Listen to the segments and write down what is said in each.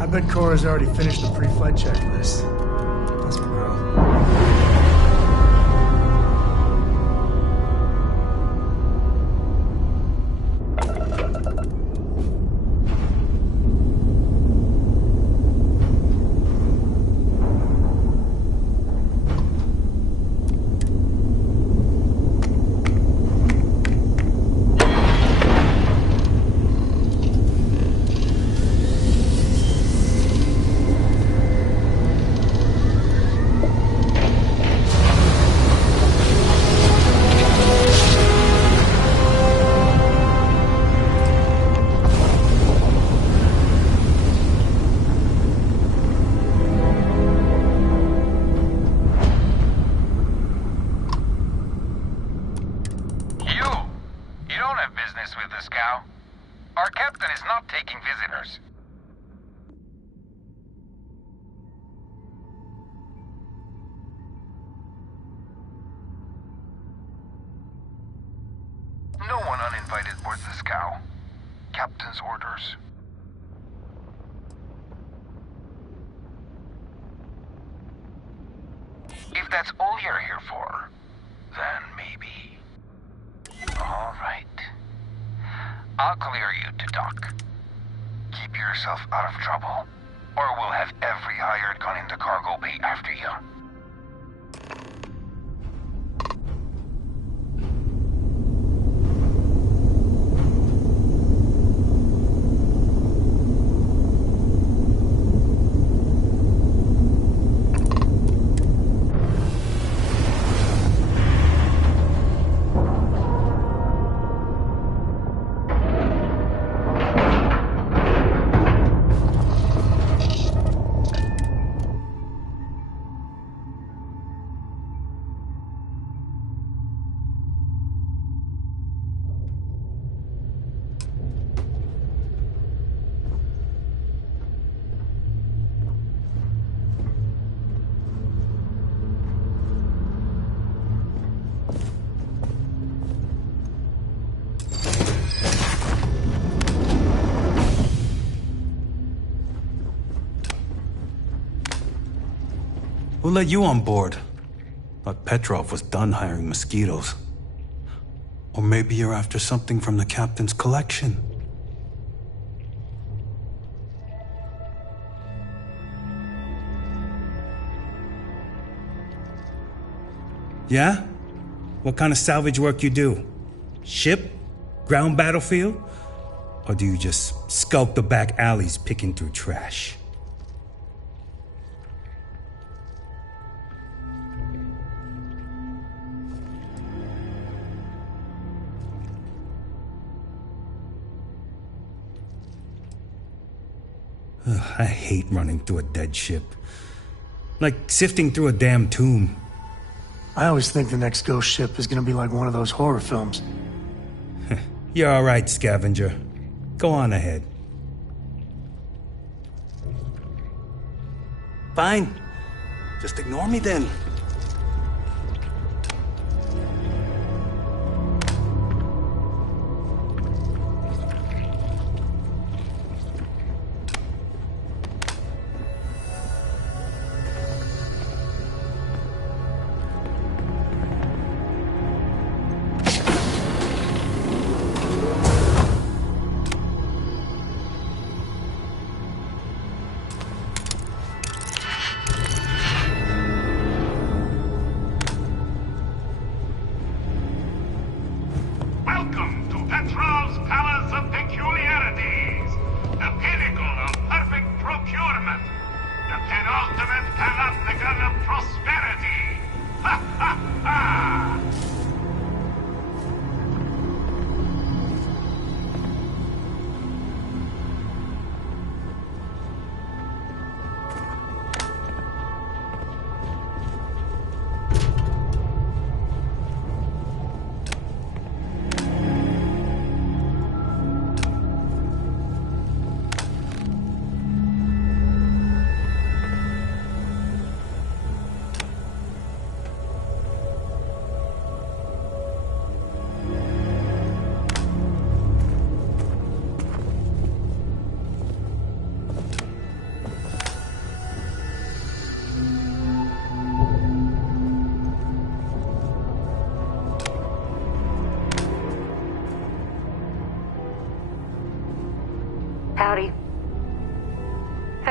I bet Cora's already finished the pre-flight checklist. That's my girl. No one uninvited boards the scow. Captain's orders. If that's all you're here for, then maybe. All right. I'll clear you to dock. Keep yourself out of trouble, or we'll have every hired gun in the cargo bay after you. Who let you on board? Thought Petrov was done hiring mosquitoes. Or maybe you're after something from the captain's collection. Yeah? What kind of salvage work you do? Ship? Ground battlefield? Or do you just skulk the back alleys picking through trash? I hate running through a dead ship. Like sifting through a damn tomb. I always think the next ghost ship is gonna be like one of those horror films. You're all right, scavenger. Go on ahead. Fine. Just ignore me then.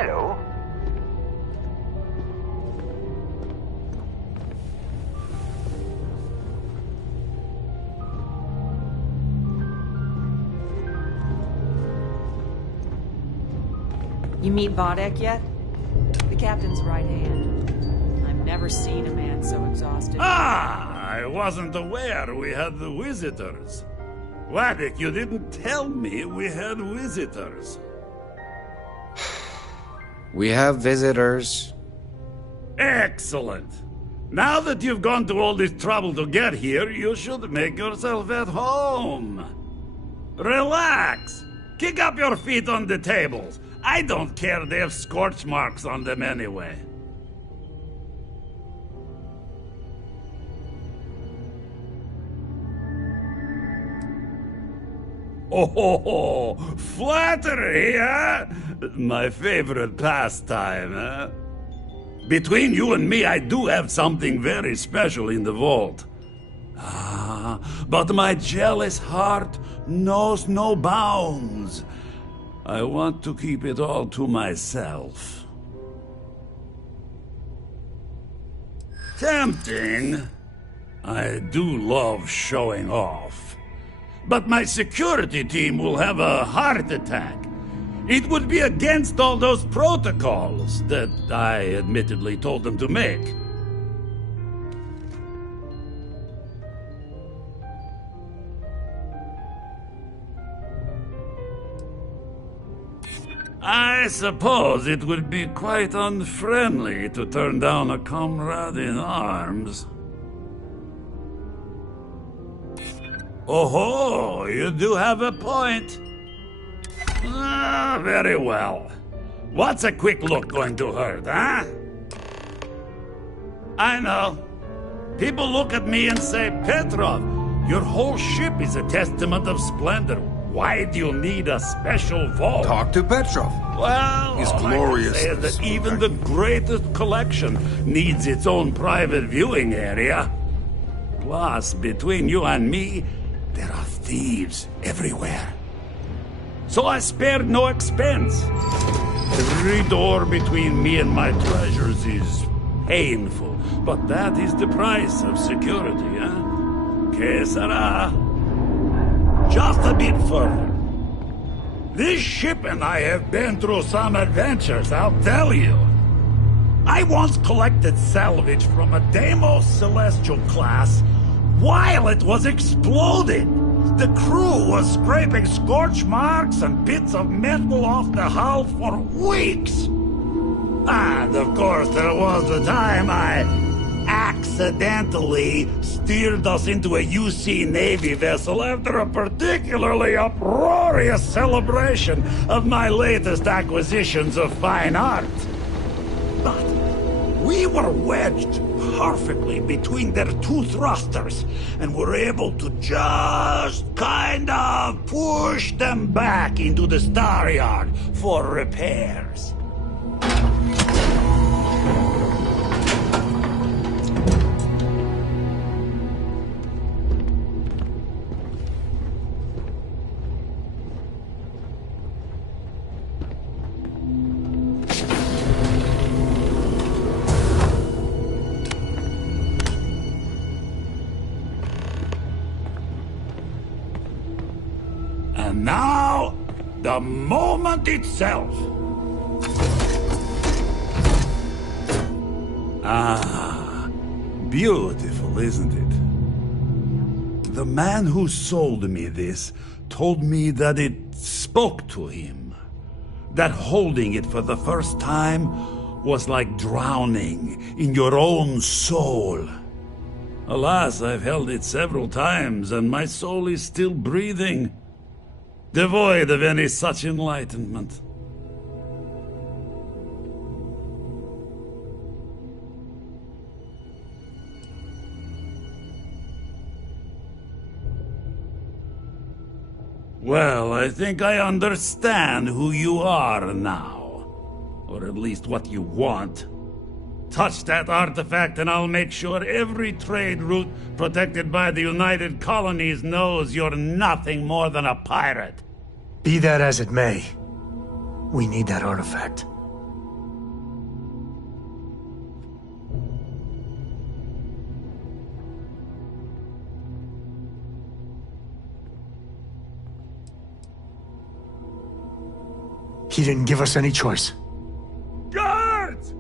Hello? You meet Vodek yet? The captain's right hand. I've never seen a man so exhausted. Ah! I wasn't aware we had the visitors. Waddick, you didn't tell me we had visitors. We have visitors. Excellent. Now that you've gone to all this trouble to get here, you should make yourself at home. Relax. Kick up your feet on the tables. I don't care, they have scorch marks on them anyway. Oh, flattery, huh? My favorite pastime, huh? Between you and me, I do have something very special in the vault. Ah, but my jealous heart knows no bounds. I want to keep it all to myself. Tempting. I do love showing off. But my security team will have a heart attack. It would be against all those protocols that I admittedly told them to make. I suppose it would be quite unfriendly to turn down a comrade in arms. Oh, you do have a point. Ah, very well. What's a quick look going to hurt, huh? I know. People look at me and say, Petrov, your whole ship is a testament of splendor. Why do you need a special vault? Talk to Petrov. Well, His all I can glorious. say is that even the greatest collection needs its own private viewing area. Plus, between you and me, there are thieves everywhere. So I spared no expense. Every door between me and my treasures is painful, but that is the price of security, huh? Que sera? Just a bit further. This ship and I have been through some adventures, I'll tell you. I once collected salvage from a Deimos Celestial class while it was exploding. The crew was scraping scorch marks and bits of metal off the hull for weeks. And of course, there was the time I accidentally steered us into a UC Navy vessel after a particularly uproarious celebration of my latest acquisitions of fine art. But we were wedged perfectly between their two thrusters and were able to just kind of push them back into the star yard for repairs. And now, the moment itself. Ah, beautiful, isn't it? The man who sold me this told me that it spoke to him. That holding it for the first time was like drowning in your own soul. Alas, I've held it several times, and my soul is still breathing, devoid of any such enlightenment. Well, I think I understand who you are now. Or at least what you want. Touch that artifact and I'll make sure every trade route protected by the United Colonies knows you're nothing more than a pirate. Be that as it may, we need that artifact. he didn't give us any choice. Guards!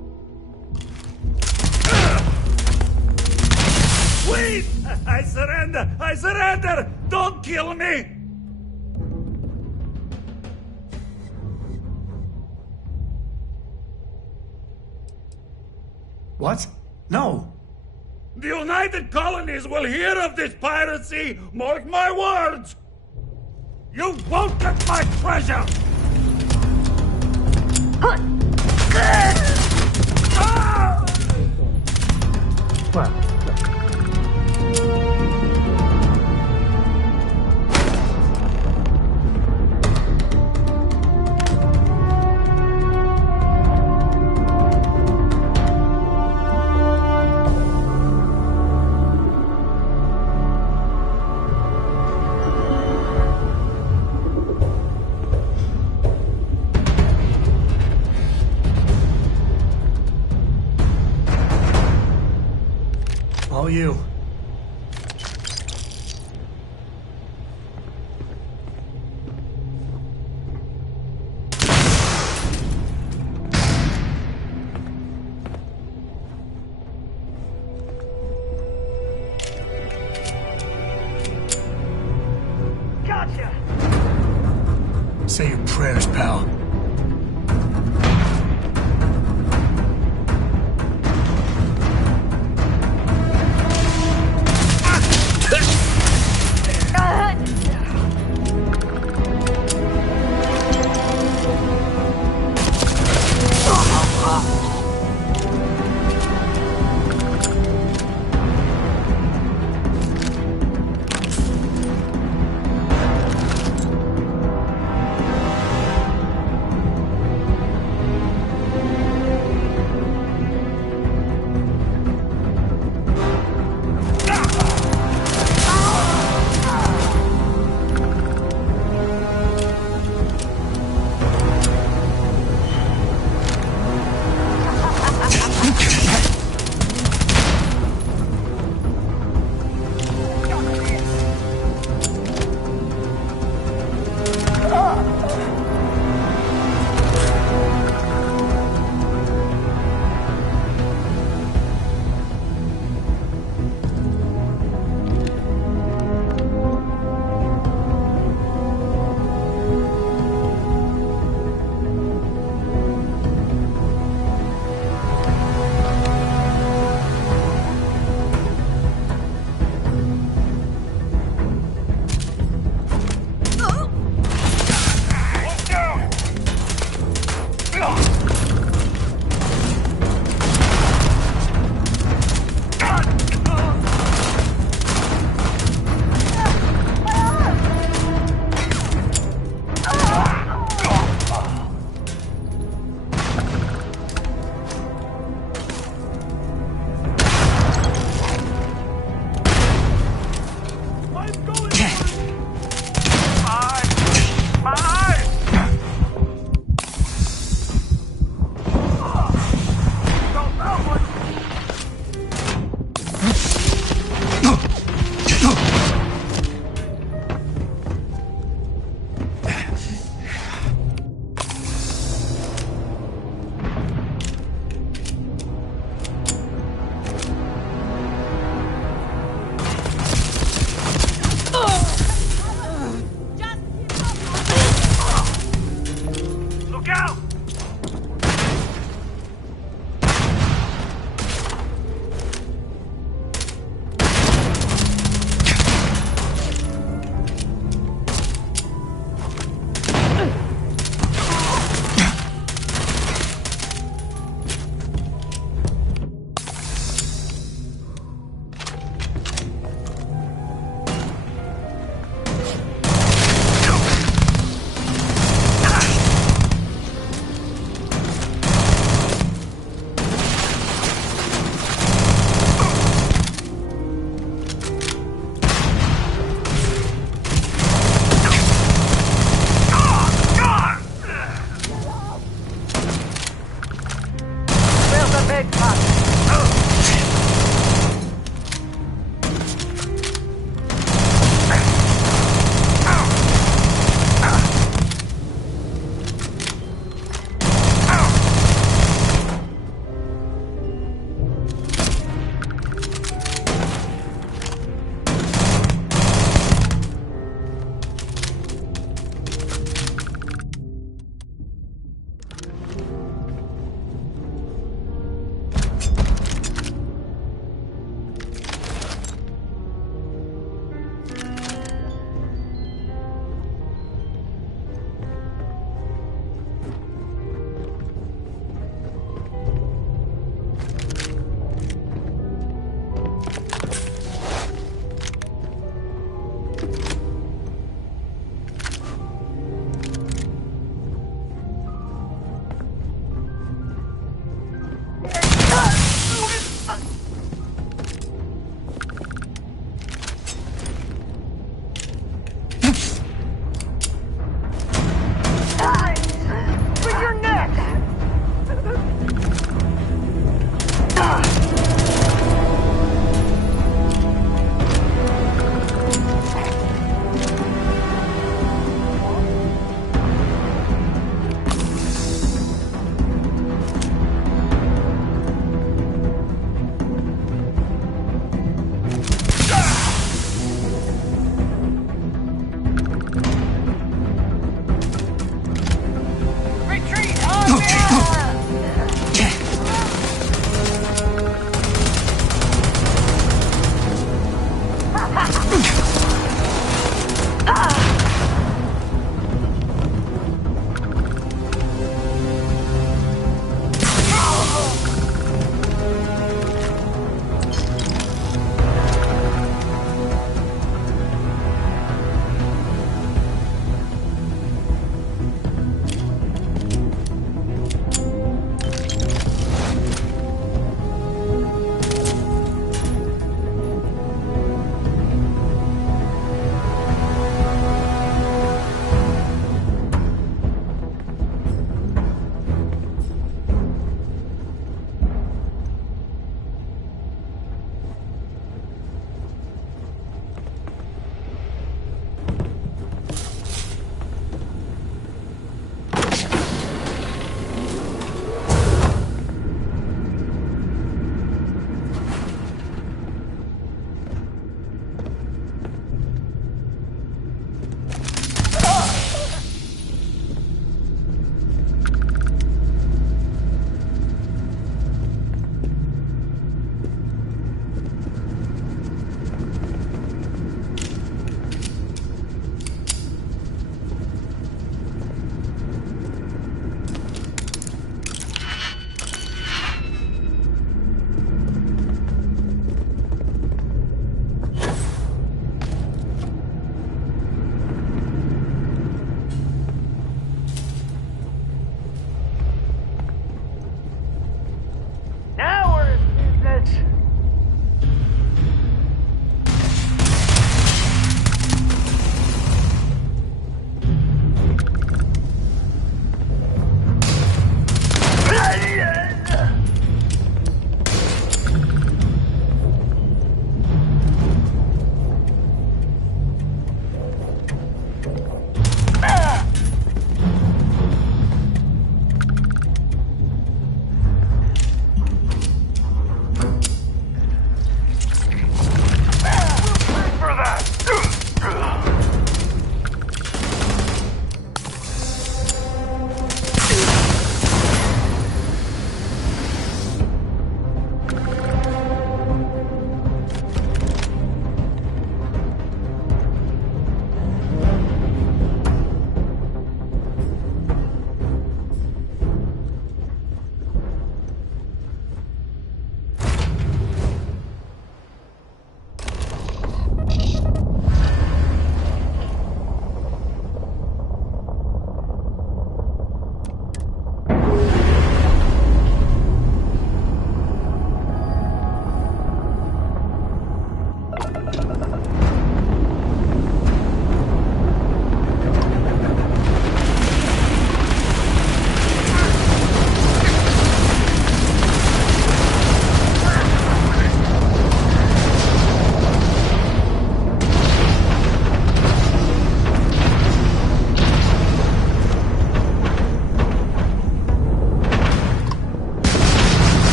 Wait! I surrender! I surrender! Don't kill me! What? No. The United Colonies will hear of this piracy! Mark my words! You won't get my treasure! Well, all you. Gotcha! Say your prayers, pal.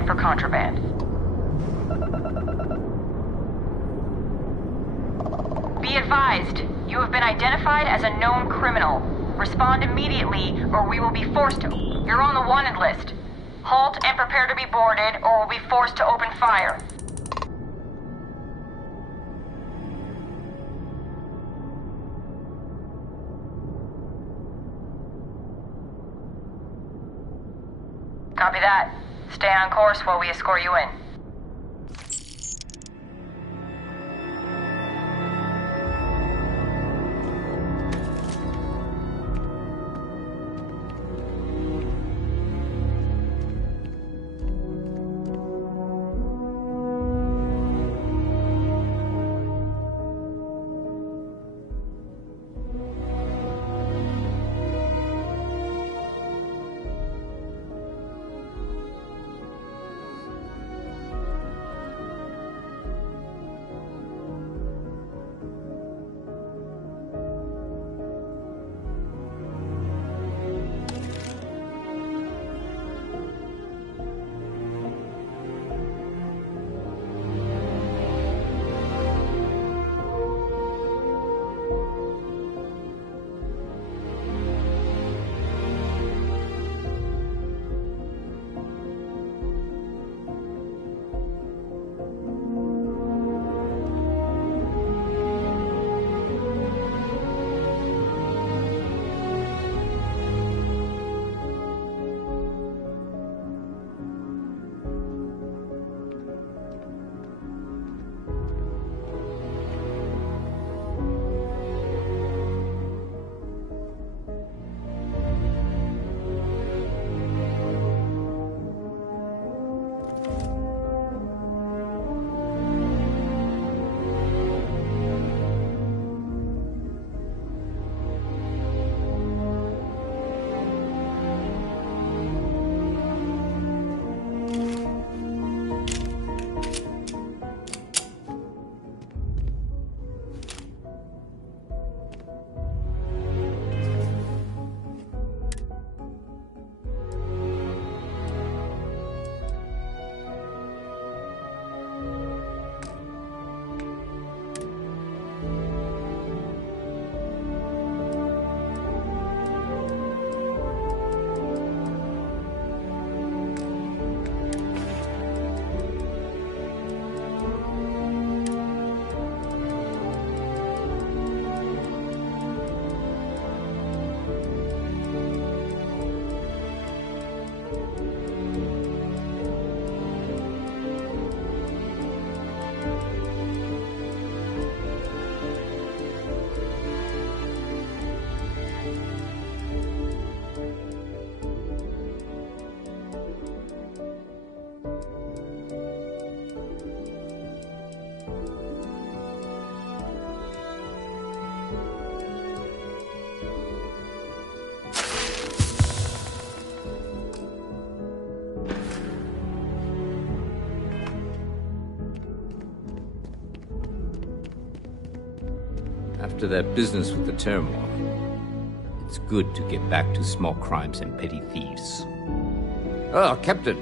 and for contraband. Be advised, you have been identified as a known criminal. Respond immediately, or we will be forced to... You're on the wanted list. Halt and prepare to be boarded, or we'll be forced to open fire. Copy that. Stay on course while we escort you in. After that business with the turmoil, it's good to get back to small crimes and petty thieves. Oh, Captain.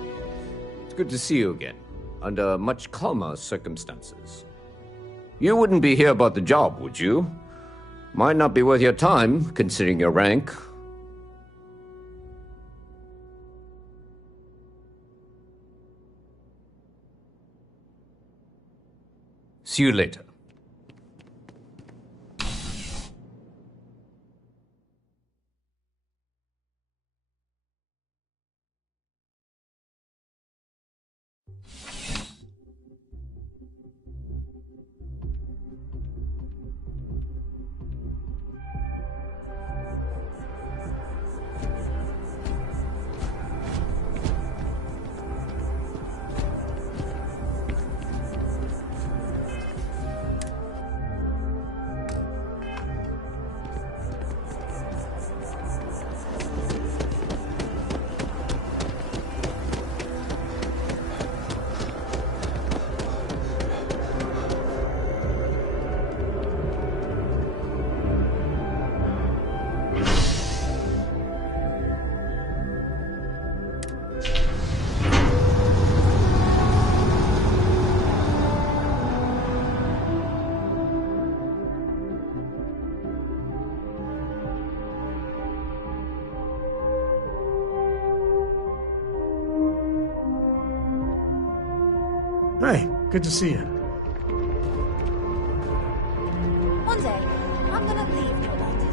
It's good to see you again, under much calmer circumstances. You wouldn't be here about the job, would you? Might not be worth your time, considering your rank. See you later. Hey, good to see you. One day, I'm gonna leave you about this.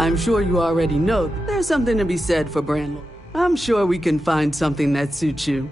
I'm sure you already know there's something to be said for brand. I'm sure we can find something that suits you.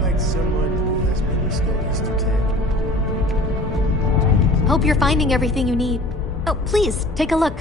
like someone who has many stories to tell. Hope you're finding everything you need. Oh, please, take a look.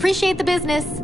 Appreciate the business.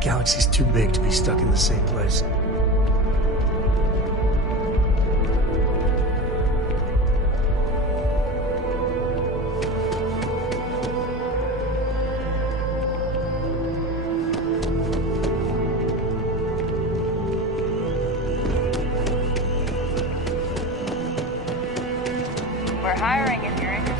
galaxy's too big to be stuck in the same place. We're hiring if you're interested.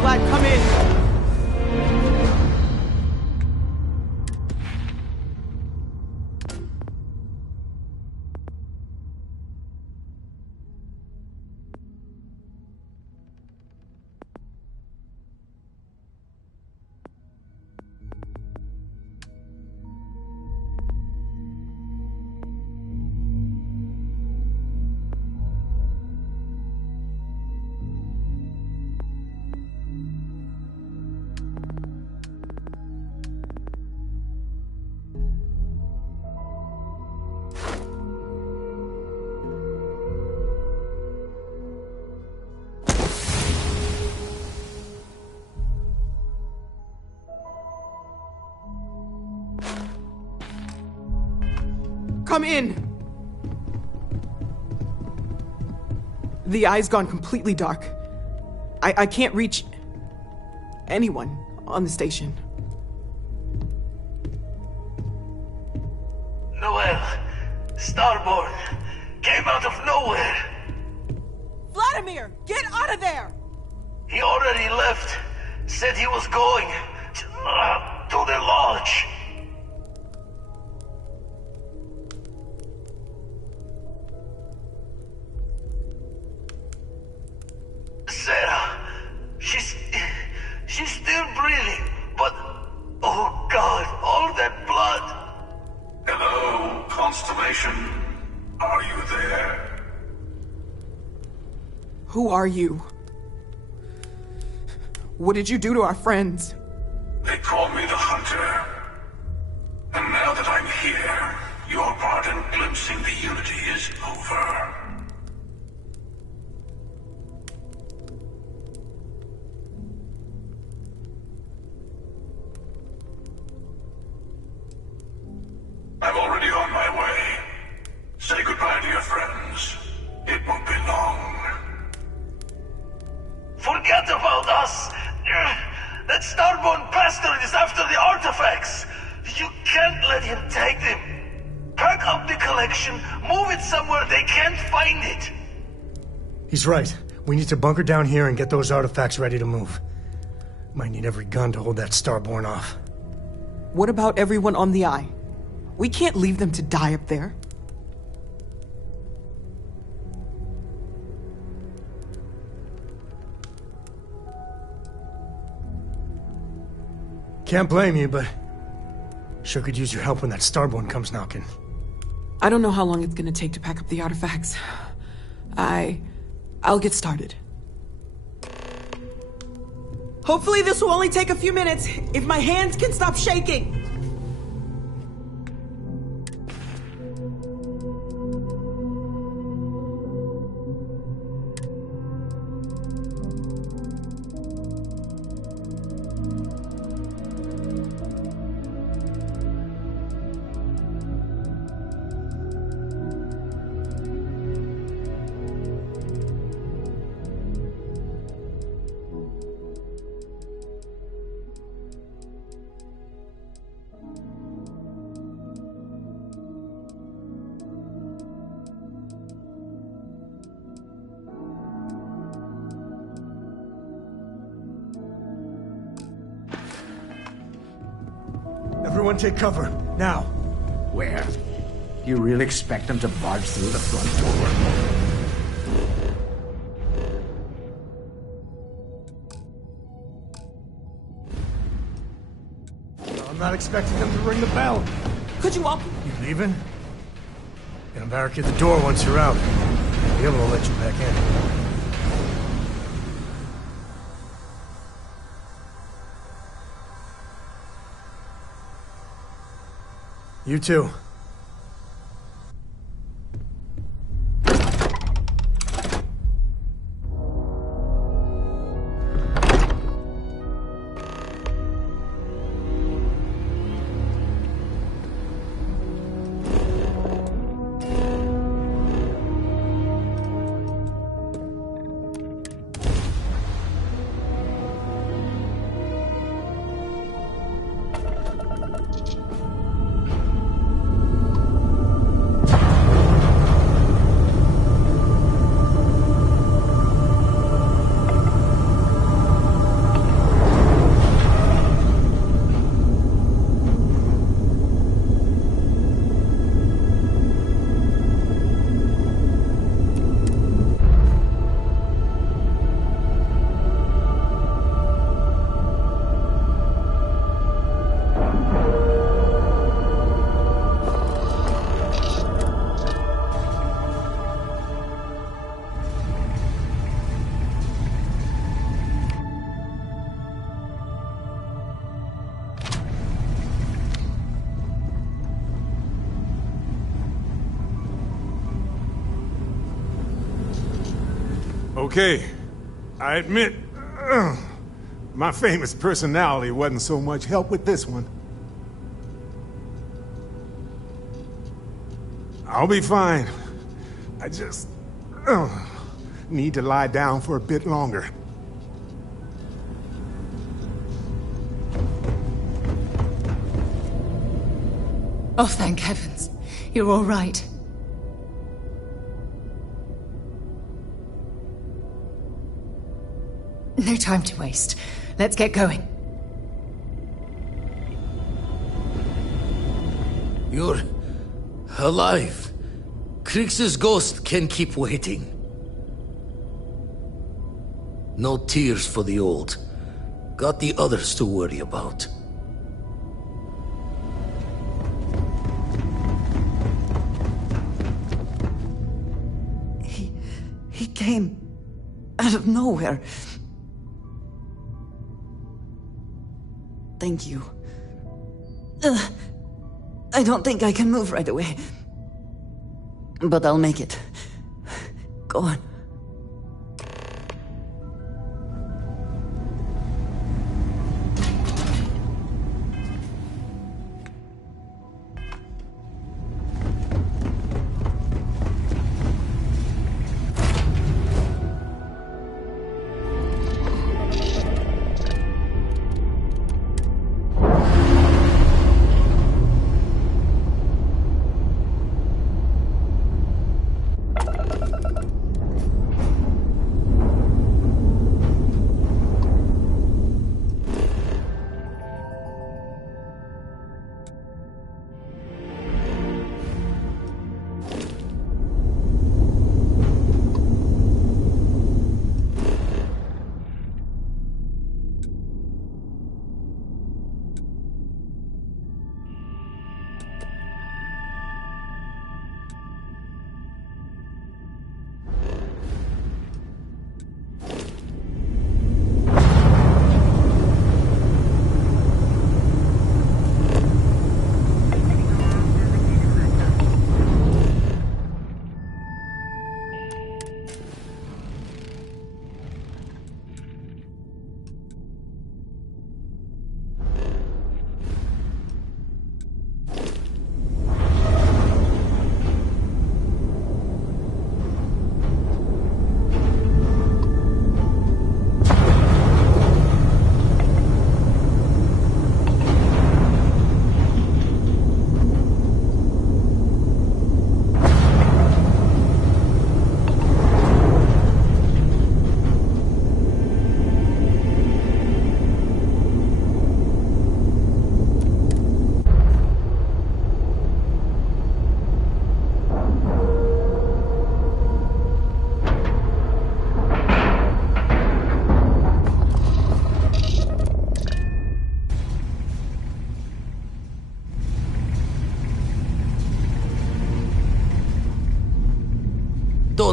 Vlad, come in! Come in! The eye's gone completely dark. I can't reach anyone on the station. Noel, Starborn, came out of nowhere. Vladimir, get out of there! He already left. Said he was going to the lodge. Sarah, she's still breathing, but oh God, all that blood. Hello, Constellation. Are you there? Who are you? What did you do to our friends? They call me the Hunter. And now that I'm here, your part in glimpsing the Unity is over. I'm already on my way. Say goodbye to your friends. It won't be long. Forget about us! That Starborn bastard is after the artifacts! You can't let him take them! Pack up the collection, move it somewhere they can't find it! He's right. We need to bunker down here and get those artifacts ready to move. Might need every gun to hold that Starborn off. What about everyone on the Eye? We can't leave them to die up there. Can't blame you, but sure could use your help when that Starborn comes knocking. I don't know how long it's gonna take to pack up the artifacts. I'll get started. Hopefully this will only take a few minutes, if my hands can stop shaking. Everyone take cover, now. Where? You really expect them to barge through the front door? I'm not expecting them to ring the bell. Could you all... You leaving? Gonna barricade the door once you're out. I'll be able to let you back in. You too. Okay, I admit, my famous personality wasn't so much help with this one. I'll be fine. I just need to lie down for a bit longer. Oh, thank heavens. You're all right. No time to waste. Let's get going. You're alive. Krix's ghost can keep waiting. No tears for the old. Got the others to worry about. He came out of nowhere. Thank you. I don't think I can move right away. But I'll make it. Go on.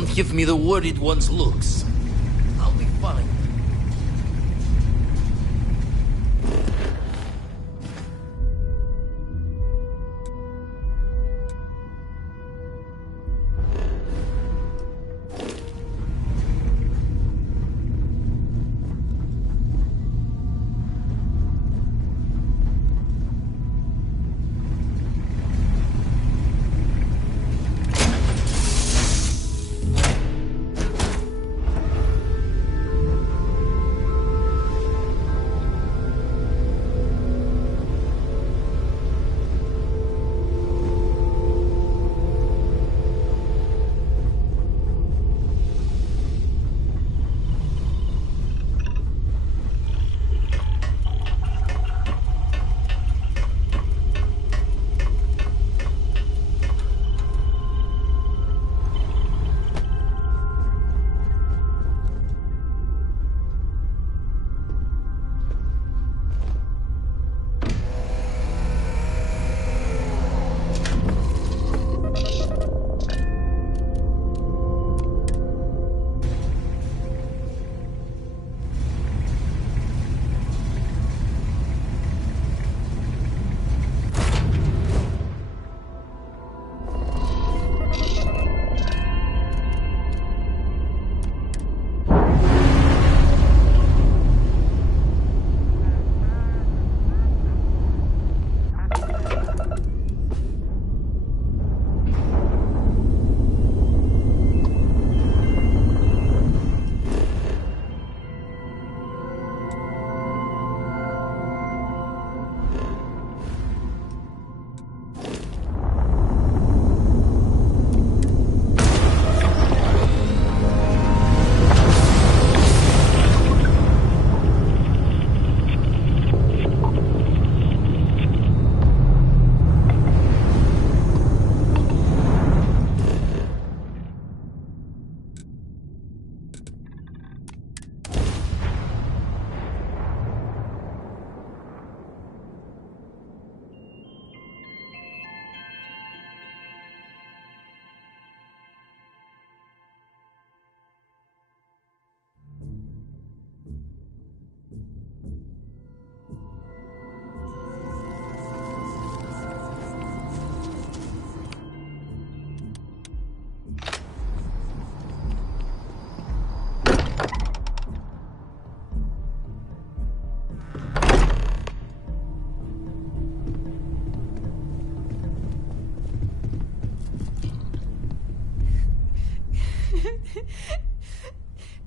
Don't give me the worried one's looks. I'll be fine.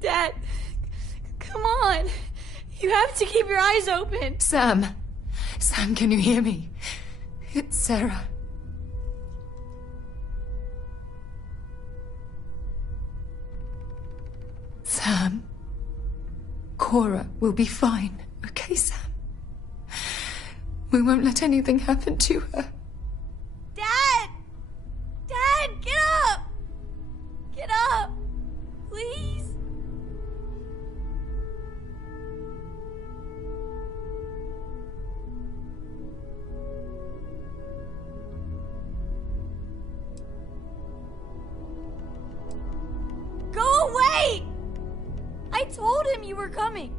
Dad, come on. You have to keep your eyes open. Sam. Sam, can you hear me? It's Sarah. Sam. Cora will be fine. Okay, Sam? We won't let anything happen to her. Dad! Dad, get up! Get up! Please? Go away! I told him you were coming.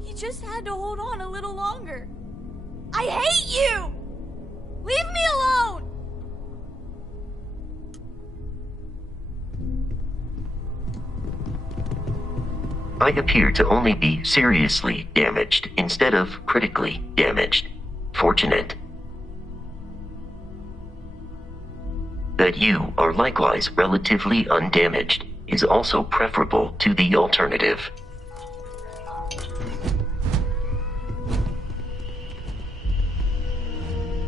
He just had to hold on a little longer. I hate you! Leave me alone! I appear to only be seriously damaged instead of critically damaged. Fortunate. That you are likewise relatively undamaged is also preferable to the alternative.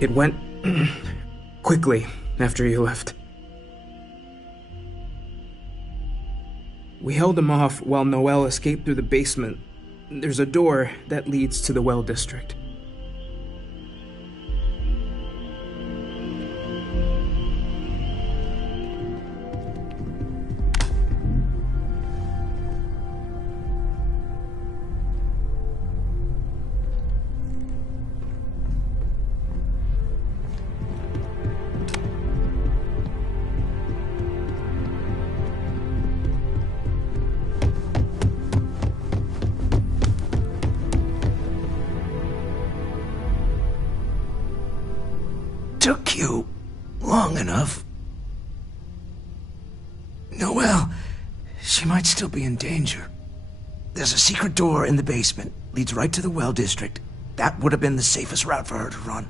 It went quickly after you left. We held him off while Noel escaped through the basement. There's a door that leads to the well district. took you long enough. Noelle, she might still be in danger. There's a secret door in the basement, leads right to the well district. That would have been the safest route for her to run.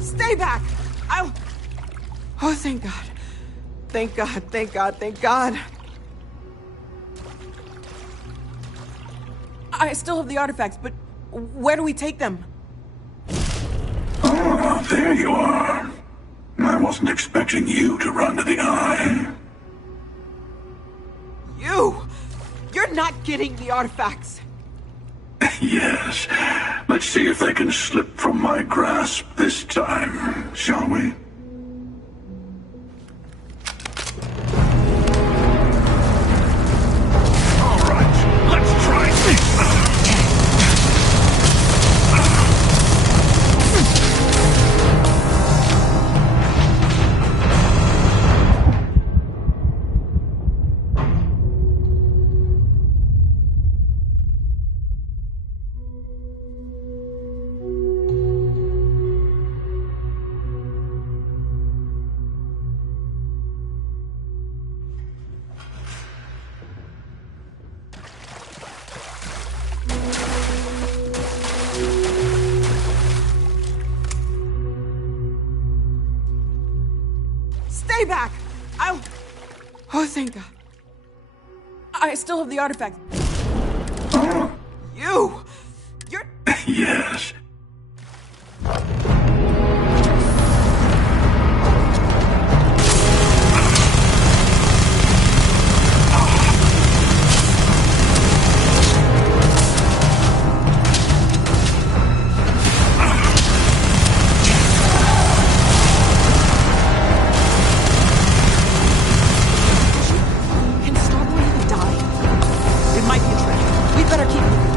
Stay back! Oh, thank God. Thank God, thank God, thank God. I still have the artifacts, but where do we take them? Ah, there you are. I wasn't expecting you to run to the eye. You're not getting the artifacts. Yes. Let's see if they can slip from my grasp this time, shall we? All right, let's try this. Stay back! Oh, thank God. I still have the artifacts. You're... Yes. Can Starboy even die? It might be a trick. We'd better keep moving.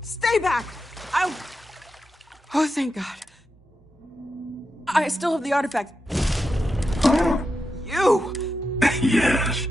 Stay back! Oh, thank God. I still have the artifacts. Yes.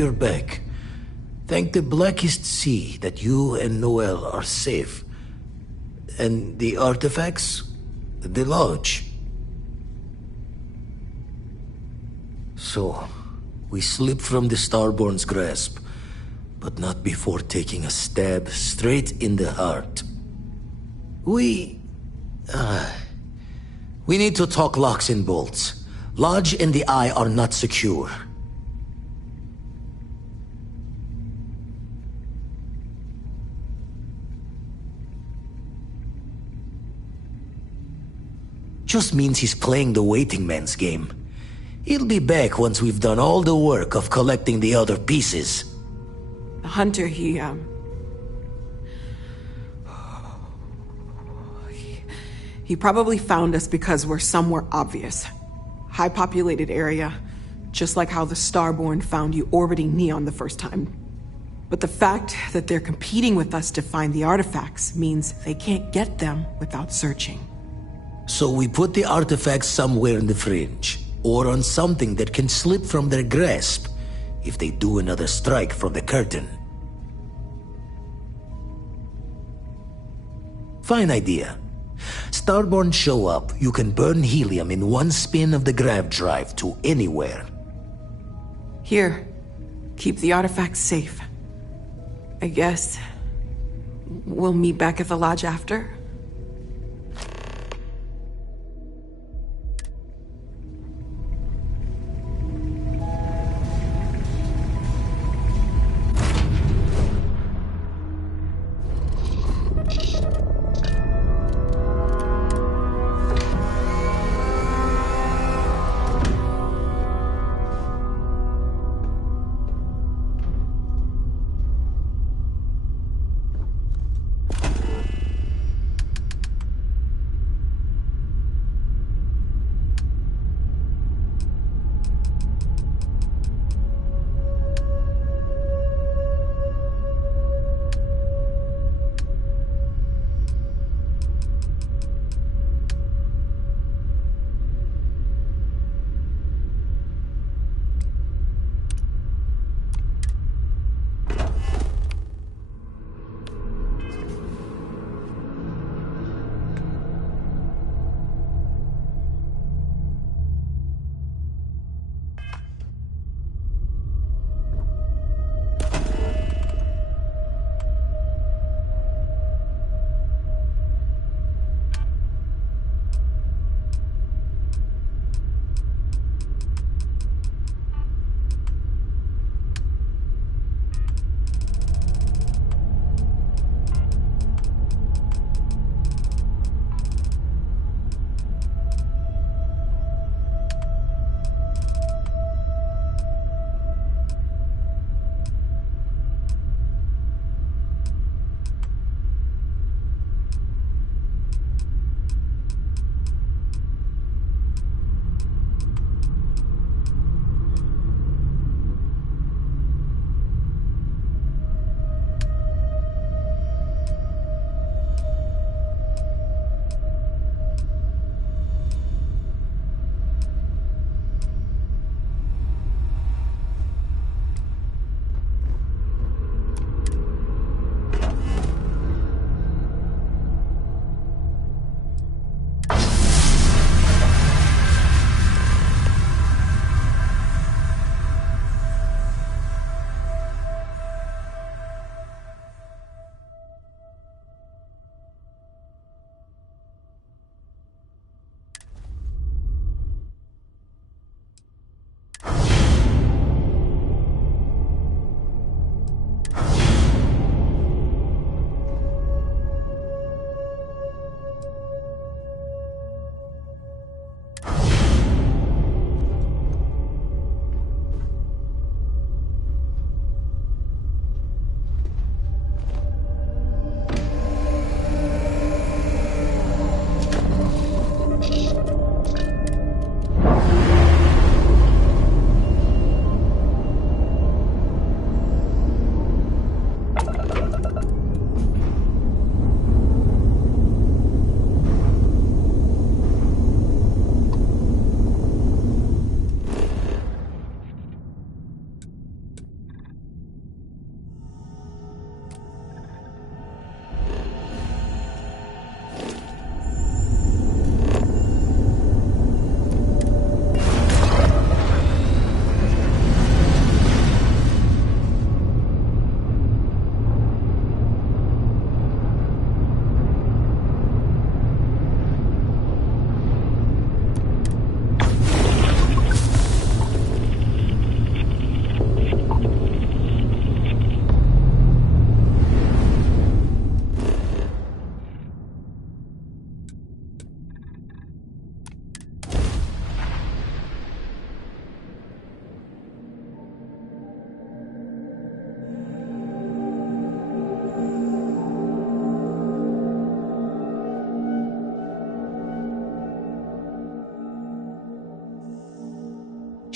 you're back. Thank the blackest sea that you and Noel are safe. And the artifacts? The lodge. So, we slip from the Starborn's grasp, but not before taking a stab straight in the heart. We need to talk locks and bolts. Lodge and the Eye are not secure. Just means he's playing the waiting man's game. He'll be back once we've done all the work of collecting the other pieces. The hunter, he probably found us because we're somewhere obvious. High-populated area, just like how the Starborn found you orbiting Neon the first time. But the fact that they're competing with us to find the artifacts means they can't get them without searching. So we put the artifacts somewhere in the fringe, or on something that can slip from their grasp if they do another strike from the curtain. Fine idea. Starborn show up, you can burn helium in one spin of the grav drive to anywhere. Here, keep the artifacts safe. I guess we'll meet back at the lodge after.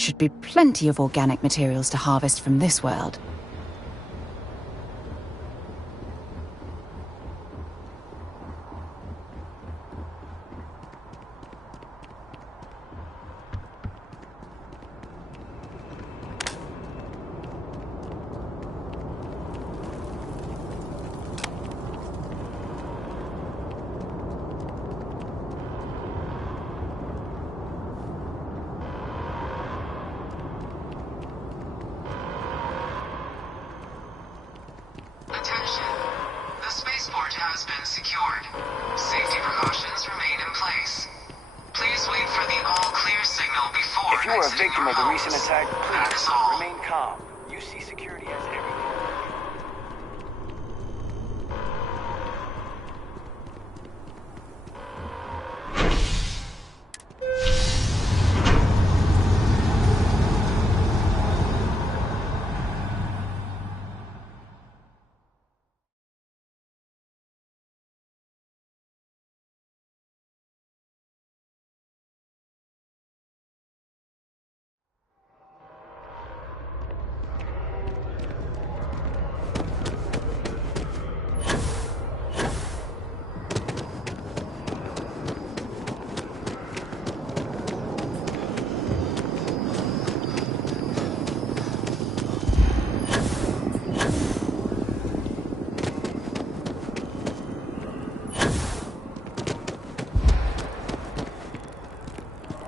should be plenty of organic materials to harvest from this world. If you are a victim of the recent attack, please remain calm. UC security has everything.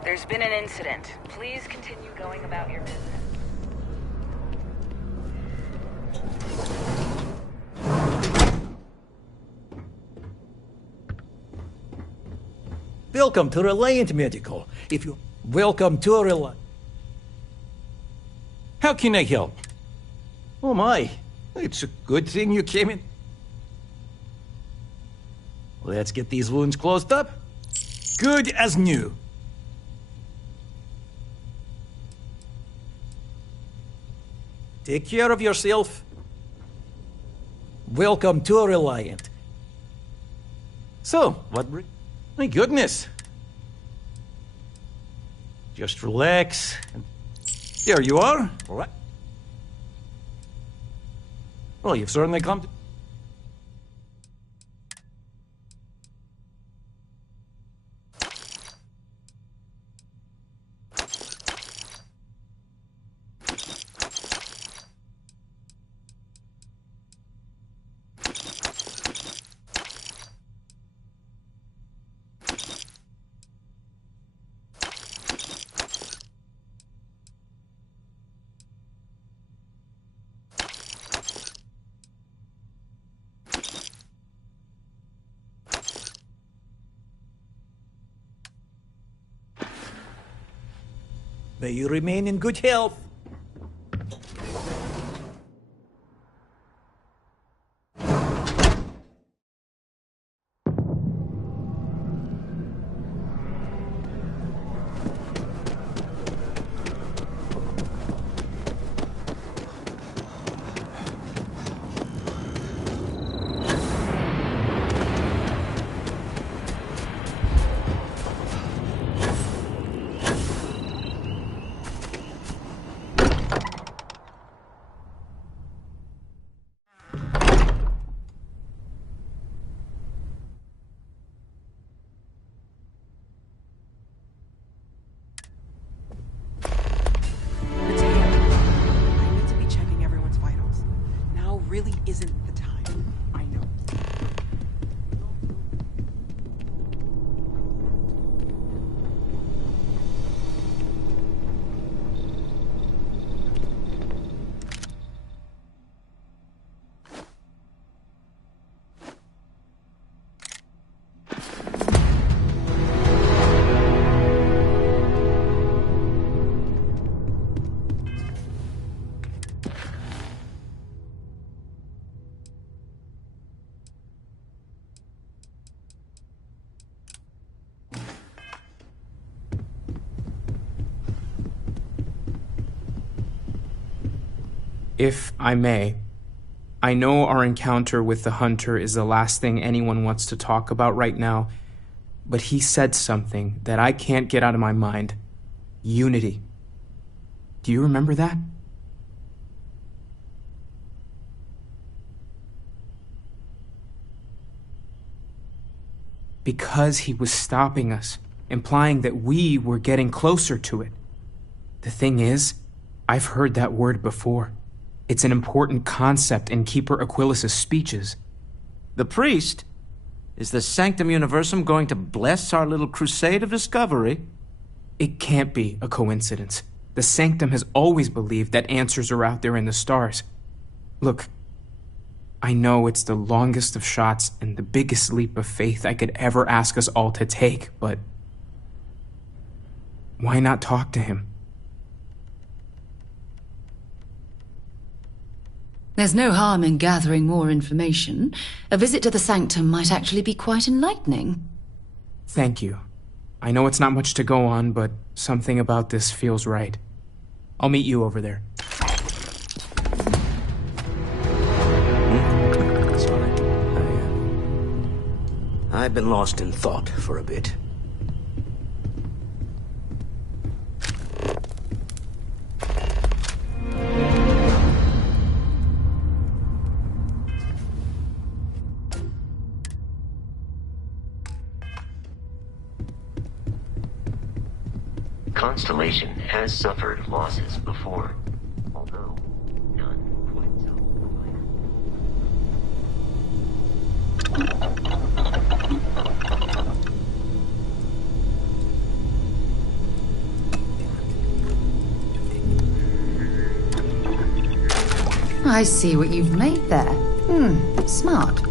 There's been an incident. Please continue going about your business. Welcome to Reliant Medical. Welcome to Reliant. How can I help? Oh my, it's a good thing you came in. Let's get these wounds closed up. Good as new. Take care of yourself. Welcome to Reliant. So, what... My goodness. Just relax. There you are. Right. Well, you've certainly come to... May you remain in good health. Really isn't the time. I know. If I may, I know our encounter with the Hunter is the last thing anyone wants to talk about right now, but he said something that I can't get out of my mind. Unity. Do you remember that? Because he was stopping us, implying that we were getting closer to it. The thing is, I've heard that word before. It's an important concept in Keeper Aquilas's speeches. The priest? Is the Sanctum Universum going to bless our little crusade of discovery? It can't be a coincidence. The Sanctum has always believed that answers are out there in the stars. Look, I know it's the longest of shots and the biggest leap of faith I could ever ask us all to take, but why not talk to him? There's no harm in gathering more information. A visit to the Sanctum might actually be quite enlightening. Thank you. I know it's not much to go on, but something about this feels right. I'll meet you over there. Sorry. I've been lost in thought for a bit. Constellation has suffered losses before, although none quite so I see what you've made there. Smart.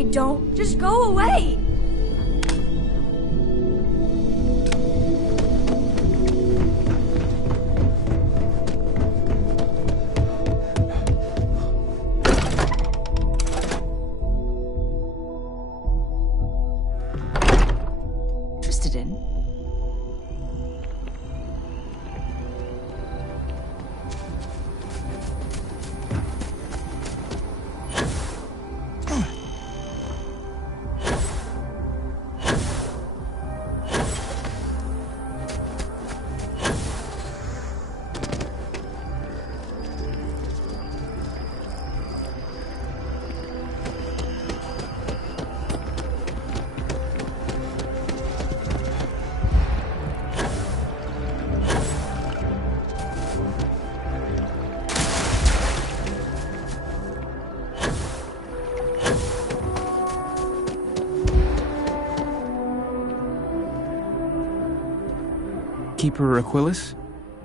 I don't. Just go away! Interested in? Keeper Aquilus,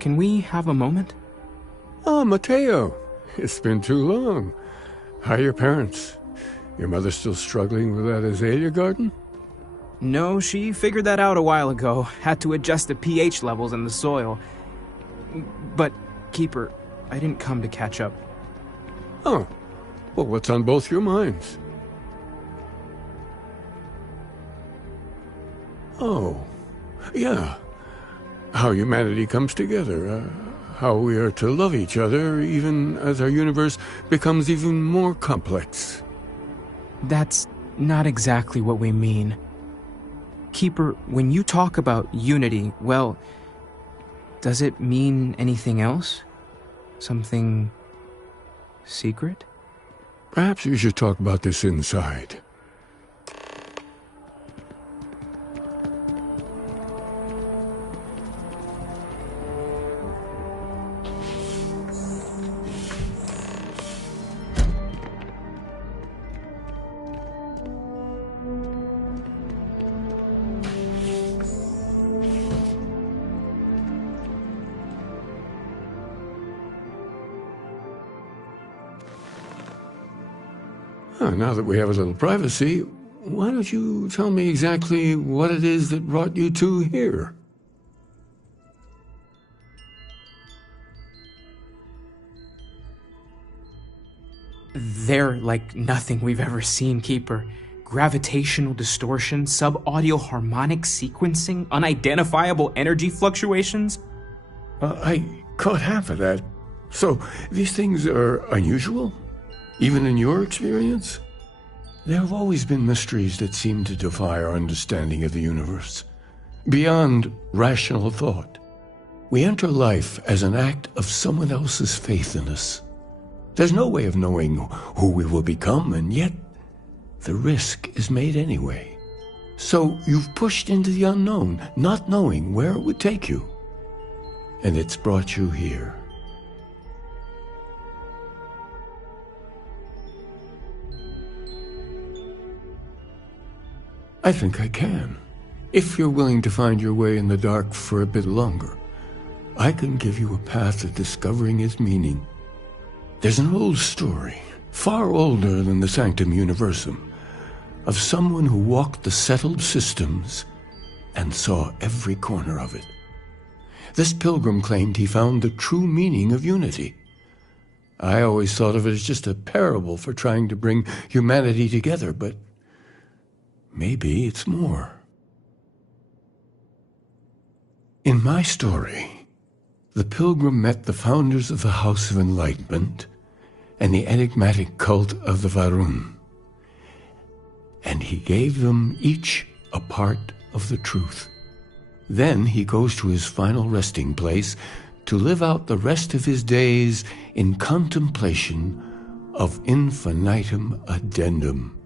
can we have a moment? Ah, Mateo. It's been too long. How are your parents? Your mother still struggling with that azalea garden? No, she figured that out a while ago. Had to adjust the pH levels in the soil. But, Keeper, I didn't come to catch up. Oh. Well, what's on both your minds? Oh. Yeah. How humanity comes together. How we are to love each other even as our universe becomes even more complex. That's not exactly what we mean. Keeper, when you talk about unity, well, does it mean anything else? Something secret? Perhaps we should talk about this inside. Now that we have a little privacy, why don't you tell me exactly what it is that brought you two here? They're like nothing we've ever seen, Keeper. Gravitational distortion, sub-audio harmonic sequencing, unidentifiable energy fluctuations. I caught half of that. So, these things are unusual? Even in your experience? There have always been mysteries that seem to defy our understanding of the universe. Beyond rational thought. We enter life as an act of someone else's faith in us. There's no way of knowing who we will become, and yet the risk is made anyway. So you've pushed into the unknown, not knowing where it would take you. And it's brought you here. I think I can. If you're willing to find your way in the dark for a bit longer, I can give you a path to discovering its meaning. There's an old story, far older than the Sanctum Universum, of someone who walked the settled systems and saw every corner of it. This pilgrim claimed he found the true meaning of unity. I always thought of it as just a parable for trying to bring humanity together, but maybe it's more. In my story, the pilgrim met the founders of the House of Enlightenment and the enigmatic cult of the Varun, and he gave them each a part of the truth. Then he goes to his final resting place to live out the rest of his days in contemplation of infinitum addendum,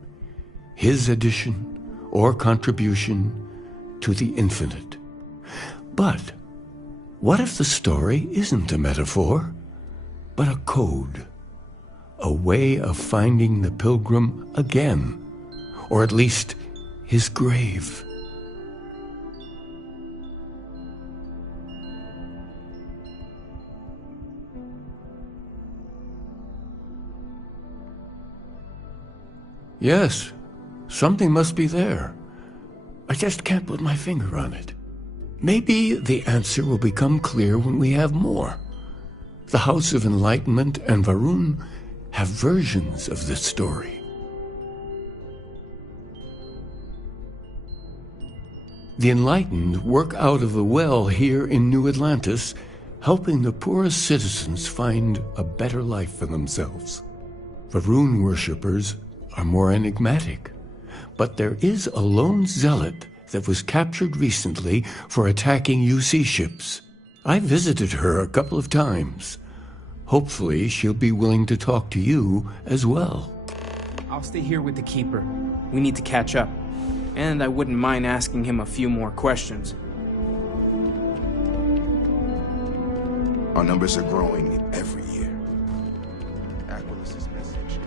his addition or contribution to the infinite. But what if the story isn't a metaphor, but a code, a way of finding the pilgrim again, or at least his grave? Yes, Something must be there. I just can't put my finger on it. Maybe the answer will become clear when we have more. The House of Enlightenment and Varun have versions of this story. The Enlightened work out of the well here in New Atlantis, helping the poorest citizens find a better life for themselves. Varun worshippers are more enigmatic, but there is a lone zealot that was captured recently for attacking UC ships. I visited her a couple of times. Hopefully she'll be willing to talk to you as well. I'll stay here with the Keeper. We need to catch up. And I wouldn't mind asking him a few more questions. Our numbers are growing every year. Aquilas's message.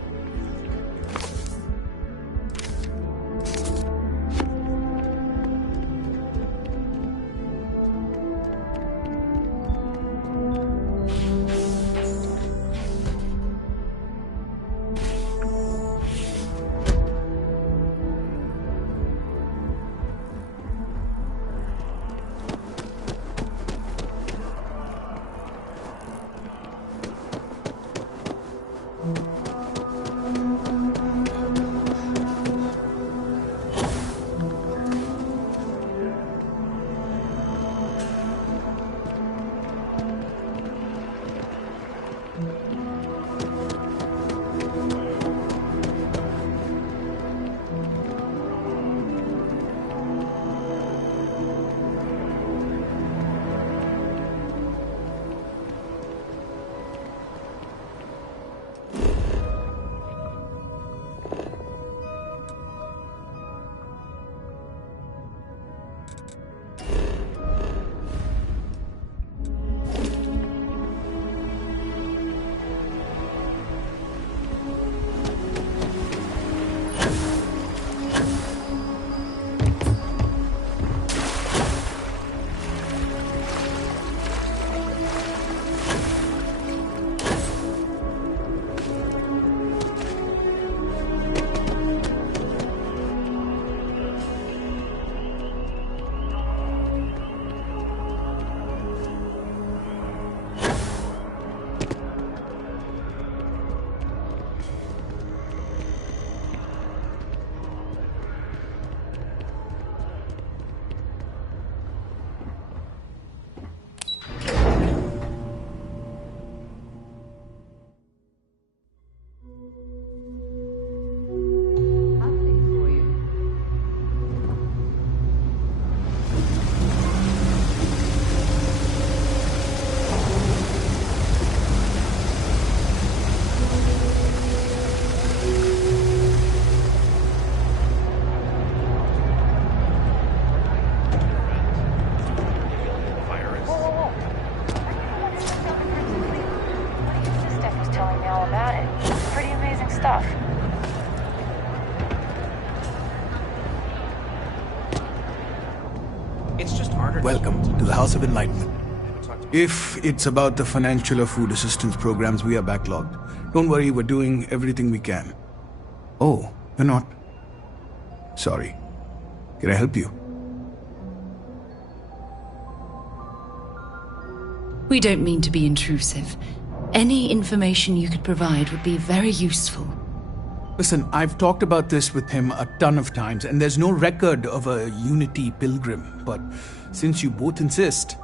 Welcome to the House of Enlightenment. If it's about the financial or food assistance programs, we are backlogged. Don't worry, we're doing everything we can. Oh, you're not? Sorry. Can I help you? We don't mean to be intrusive. Any information you could provide would be very useful. Listen, I've talked about this with him a ton of times, and there's no record of a Unity pilgrim, but since you both insist,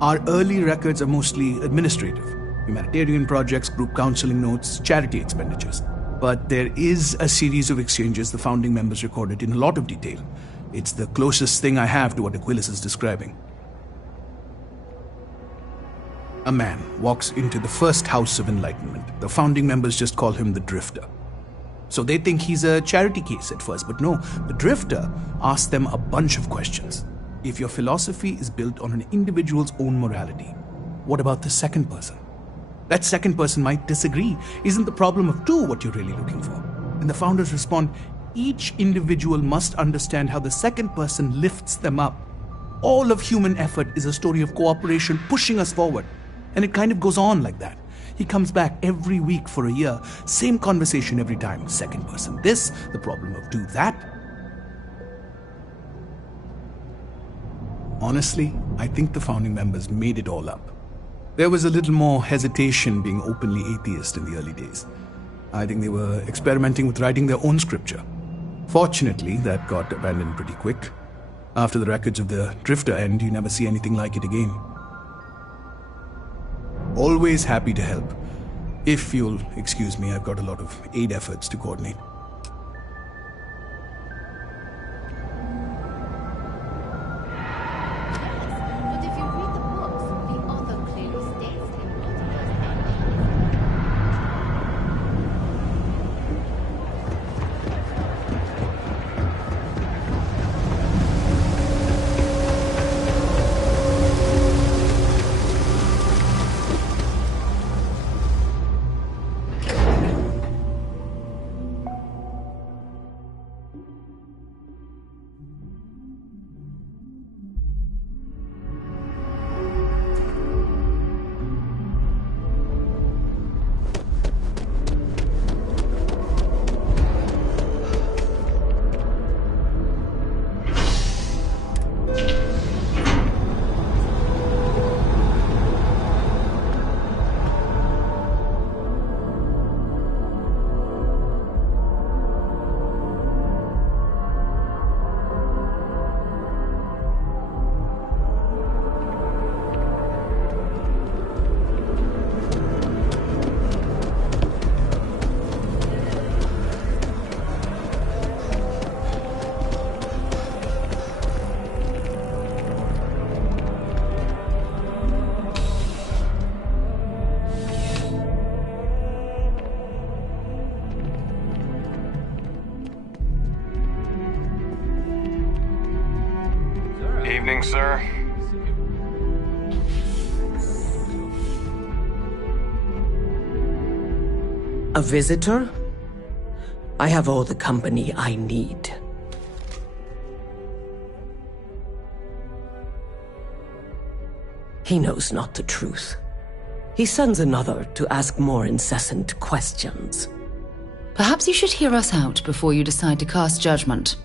our early records are mostly administrative. Humanitarian projects, group counseling notes, charity expenditures. But there is a series of exchanges the founding members recorded in a lot of detail. It's the closest thing I have to what Aquilas is describing. A man walks into the first House of Enlightenment. The founding members just call him the Drifter. So they think he's a charity case at first, but no, the Drifter asks them a bunch of questions. If your philosophy is built on an individual's own morality, what about the second person? That second person might disagree. Isn't the problem of two what you're really looking for? And the founders respond, each individual must understand how the second person lifts them up. All of human effort is a story of cooperation pushing us forward. And it kind of goes on like that. He comes back every week for a year. Same conversation every time. Second person this, the problem of do that. Honestly, I think the founding members made it all up. There was a little more hesitation being openly atheist in the early days. I think they were experimenting with writing their own scripture. Fortunately, that got abandoned pretty quick. After the records of the Drifter end, you never see anything like it again. Always happy to help. If you'll excuse me, I've got a lot of aid efforts to coordinate. Evening, sir. A visitor? I have all the company I need. He knows not the truth. He sends another to ask more incessant questions. Perhaps you should hear us out before you decide to cast judgment.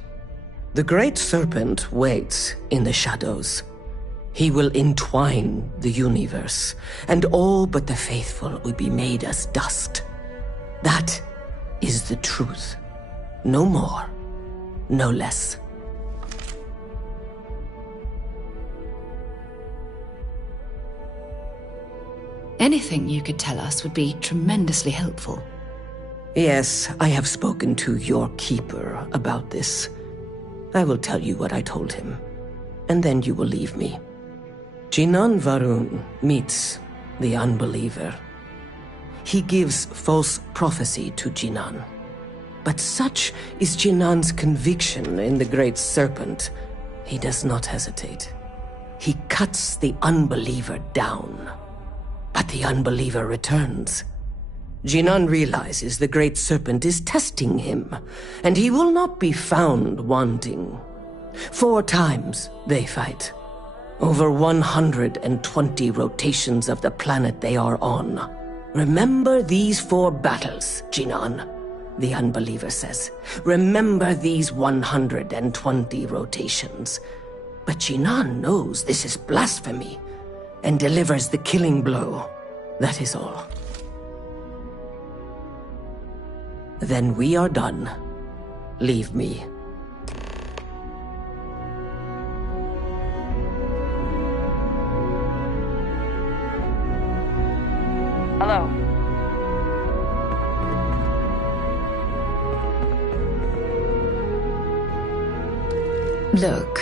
The Great Serpent waits in the shadows. He will entwine the universe, and all but the faithful will be made as dust. That is the truth. No more, no less. Anything you could tell us would be tremendously helpful. Yes, I have spoken to your keeper about this. I will tell you what I told him, and then you will leave me. Jinan Varun meets the unbeliever. He gives false prophecy to Jinan. But such is Jinan's conviction in the Great Serpent, he does not hesitate. He cuts the unbeliever down. But the unbeliever returns. Jinan realizes the Great Serpent is testing him, and he will not be found wanting. 4 times they fight. Over 120 rotations of the planet they are on. Remember these 4 battles, Jinan, the unbeliever says. Remember these 120 rotations. But Jinan knows this is blasphemy, and delivers the killing blow. That is all. Then we are done. Leave me. Hello. Look,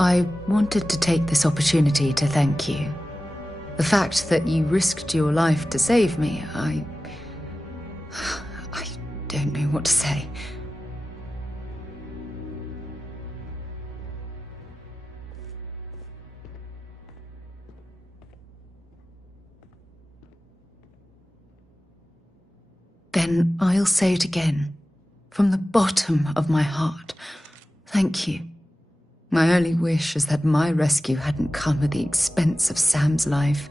I wanted to take this opportunity to thank you. The fact that you risked your life to save me, I don't know what to say. Then I'll say it again, from the bottom of my heart. Thank you. My only wish is that my rescue hadn't come at the expense of Sam's life.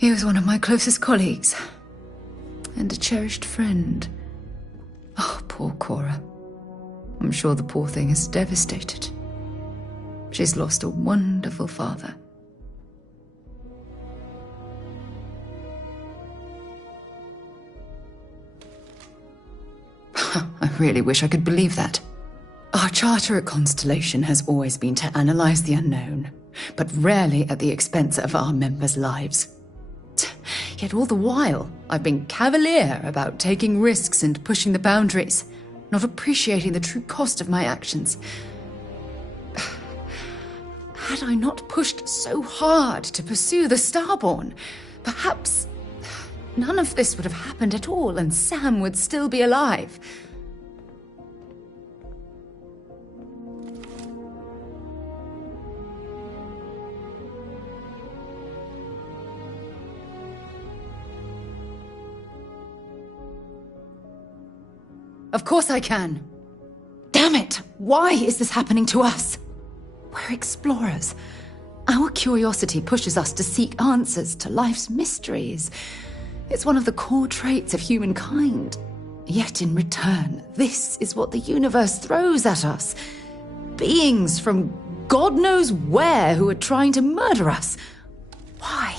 He was one of my closest colleagues. And a cherished friend. Oh, poor Cora. I'm sure the poor thing is devastated. She's lost a wonderful father. I really wish I could believe that. Our charter at Constellation has always been to analyze the unknown, but rarely at the expense of our members' lives. Yet all the while, I've been cavalier about taking risks and pushing the boundaries, not appreciating the true cost of my actions. Had I not pushed so hard to pursue the Starborn, perhaps none of this would have happened at all and Sam would still be alive. Of course I can. Damn it! Why is this happening to us? We're explorers. Our curiosity pushes us to seek answers to life's mysteries. It's one of the core traits of humankind. Yet in return, this is what the universe throws at us. Beings from God knows where who are trying to murder us. Why?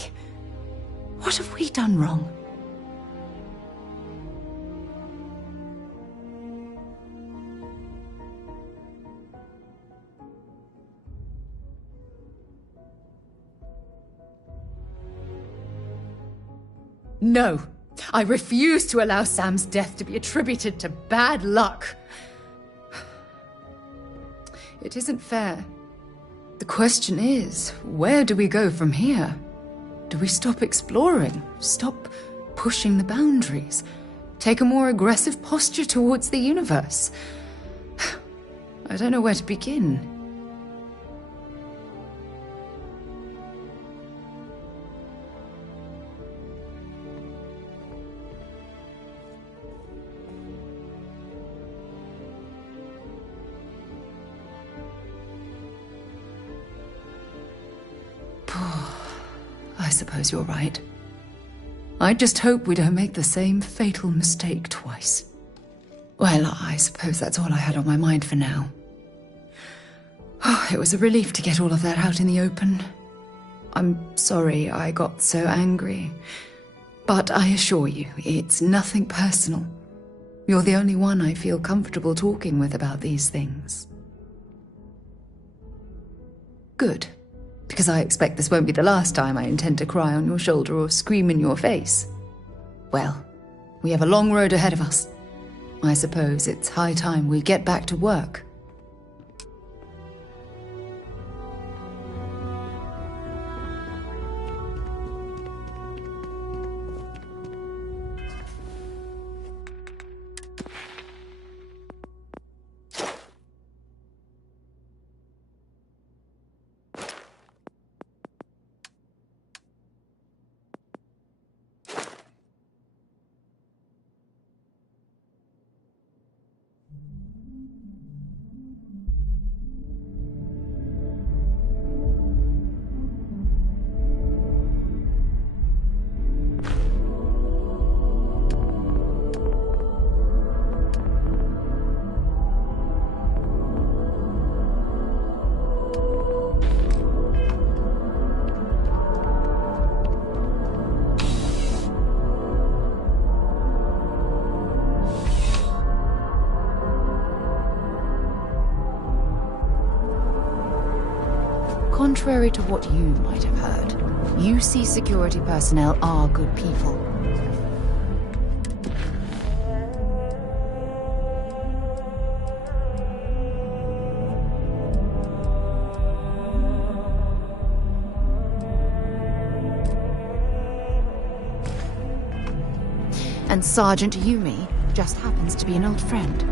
What have we done wrong? No, I refuse to allow Sam's death to be attributed to bad luck. It isn't fair. The question is, where do we go from here? Do we stop exploring? Stop pushing the boundaries? Take a more aggressive posture towards the universe? I don't know where to begin. I suppose you're right. I just hope we don't make the same fatal mistake twice. Well, I suppose that's all I had on my mind for now. Oh, it was a relief to get all of that out in the open. I'm sorry I got so angry. But I assure you, it's nothing personal. You're the only one I feel comfortable talking with about these things. Good. Because I expect this won't be the last time I intend to cry on your shoulder or scream in your face. Well, we have a long road ahead of us. I suppose it's high time we get back to work. Contrary to what you might have heard, UC security personnel are good people. And Sergeant Yumi just happens to be an old friend.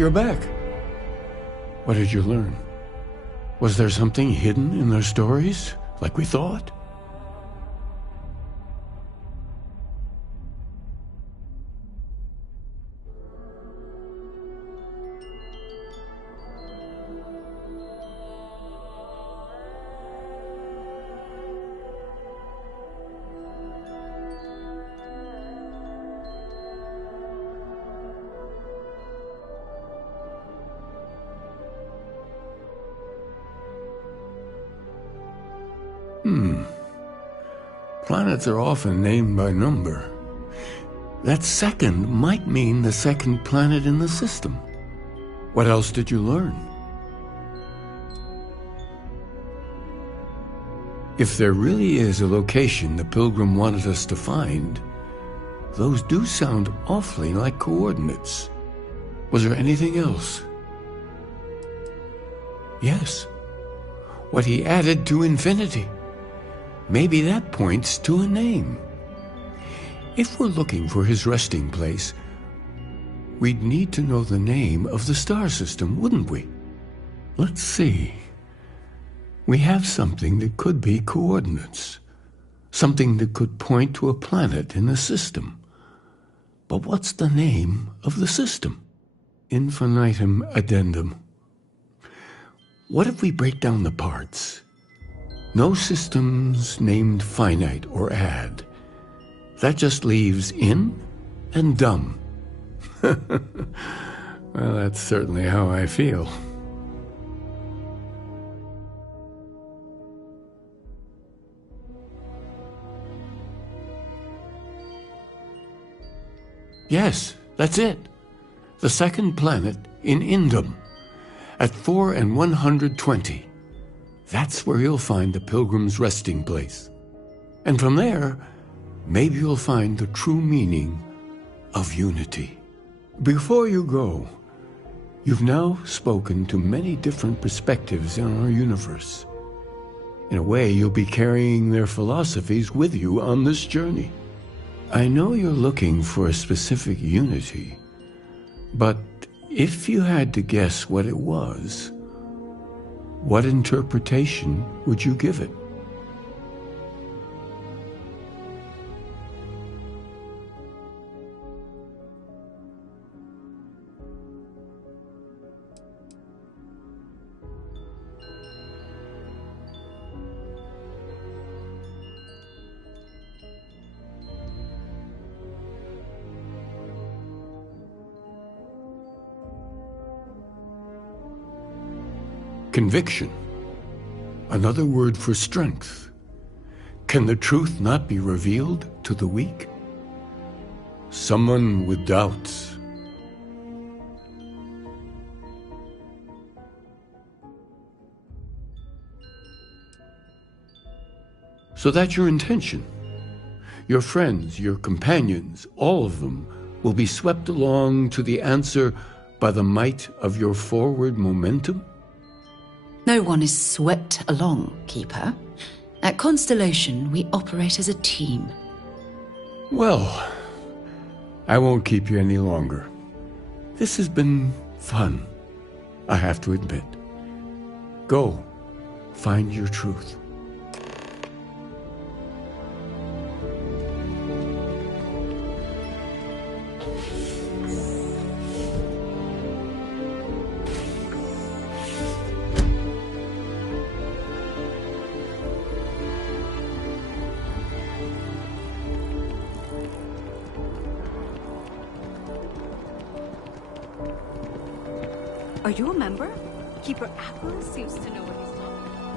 you're back. What did you learn? Was there something hidden in their stories, like we thought? Planets are often named by number. That second might mean the second planet in the system. What else did you learn? If there really is a location the Pilgrim wanted us to find, those do sound awfully like coordinates. Was there anything else? Yes. What he added to infinity. Maybe that points to a name. If we're looking for his resting place, we'd need to know the name of the star system, wouldn't we? Let's see. We have something that could be coordinates. Something that could point to a planet in the system. But what's the name of the system? Infinitum addendum. What if we break down the parts? No systems named finite or add. That just leaves in and dumb. Well, that's certainly how I feel. Yes, that's it. The second planet in Indum, at 4 and 120. That's where you'll find the Pilgrim's resting place. And from there, maybe you'll find the true meaning of unity. Before you go, you've now spoken to many different perspectives in our universe. In a way, you'll be carrying their philosophies with you on this journey. I know you're looking for a specific unity, but if you had to guess what it was, what interpretation would you give it? Conviction. Another word for strength. Can the truth not be revealed to the weak? Someone with doubts. So that's your intention. Your friends, your companions, all of them will be swept along to the answer by the might of your forward momentum? No one is swept along, Keeper. At Constellation, we operate as a team. Well, I won't keep you any longer. This has been fun, I have to admit. Go, find your truth. Are you a member? Keeper Atlas seems to know what he's talking about.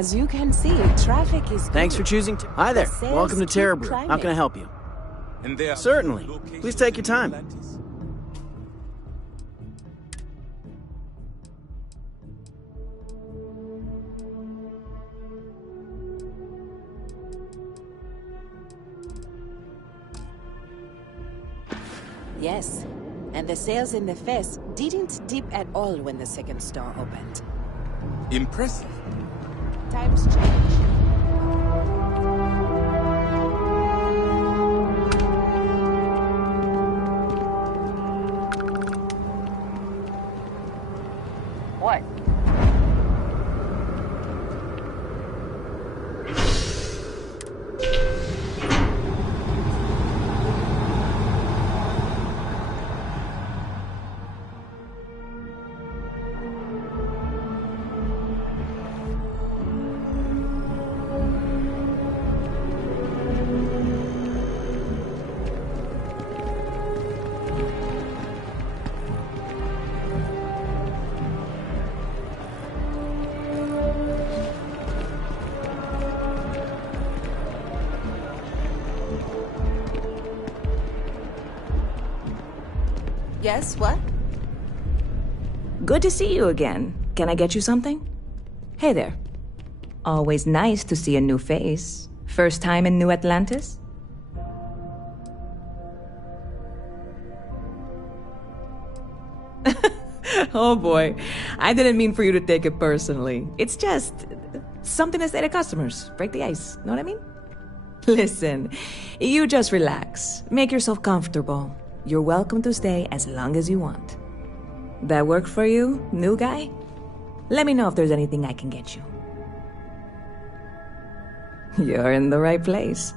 As you can see, traffic is Thanks for good. choosing. Hi there. sales Welcome to keep Terra Brew. How climbing. can I help you? Certainly. Please take your time. Yes, and the sales in the fest didn't dip at all when the second store opened. Impressive. Times change. What? Yes, what? Good to see you again. Can I get you something? Hey there. Always nice to see a new face. First time in New Atlantis? Oh boy, I didn't mean for you to take it personally. It's just something to say to customers. Break the ice, know what I mean? Listen, you just relax. Make yourself comfortable. You're welcome to stay as long as you want. That work for you, new guy? Let me know if there's anything I can get you. You're in the right place.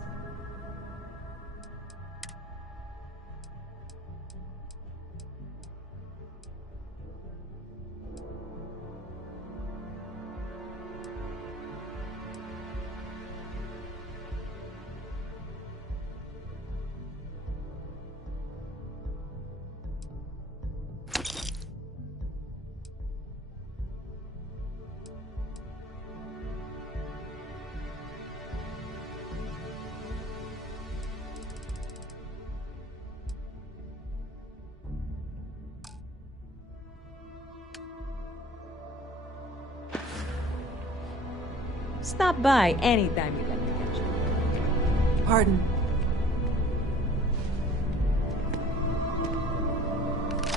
Stop by anytime you like to catch up. Pardon.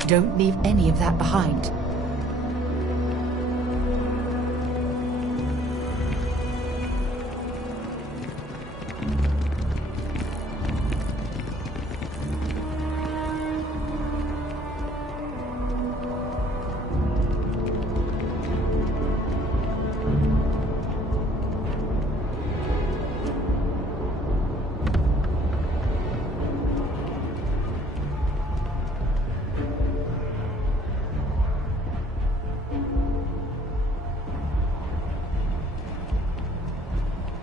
Don't leave any of that behind.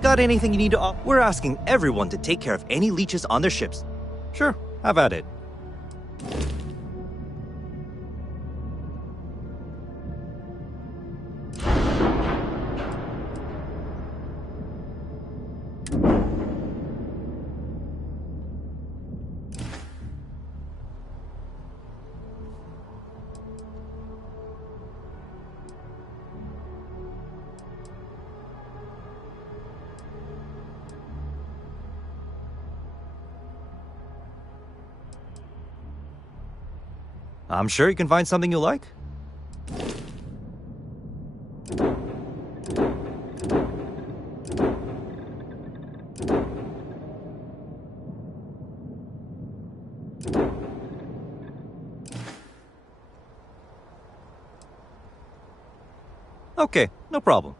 Got anything you need to offer? We're asking everyone to take care of any leeches on their ships. Sure, how about it? I'm sure you can find something you like. Okay, no problem.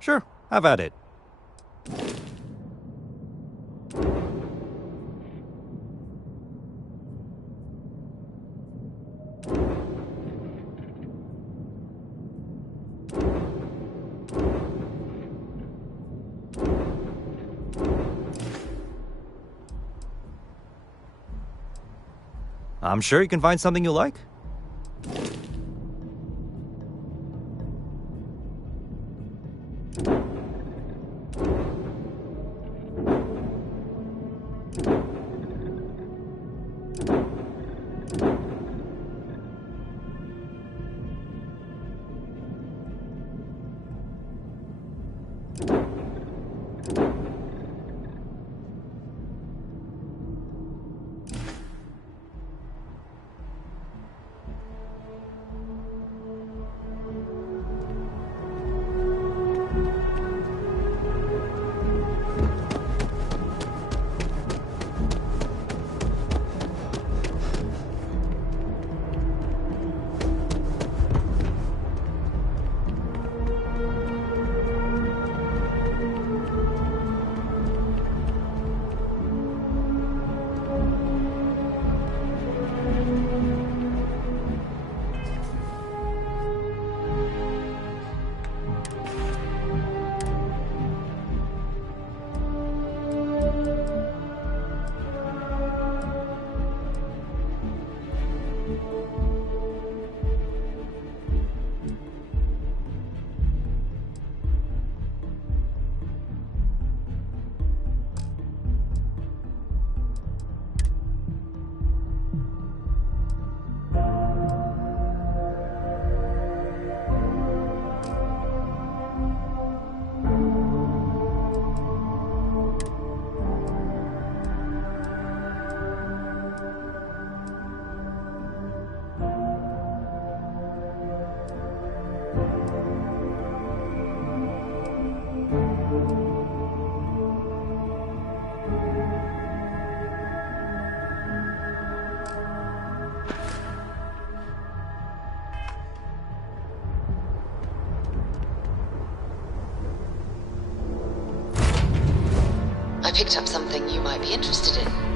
Sure, have at it. I'm sure you can find something you like. I picked up something you might be interested in.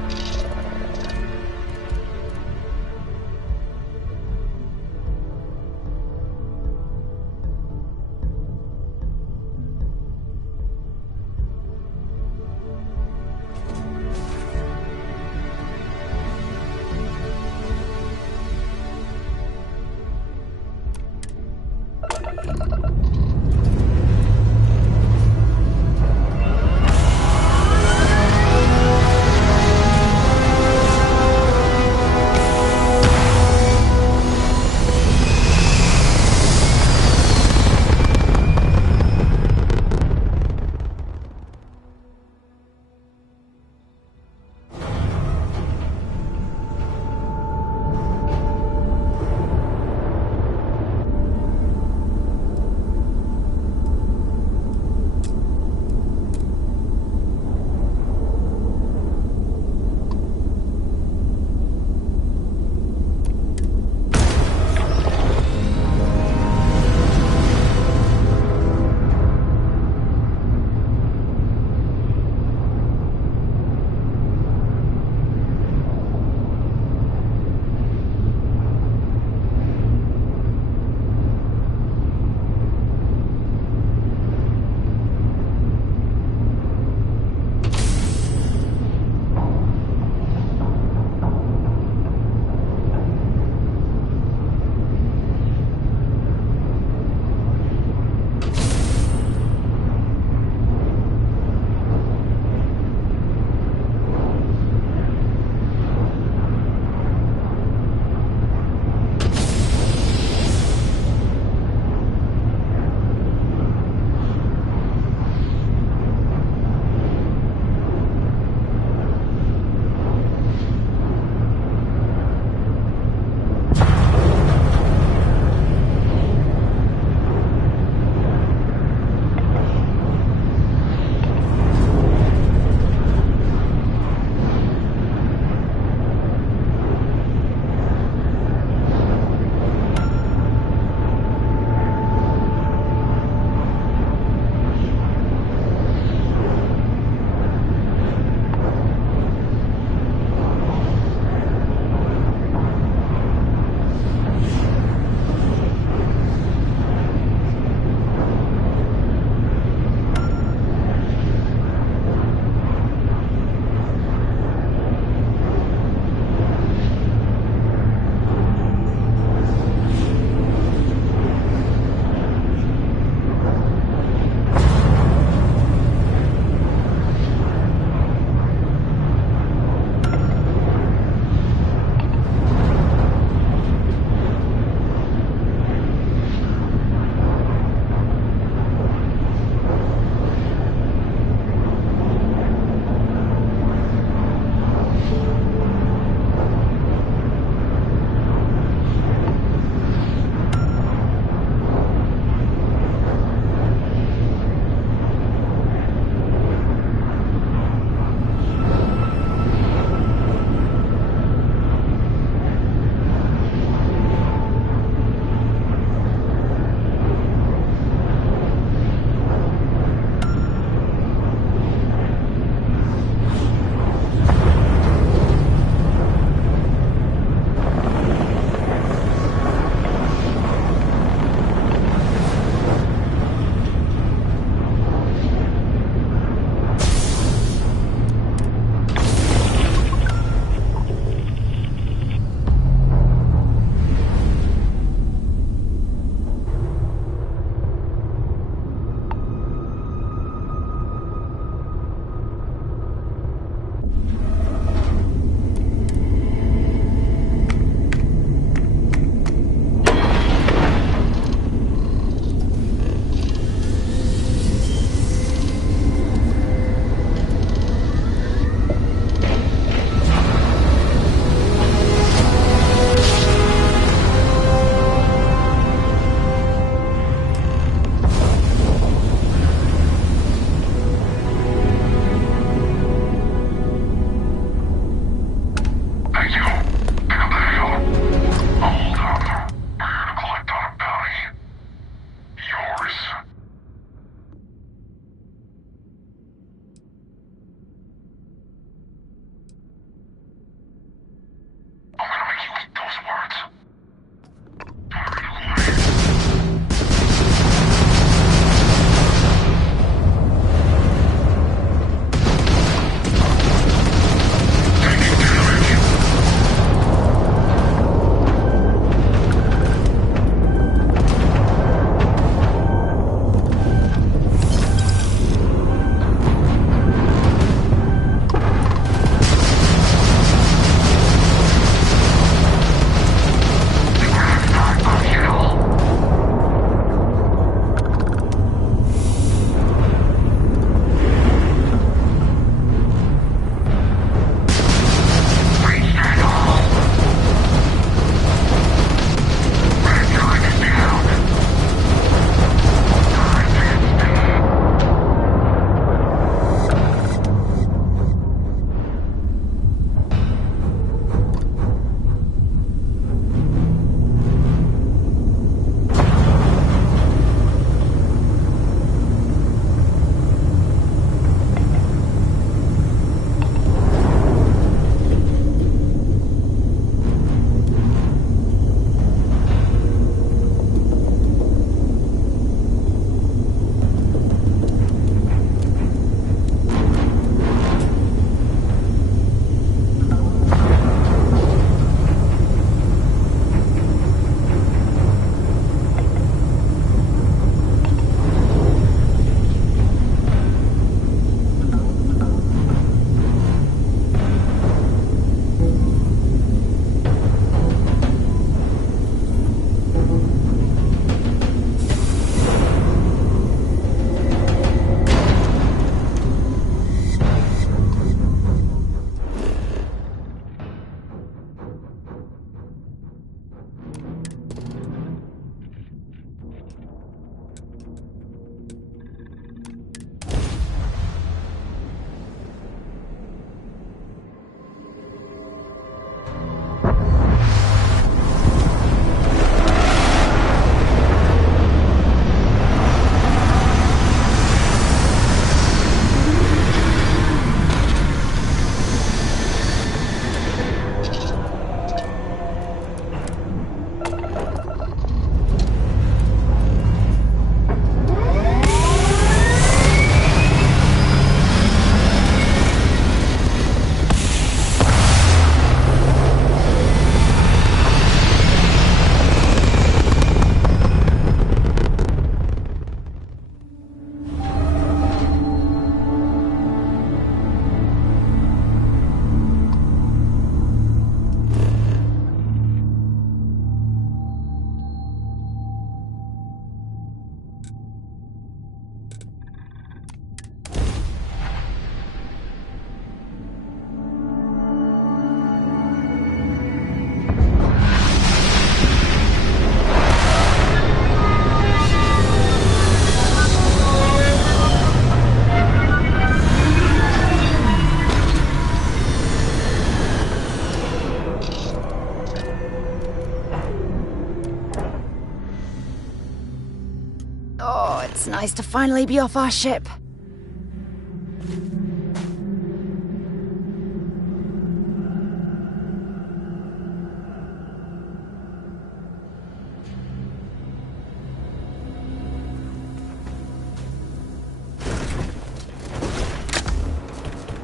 finally be off our ship.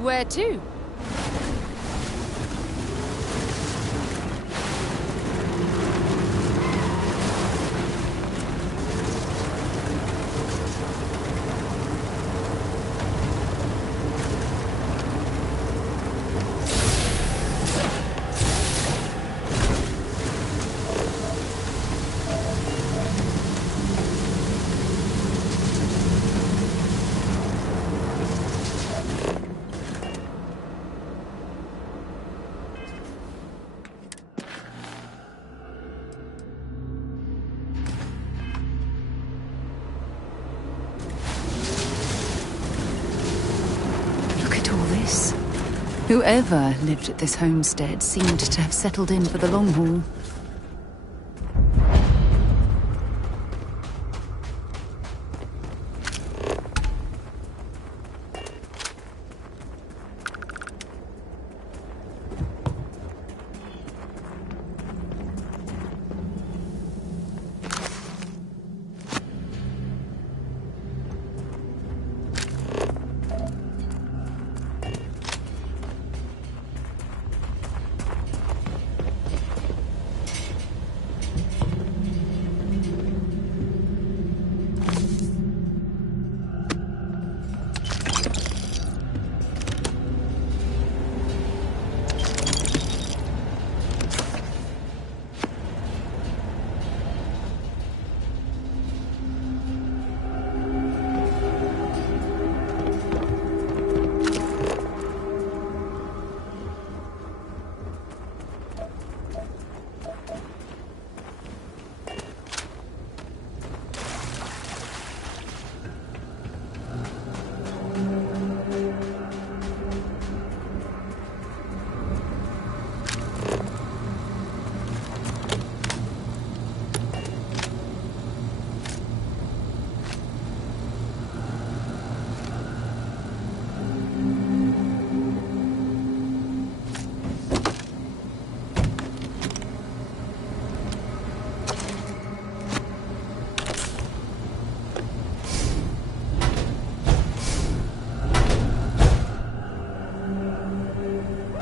Where to? Whoever lived at this homestead seemed to have settled in for the long haul.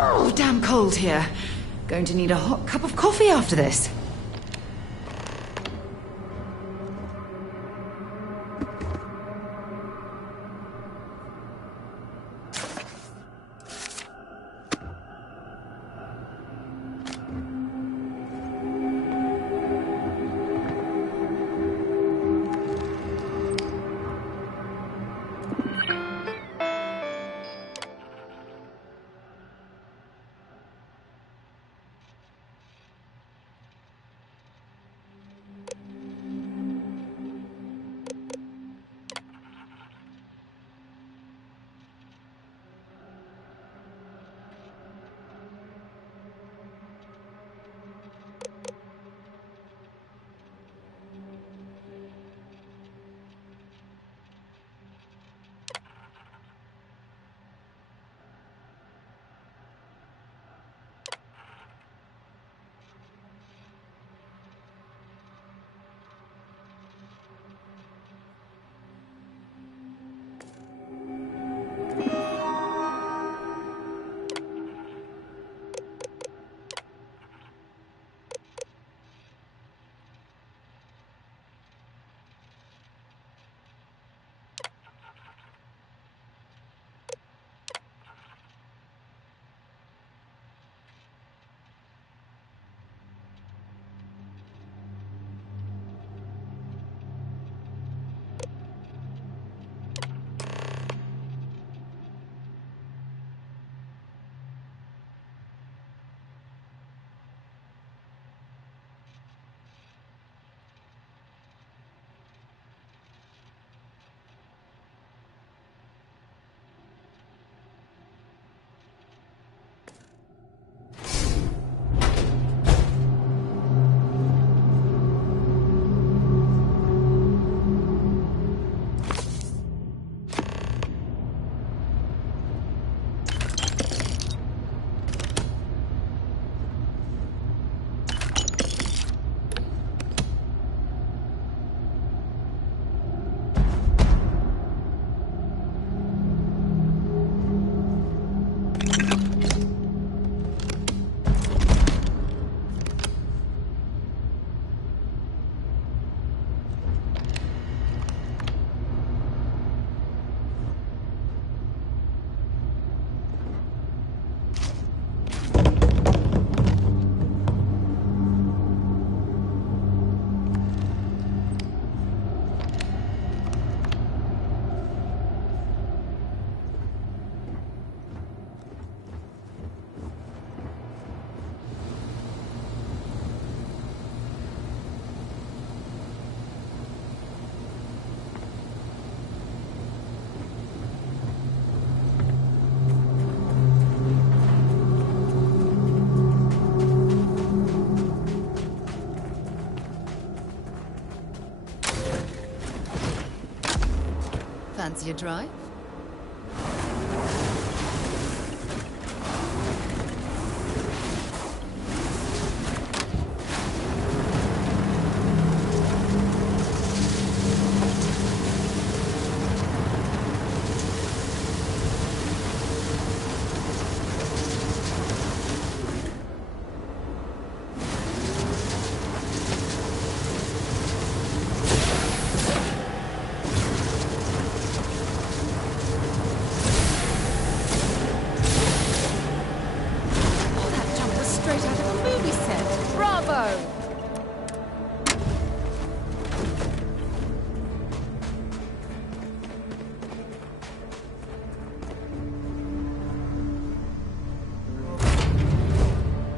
Oh, damn cold here. Going to need a hot cup of coffee after this. Fancy a drive? Straight out of a movie set. Bravo!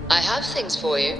I have things for you.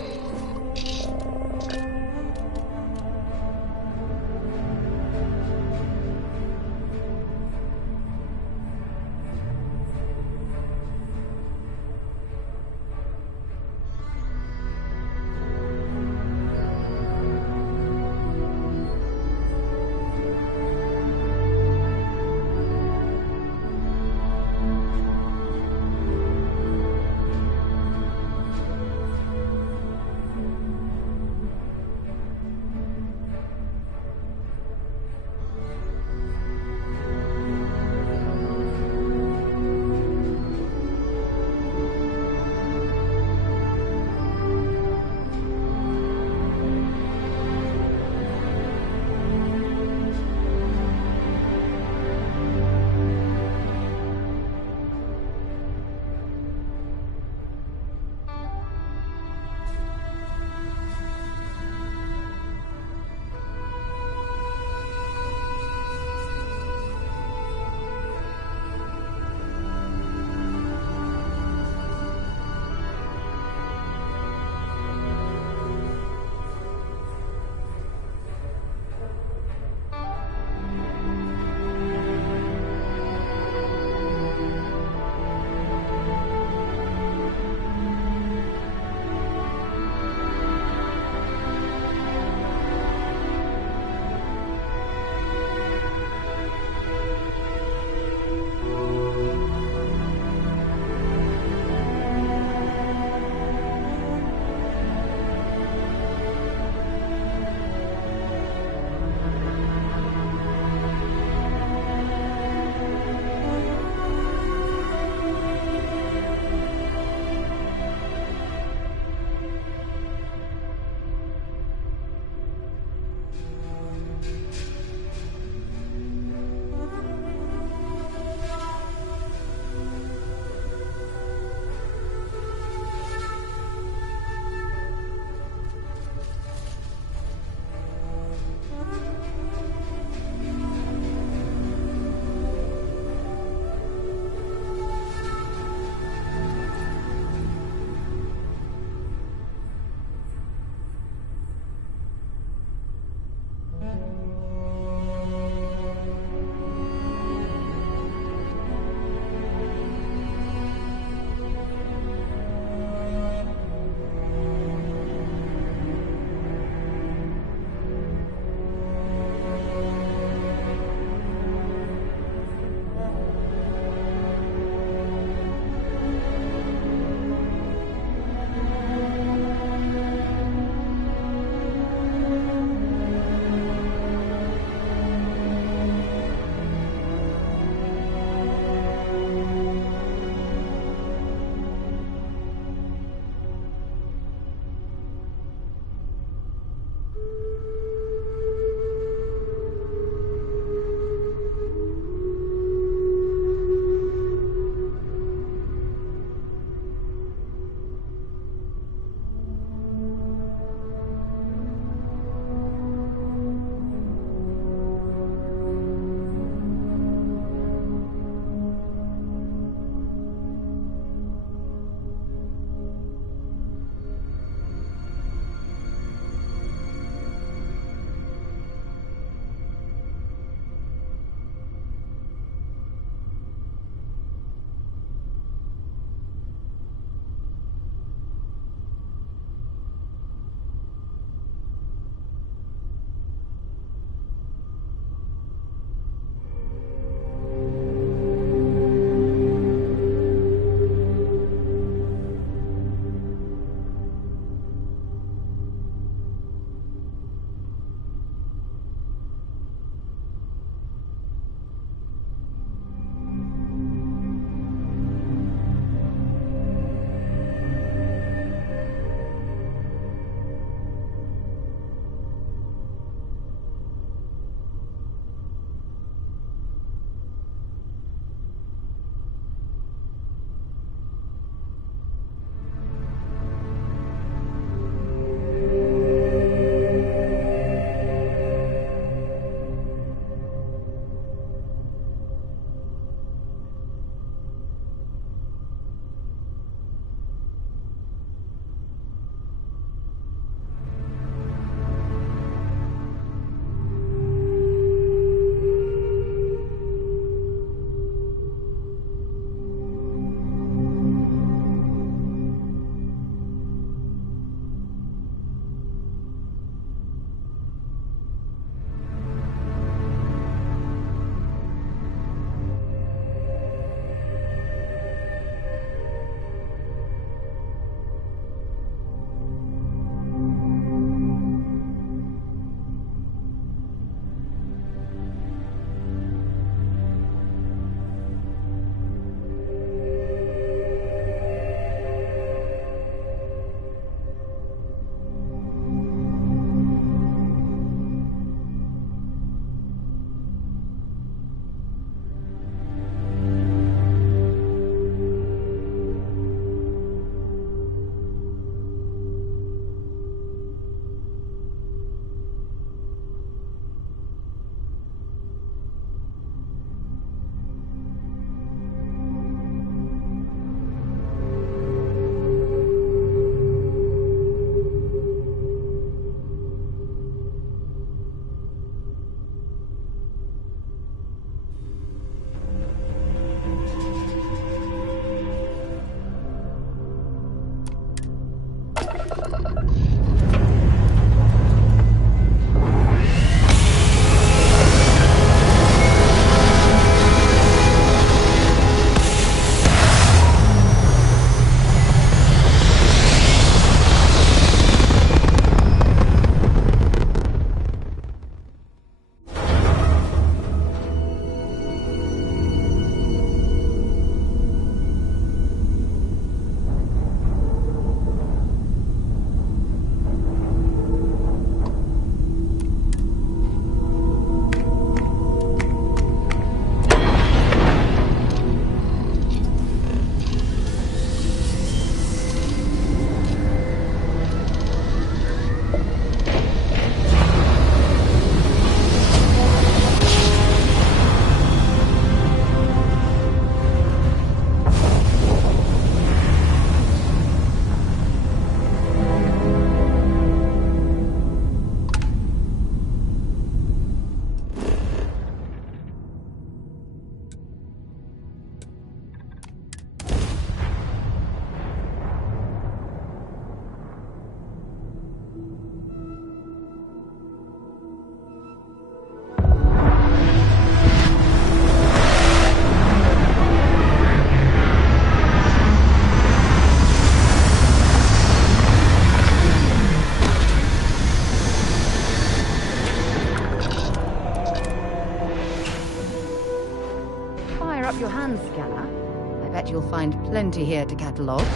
up your hand scanner. I bet you'll find plenty here to catalogue.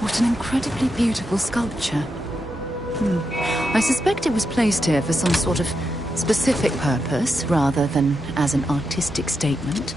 What an incredibly beautiful sculpture. I suspect it was placed here for some sort of specific purpose, rather than as an artistic statement.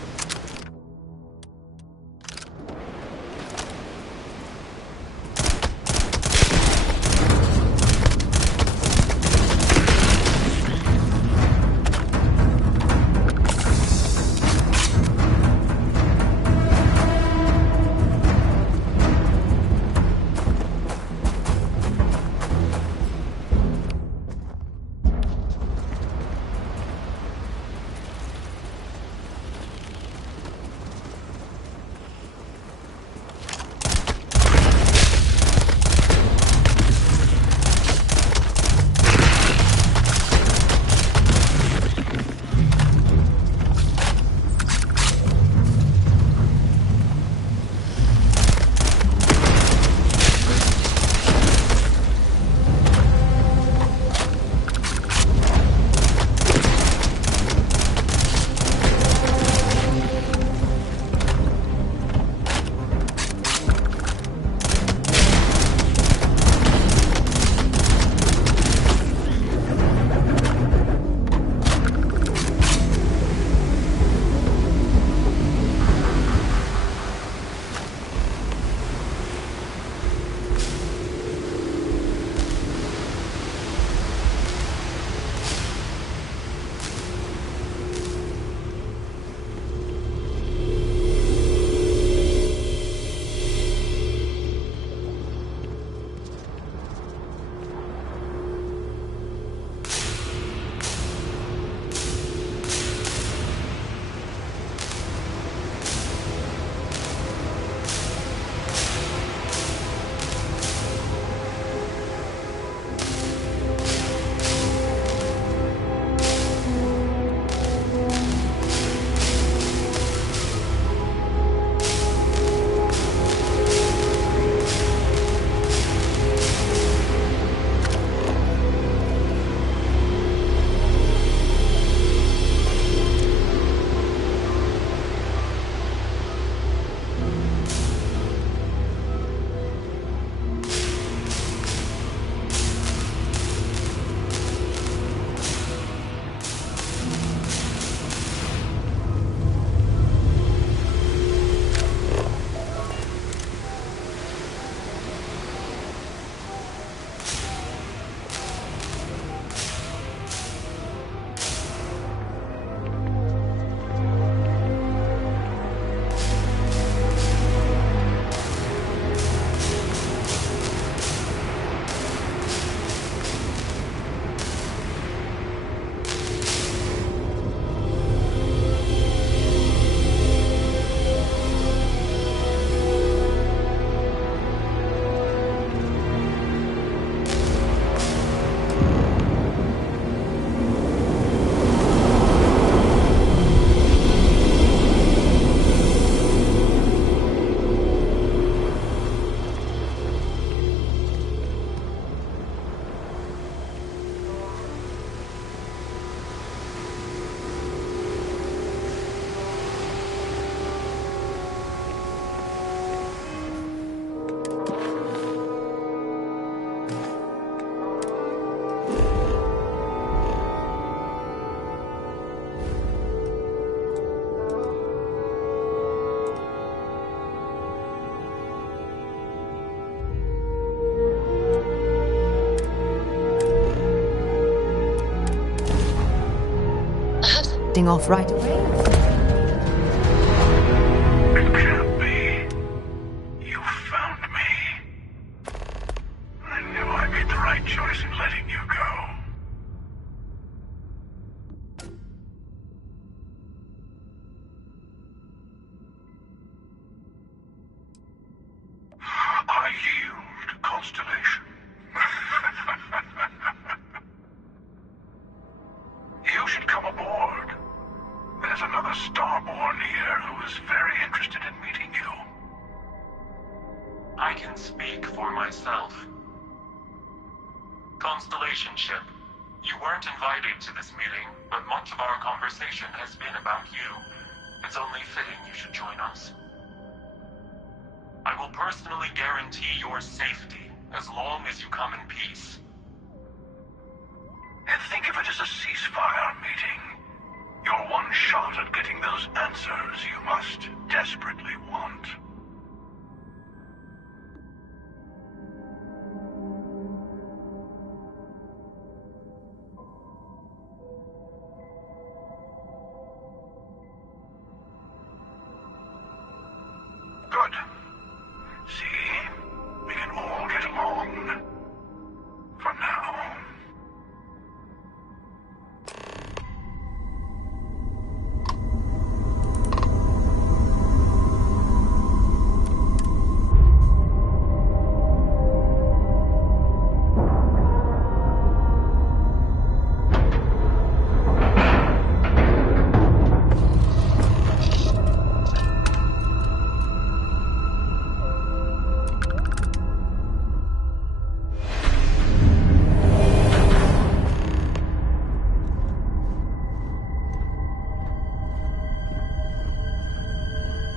drifting off right away. It can't be. You found me. I knew I made the right choice in letting you go. I yield, Constellation. You should come aboard. There's another Starborn here who is very interested in meeting you. I can speak for myself. Constellation ship, you weren't invited to this meeting, but much of our conversation has been about you. It's only fitting you should join us. I will personally guarantee your safety as long as you come in peace. And think of it as a ceasefire meeting. You're one shot at getting those answers you must desperately want. Good. See? We can all get along. For now.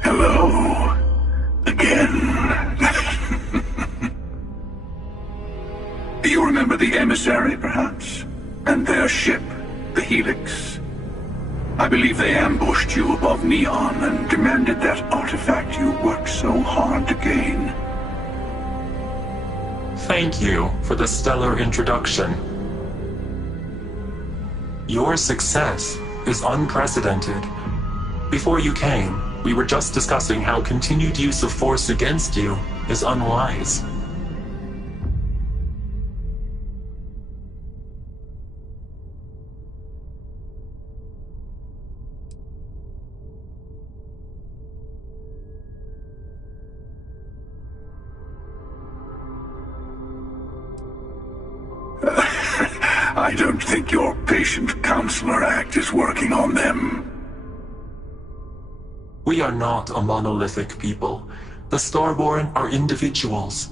Hello. Again. Do you remember the emissary, perhaps? And their ship, the Helix? I believe they ambushed you above Neon and demanded that artifact you worked so hard to gain. Thank you for the stellar introduction. Your success is unprecedented. Before you came, we were just discussing how continued use of force against you is unwise. I don't think your patient counselor act is working on them. We are not a monolithic people. The Starborn are individuals.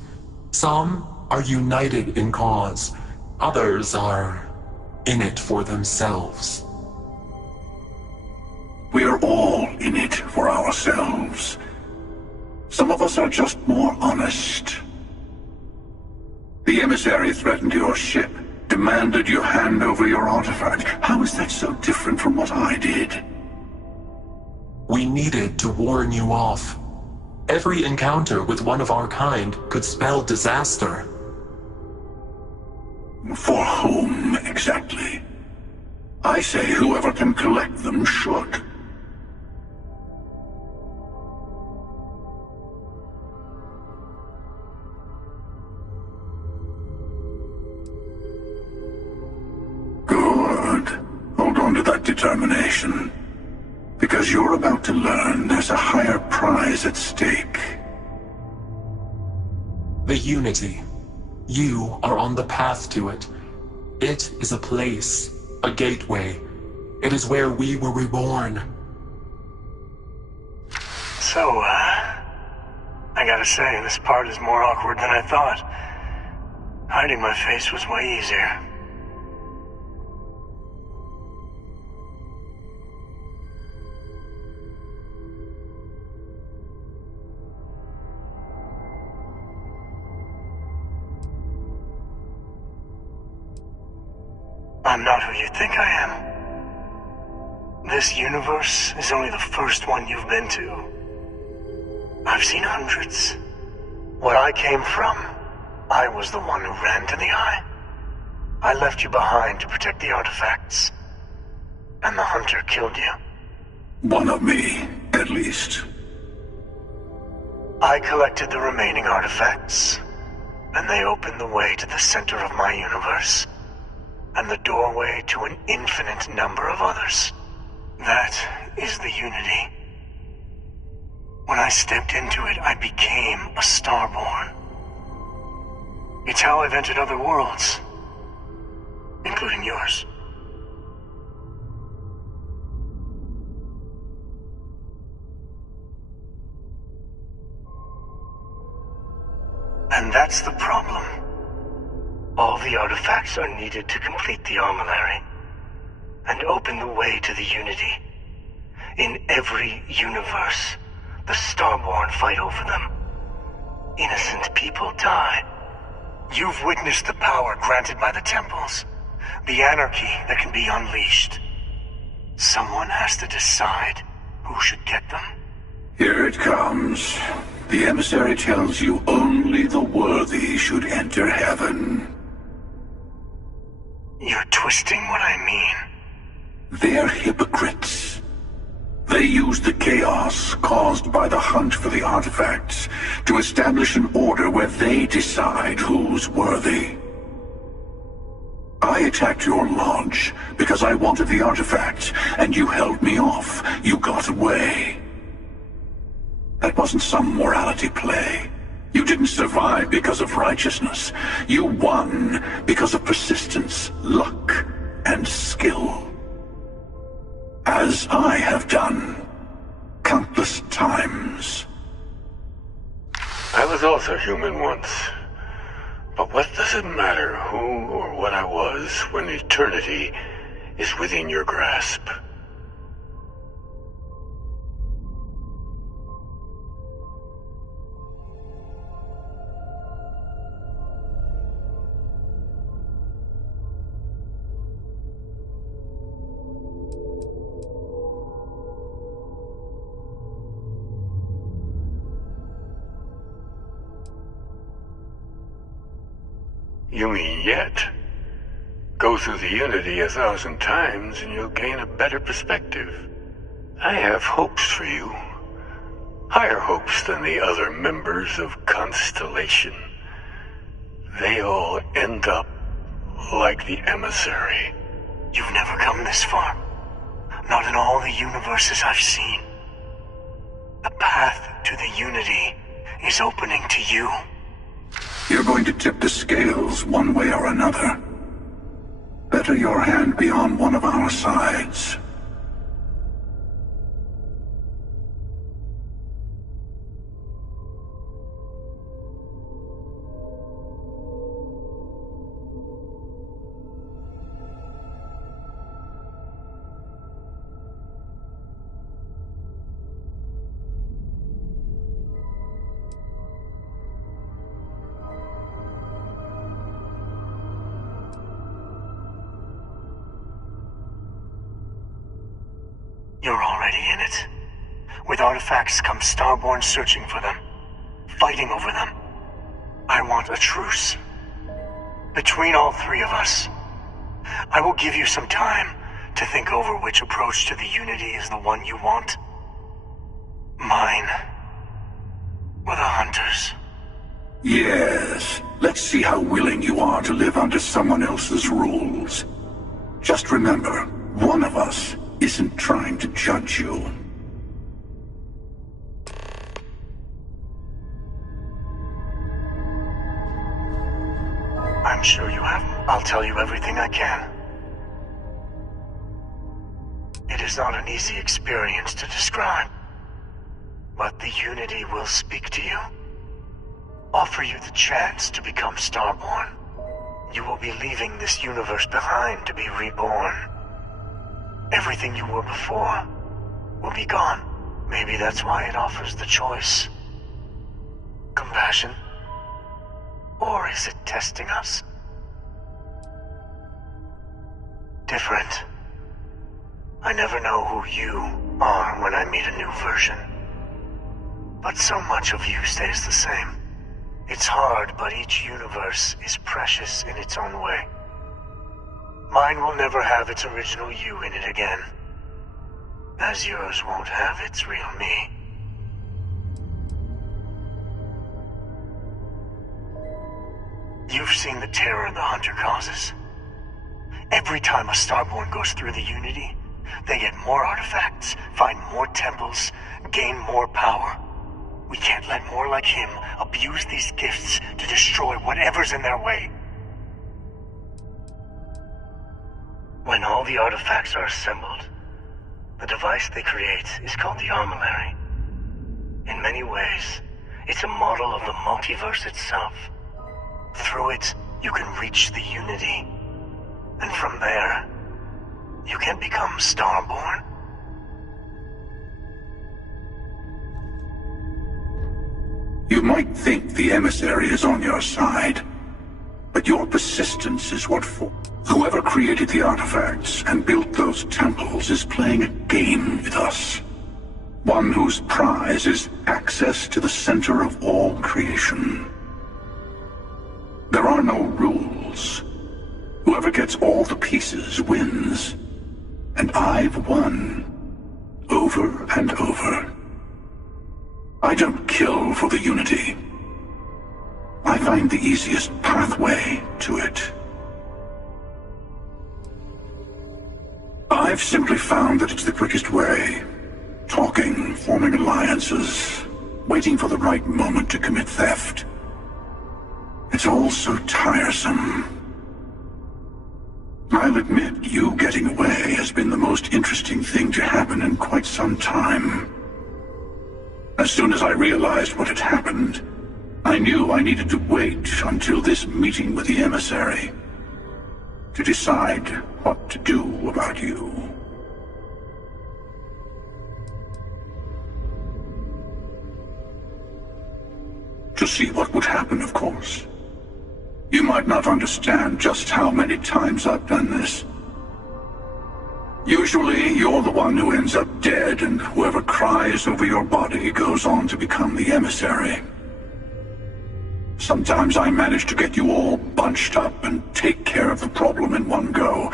Some are united in cause. Others are in it for themselves. We're all in it for ourselves. Some of us are just more honest. The emissary threatened your ship, demanded you hand over your artifact. How is that so different from what I did? We needed to warn you off. Every encounter with one of our kind could spell disaster. For whom, exactly? I say whoever can collect them should. Good. Hold on to that determination. Because you're about to learn there's a higher prize at stake. The Unity. You are on the path to it. It is a place, a gateway. It is where we were reborn. So, I gotta say, this part is more awkward than I thought. Hiding my face was way easier. I'm not who you think I am. This universe is only the first one you've been to. I've seen hundreds. Where I came from, I was the one who ran to the Eye. I left you behind to protect the artifacts. and the hunter killed you. One of me, at least. I collected the remaining artifacts, and they opened the way to the center of my universe, and the doorway to an infinite number of others. That is the Unity. When I stepped into it, I became a Starborn. It's how I've entered other worlds, including yours. And that's the problem. All the artifacts are needed to complete the armillary and open the way to the Unity. In every universe, the Starborn fight over them. Innocent people die. You've witnessed the power granted by the temples, the anarchy that can be unleashed. Someone has to decide who should get them. Here it comes. The emissary tells you only the worthy should enter heaven. You're twisting what I mean. They're hypocrites. They use the chaos caused by the hunt for the artifacts to establish an order where they decide who's worthy. I attacked your lodge because I wanted the artifact, and you held me off. You got away. That wasn't some morality play. You didn't survive because of righteousness. You won because of persistence, luck, and skill. As I have done countless times. I was also human once. But what does it matter who or what I was when eternity is within your grasp? You mean yet? Go through the Unity 1,000 times and you'll gain a better perspective. I have hopes for you. Higher hopes than the other members of Constellation. They all end up like the emissary. You've never come this far. Not in all the universes I've seen. The path to the Unity is opening to you. You're going to tip the scales one way or another. Better your hand be on one of our sides. You're already in it. With artifacts comes Starborn searching for them, fighting over them. I want a truce. Between all three of us. I will give you some time to think over which approach to the Unity is the one you want. Mine. Or the Hunters. Yes. Let's see how willing you are to live under someone else's rules. Just remember, one of us isn't trying to judge you. I'm sure you haven't. I'll tell you everything I can. It is not an easy experience to describe. But the Unity will speak to you. Offer you the chance to become Starborn. You will be leaving this universe behind to be reborn. Everything you were before will be gone. Maybe that's why it offers the choice. Compassion? Or is it testing us? Different. I never know who you are when I meet a new version. But so much of you stays the same. It's hard, but each universe is precious in its own way. Mine will never have its original you in it again. As yours won't have its real me. You've seen the terror the Hunter causes. Every time a Starborn goes through the Unity, they get more artifacts, find more temples, gain more power. We can't let more like him abuse these gifts to destroy whatever's in their way. When all the artifacts are assembled, the device they create is called the Armillary. In many ways, it's a model of the multiverse itself. Through it, you can reach the Unity. And from there, you can become Starborn. You might think the emissary is on your side, but your persistence is what for. Whoever created the artifacts and built those temples is playing a game with us. One whose prize is access to the center of all creation. There are no rules. Whoever gets all the pieces wins. And I've won. Over and over. I don't kill for the Unity. I find the easiest pathway to it. I've simply found that it's the quickest way. Talking, forming alliances, waiting for the right moment to commit theft. It's all so tiresome. I'll admit, you getting away has been the most interesting thing to happen in quite some time. As soon as I realized what had happened, I knew I needed to wait until this meeting with the emissary to decide what to do about you. To see what would happen, of course. You might not understand just how many times I've done this. Usually, you're the one who ends up dead, and whoever cries over your body goes on to become the emissary. Sometimes I manage to get you all bunched up and take care of the problem in one go.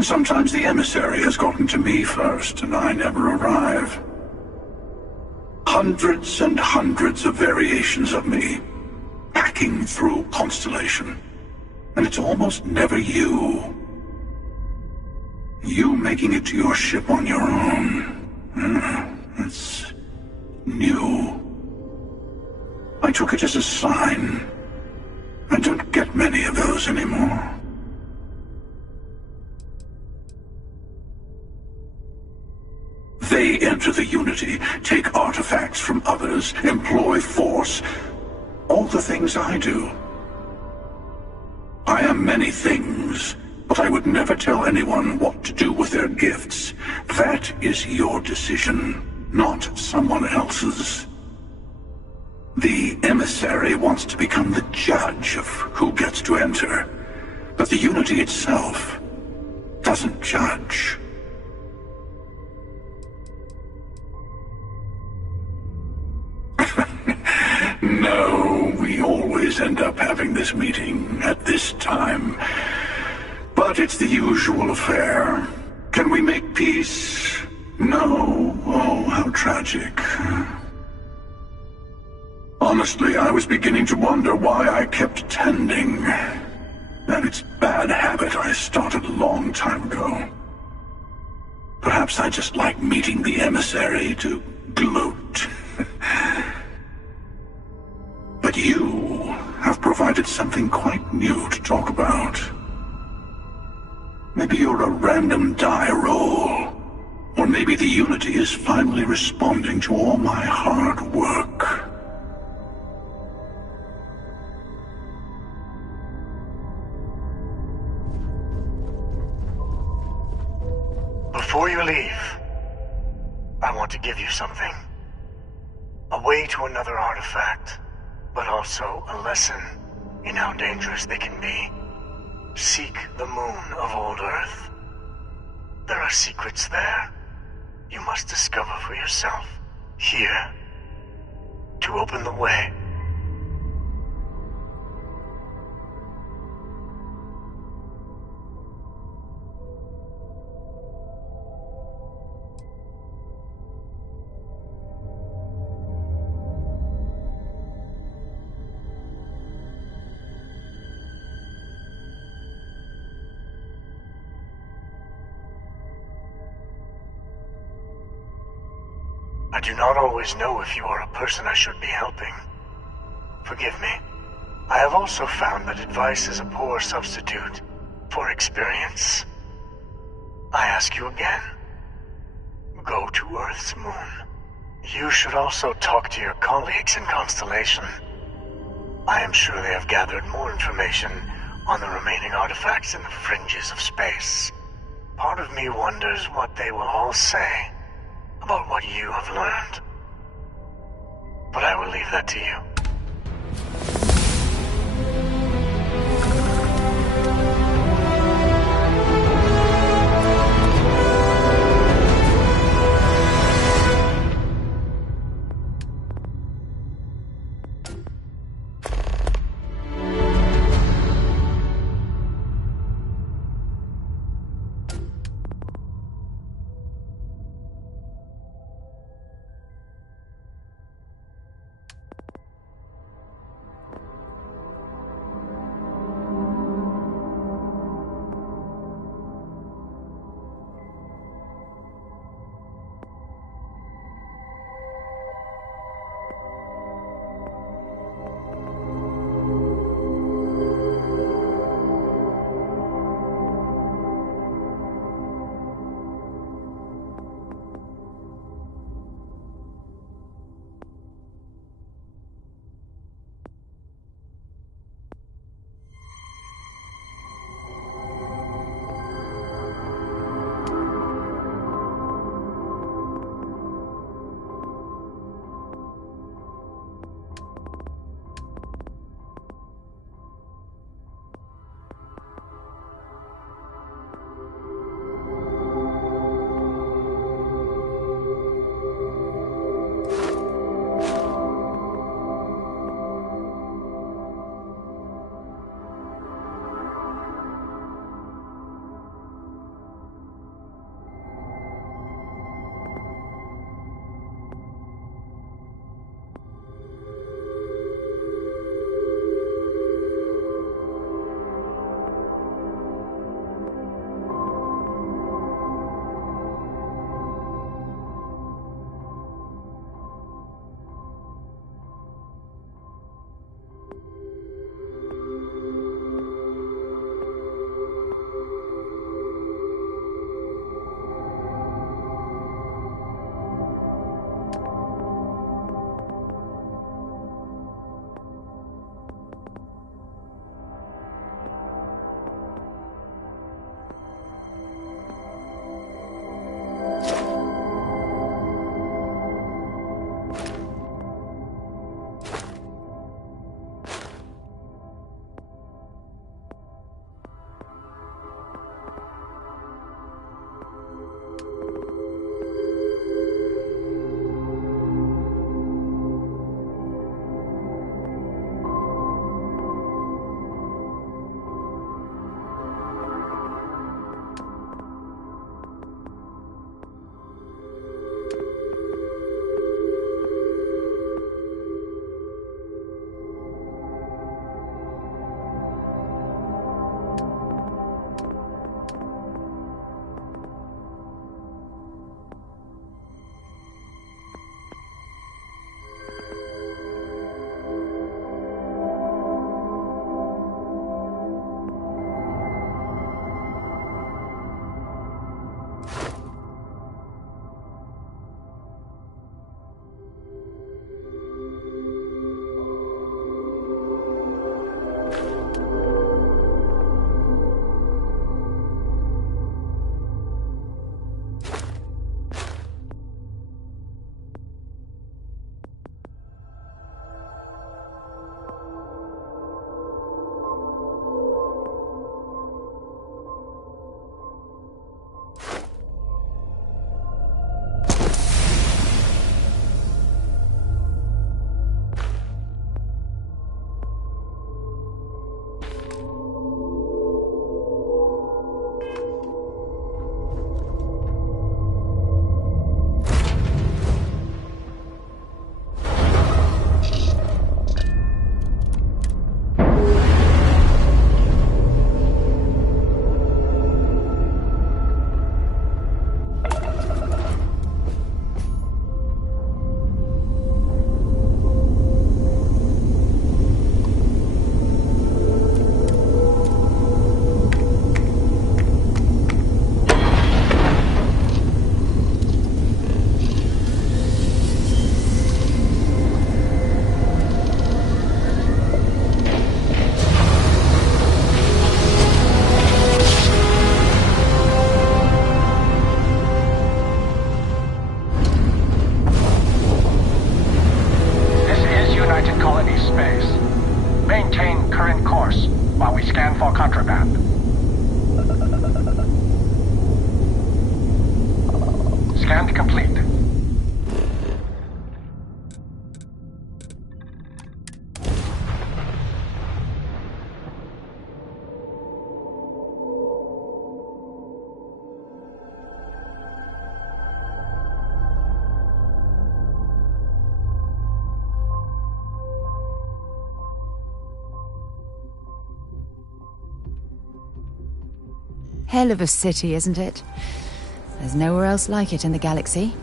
Sometimes the emissary has gotten to me first, and I never arrive. Hundreds and hundreds of variations of me, hacking through Constellation. And it's almost never you. You making it to your ship on your own. That's new. I took it as a sign. I don't get many of those anymore. They enter the Unity, take artifacts from others, employ force. All the things I do. I am many things, but I would never tell anyone what to do with their gifts. That is your decision, not someone else's. The emissary wants to become the judge of who gets to enter, but the Unity itself doesn't judge. No, we always end up having this meeting at this time. But it's the usual affair. Can we make peace? No. Oh, how tragic. Honestly, I was beginning to wonder why I kept attending. That it's bad habit I started a long time ago. Perhaps I just like meeting the emissary to gloat. But you have provided something quite new to talk about. Maybe you're a random die roll. Or maybe the Unity is finally responding to all my hard work. Before you leave, I want to give you something. A way to another artifact, but also a lesson in how dangerous they can be. Seek the moon of old Earth. There are secrets there you must discover for yourself. Here, to open the way. I do not always know if you are a person I should be helping. Forgive me. I have also found that advice is a poor substitute for experience. I ask you again. Go to Earth's moon. You should also talk to your colleagues in Constellation. I am sure they have gathered more information on the remaining artifacts in the fringes of space. Part of me wonders what they will all say about what you have learned. But I will leave that to you. United Colonies space. Maintain current course while we scan for contraband. Scan complete. Hell of a city, isn't it? There's nowhere else like it in the galaxy.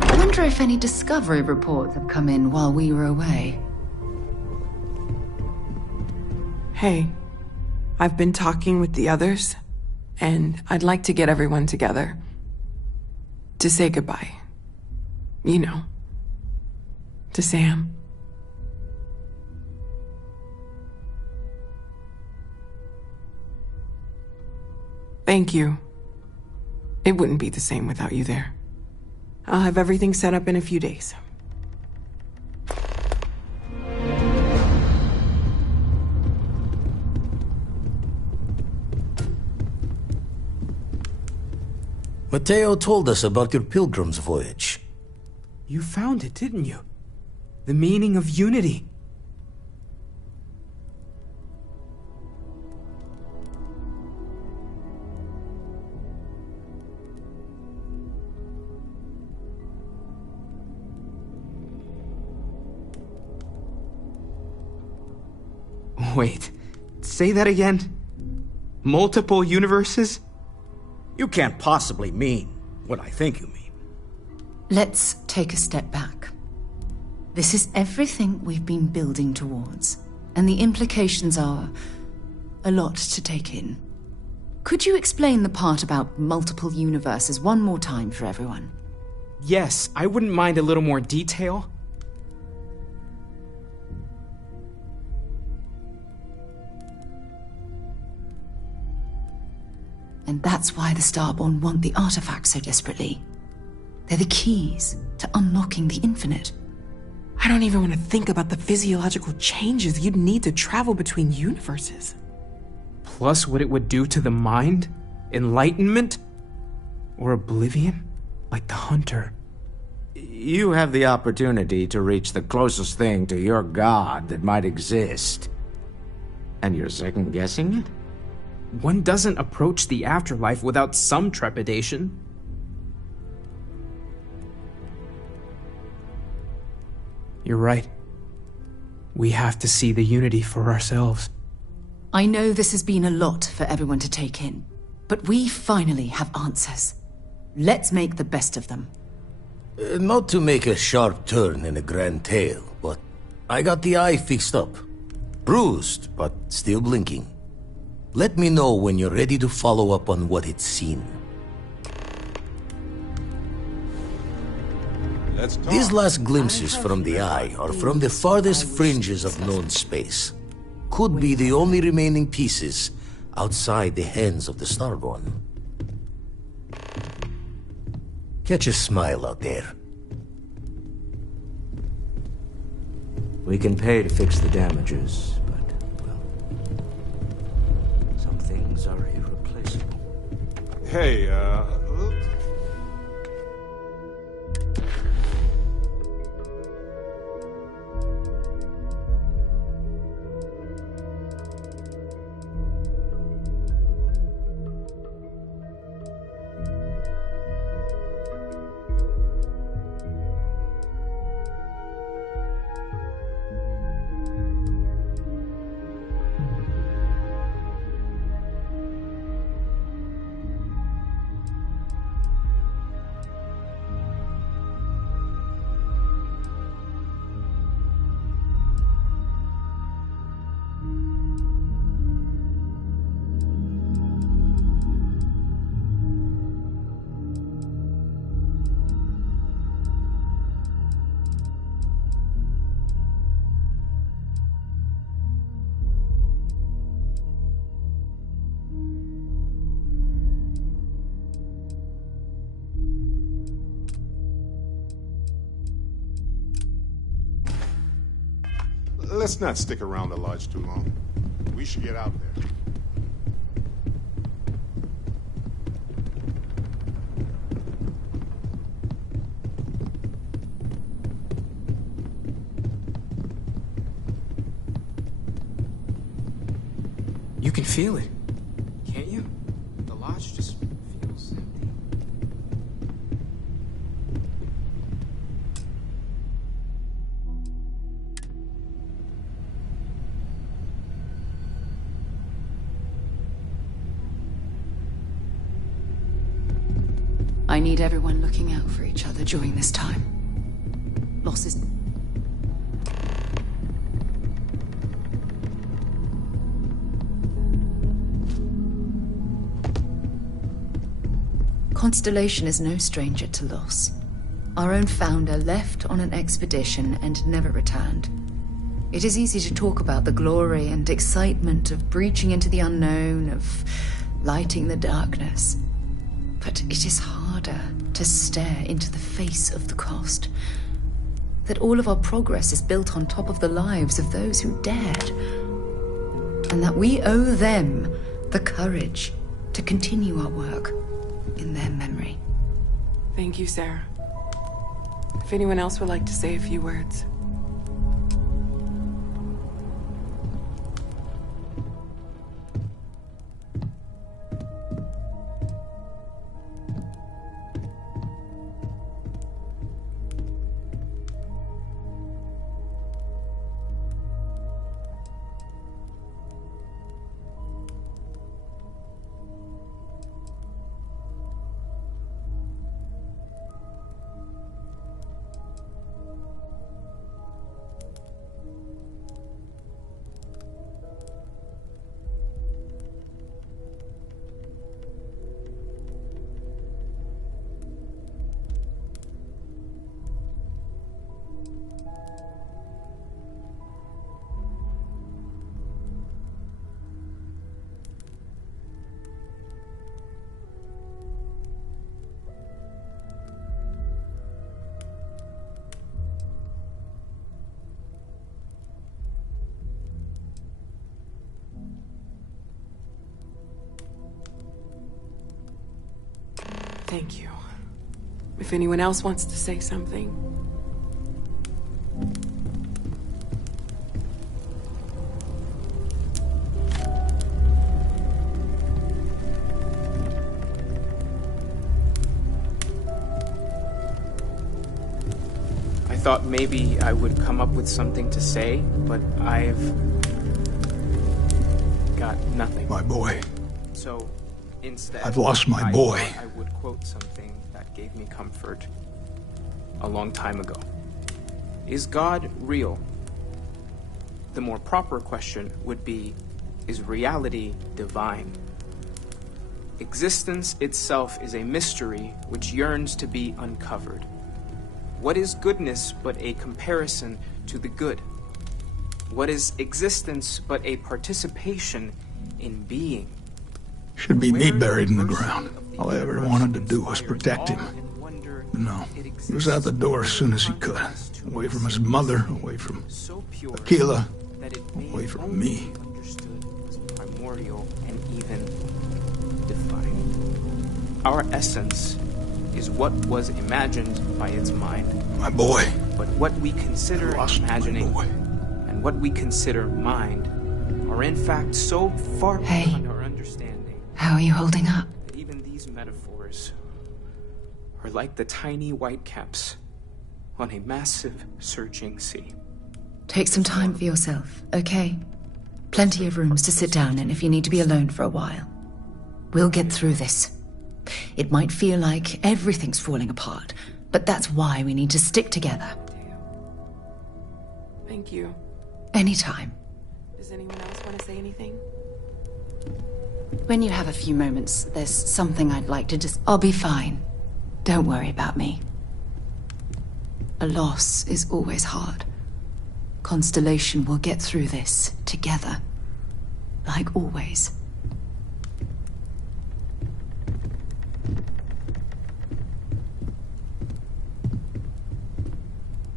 I wonder if any discovery reports have come in while we were away. Hey, I've been talking with the others, and I'd like to get everyone together. To say goodbye. You know. To Sam. Thank you. It wouldn't be the same without you there. I'll have everything set up in a few days. Mateo told us about your pilgrim's voyage. You found it, didn't you? The meaning of unity. Wait, say that again? Multiple universes? You can't possibly mean what I think you mean. Let's take a step back. This is everything we've been building towards, and the implications are a lot to take in. Could you explain the part about multiple universes one more time for everyone? Yes, I wouldn't mind a little more detail. And that's why the Starborn want the artifacts so desperately. They're the keys to unlocking the infinite. I don't even want to think about the physiological changes you'd need to travel between universes. Plus what it would do to the mind? Enlightenment? Or oblivion? Like the Hunter. You have the opportunity to reach the closest thing to your god that might exist. And you're second-guessing it? One doesn't approach the afterlife without some trepidation. You're right. We have to see the unity for ourselves. I know this has been a lot for everyone to take in, but we finally have answers. Let's make the best of them. Not to make a sharp turn in a grand tale, but I got the eye fixed up. Bruised, but still blinking. Let me know when you're ready to follow up on what it's seen. These last glimpses from the eye are from the farthest fringes of known space. Could be the only remaining pieces outside the hands of the Starborn. Catch a smile out there. We can pay to fix the damages, but, well, some things are irreplaceable. Hey, Let's not stick around the lodge too long. We should get out there. You can feel it, can't you? The lodge just feels empty. I need everyone looking out for each other during this time. Losses. Constellation is no stranger to loss. Our own founder left on an expedition and never returned. It is easy to talk about the glory and excitement of breaching into the unknown, of lighting the darkness. But it is harder to stare into the face of the cost. That all of our progress is built on top of the lives of those who dared. And that we owe them the courage to continue our work in their memory. Thank you, Sarah. If anyone else would like to say a few words. Thank you. If anyone else wants to say something. I thought maybe I would come up with something to say, but I've got nothing. My boy. So instead, I've lost my boy. I would quote something that gave me comfort a long time ago. Is God real? The more proper question would be, is reality divine? Existence itself is a mystery which yearns to be uncovered. What is goodness but a comparison to the good? What is existence but a participation in being? Should be me buried in the ground. All I ever wanted to do was protect him. But no, he was out the door as soon as he could. Away from his mother, away from Aquila, away from me. Primordial and even divine. Our essence is what was imagined by its mind. My boy. But what we consider imagining and what we consider mind are in fact so far beyond our understanding. How are you holding up? That even these metaphors are like the tiny whitecaps on a massive surging sea. Take some time for yourself, okay? Plenty of rooms to sit down in if you need to be alone for a while. We'll get through this. It might feel like everything's falling apart, but that's why we need to stick together. Thank you. Anytime. Does anyone else want to say anything? When you have a few moments, there's something I'd like to just... I'll be fine. Don't worry about me. A loss is always hard. Constellation will get through this together. Like always.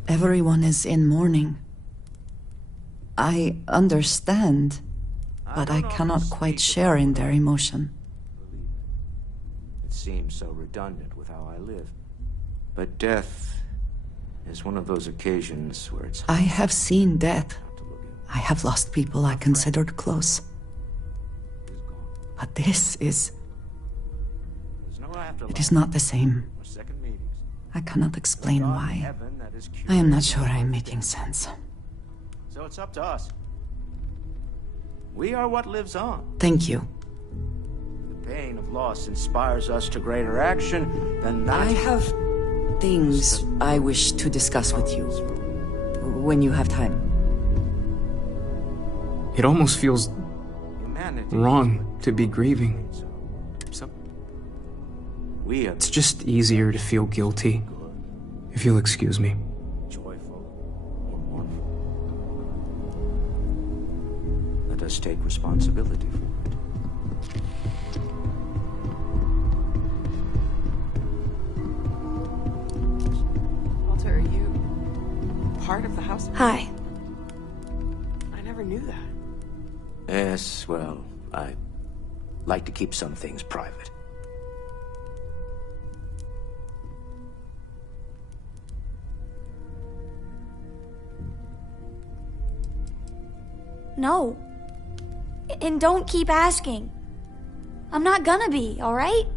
Everyone is in mourning. I understand, but I cannot quite share in their emotion. It seems so redundant with how I live. But death is one of those occasions where it's... I have seen death. I have lost people I considered close. But this is... It is not the same. I cannot explain why. I am not sure I am making sense. So it's up to us. We are what lives on. Thank you. The pain of loss inspires us to greater action than that. I have things I wish to discuss with you. When you have time. It almost feels wrong to be grieving. It's just easier to feel guilty, if you'll excuse me. Let us take responsibility for it. Walter, are you part of the house? Hi. I never knew that. Yes, well, I like to keep some things private. No. And don't keep asking. I'm not gonna be, alright?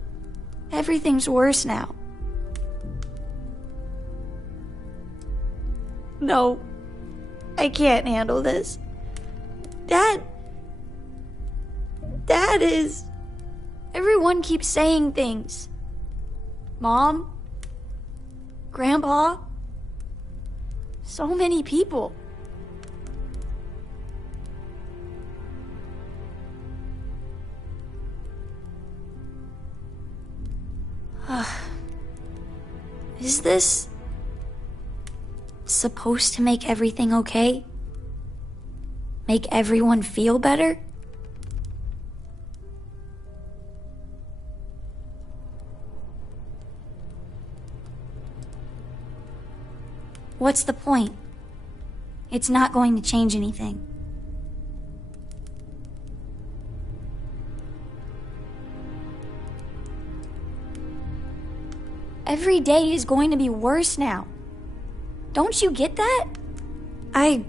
Everything's worse now. No. I can't handle this. Dad is... Everyone keeps saying things. Mom. Grandpa. So many people. Is this supposed to make everything okay? Make everyone feel better? What's the point? It's not going to change anything. Every day is going to be worse now. Don't you get that? I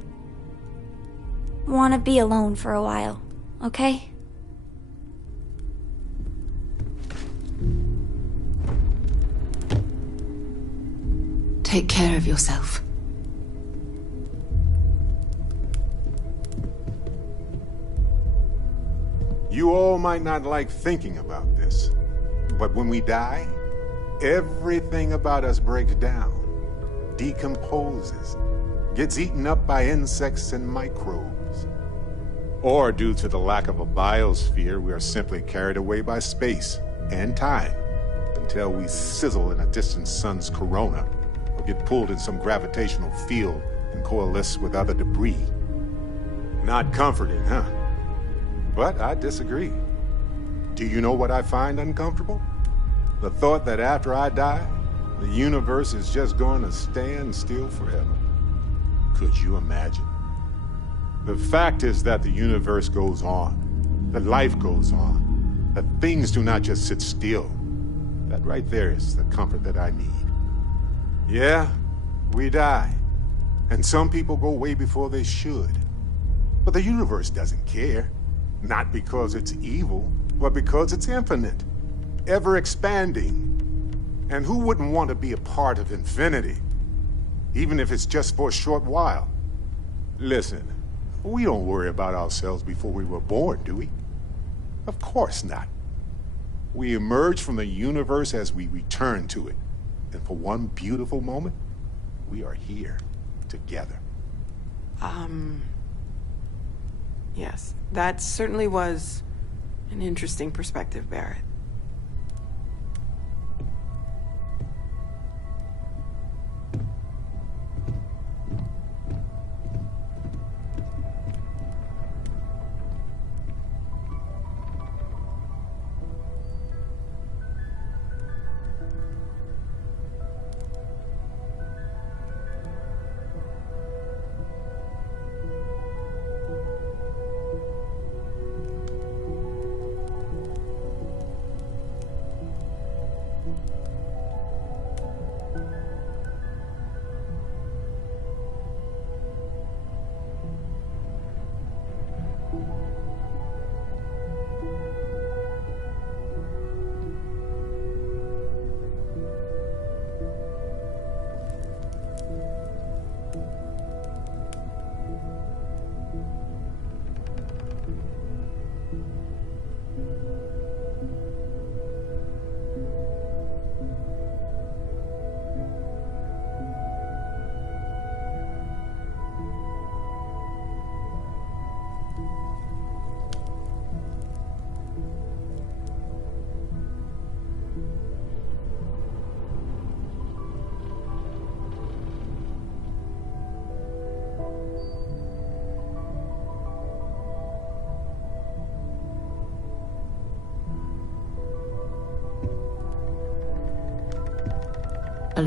want to be alone for a while, okay? Take care of yourself. You all might not like thinking about this, but when we die, everything about us breaks down, decomposes, gets eaten up by insects and microbes. Or due to the lack of a biosphere, we are simply carried away by space and time until we sizzle in a distant sun's corona or get pulled in some gravitational field and coalesce with other debris. Not comforting, huh? But I disagree. Do you know what I find uncomfortable? The thought that after I die, the universe is just going to stand still forever. Could you imagine? The fact is that the universe goes on, that life goes on, that things do not just sit still. That right there is the comfort that I need. Yeah, we die, and some people go way before they should. But the universe doesn't care, not because it's evil, but because it's infinite. Ever expanding. And who wouldn't want to be a part of infinity? Even if it's just for a short while. Listen, we don't worry about ourselves before we were born, do we? Of course not. We emerge from the universe as we return to it. And for one beautiful moment, we are here together. Yes, that certainly was an interesting perspective, Barrett.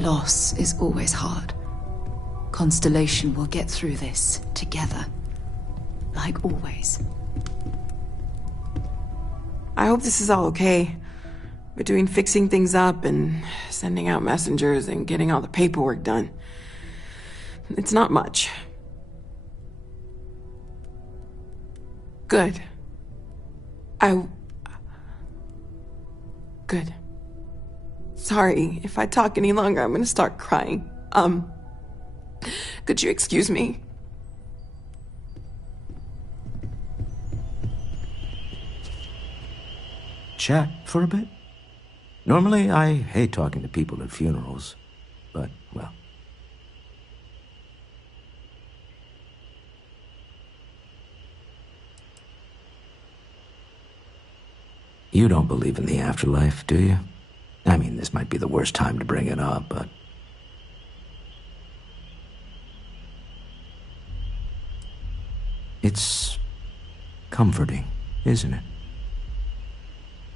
loss is always hard. Constellation will get through this together. Like always. I hope this is all okay. Between fixing things up and sending out messengers and getting all the paperwork done. It's not much. Good. Good. Sorry, if I talk any longer, I'm gonna start crying. Could you excuse me? Chat for a bit? Normally, I hate talking to people at funerals, but, well. You don't believe in the afterlife, do you? I mean, this might be the worst time to bring it up, but... It's comforting, isn't it?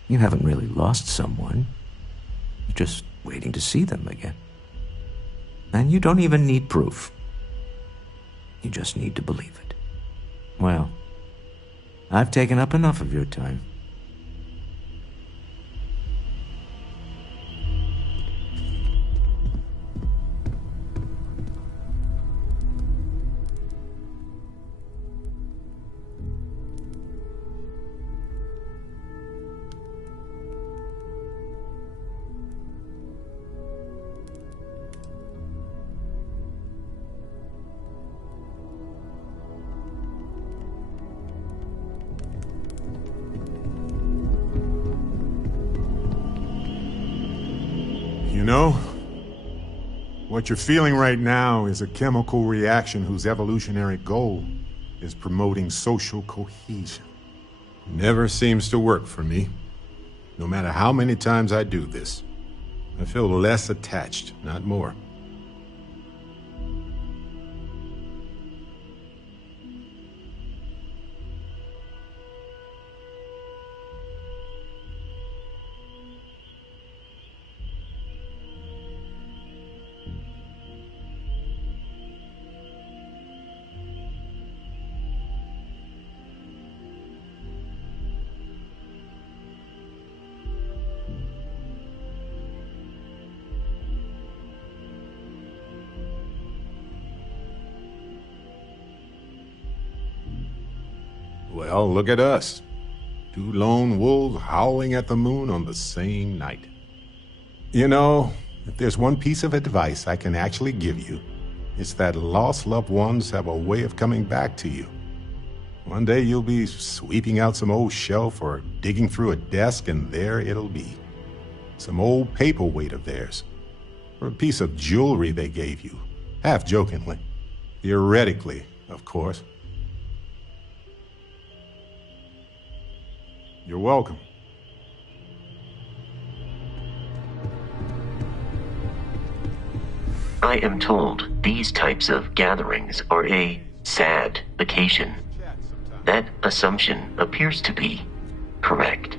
You haven't really lost someone. You're just waiting to see them again. And you don't even need proof. You just need to believe it. Well, I've taken up enough of your time. You know, what you're feeling right now is a chemical reaction whose evolutionary goal is promoting social cohesion. Never seems to work for me. No matter how many times I do this, I feel less attached, not more. Well, look at us. Two lone wolves howling at the moon on the same night. You know, if there's one piece of advice I can actually give you, it's that lost loved ones have a way of coming back to you. One day you'll be sweeping out some old shelf or digging through a desk, and there it'll be. Some old paperweight of theirs, or a piece of jewelry they gave you, half-jokingly. Theoretically, of course. You're welcome. I am told these types of gatherings are a sad occasion. That assumption appears to be correct.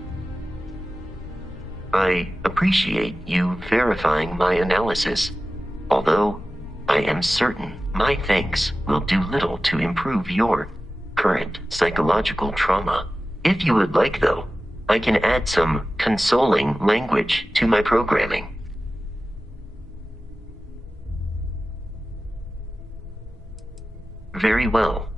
I appreciate you verifying my analysis, although I am certain my thanks will do little to improve your current psychological trauma. If you would like, though, I can add some consoling language to my programming. Very well.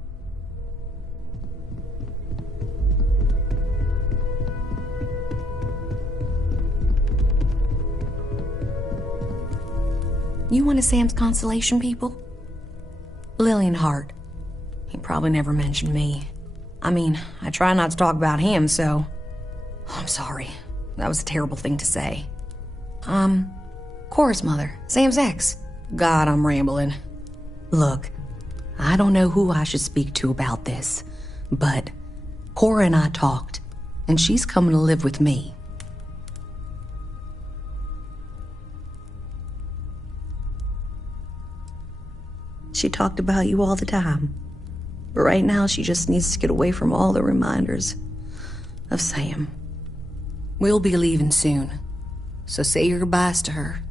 You one of Sam's constellation people? Lillian Hart. He probably never mentioned me. I mean, I try not to talk about him, so... Oh, I'm sorry. That was a terrible thing to say. Cora's mother, Sam's ex. God, I'm rambling. Look, I don't know who I should speak to about this, but Cora and I talked, and she's coming to live with me. She talked about you all the time. But right now, she just needs to get away from all the reminders of Sam. We'll be leaving soon, so say your goodbyes to her,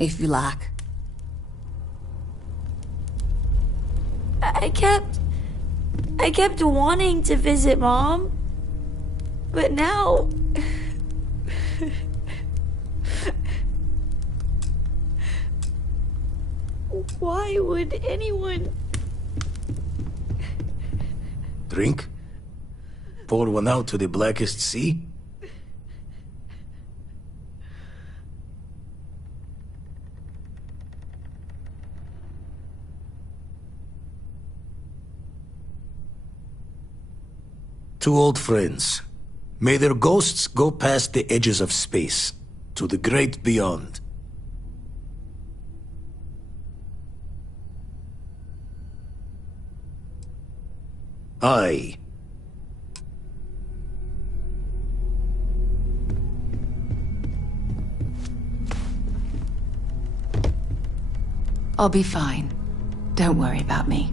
if you like. I kept wanting to visit Mom, but now... Why would anyone... Drink? Pour one out to the blackest sea? Two old friends. May their ghosts go past the edges of space, to the great beyond. Aye. I'll be fine. Don't worry about me.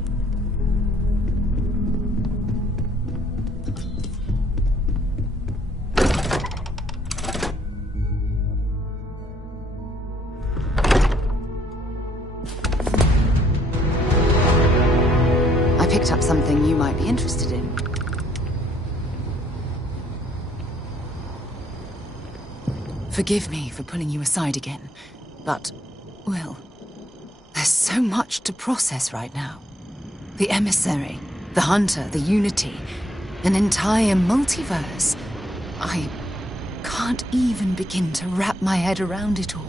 I picked up something you might be interested in. Forgive me for pulling you aside again, but, well, there's so much to process right now. The emissary, the hunter, the unity, an entire multiverse. I can't even begin to wrap my head around it all.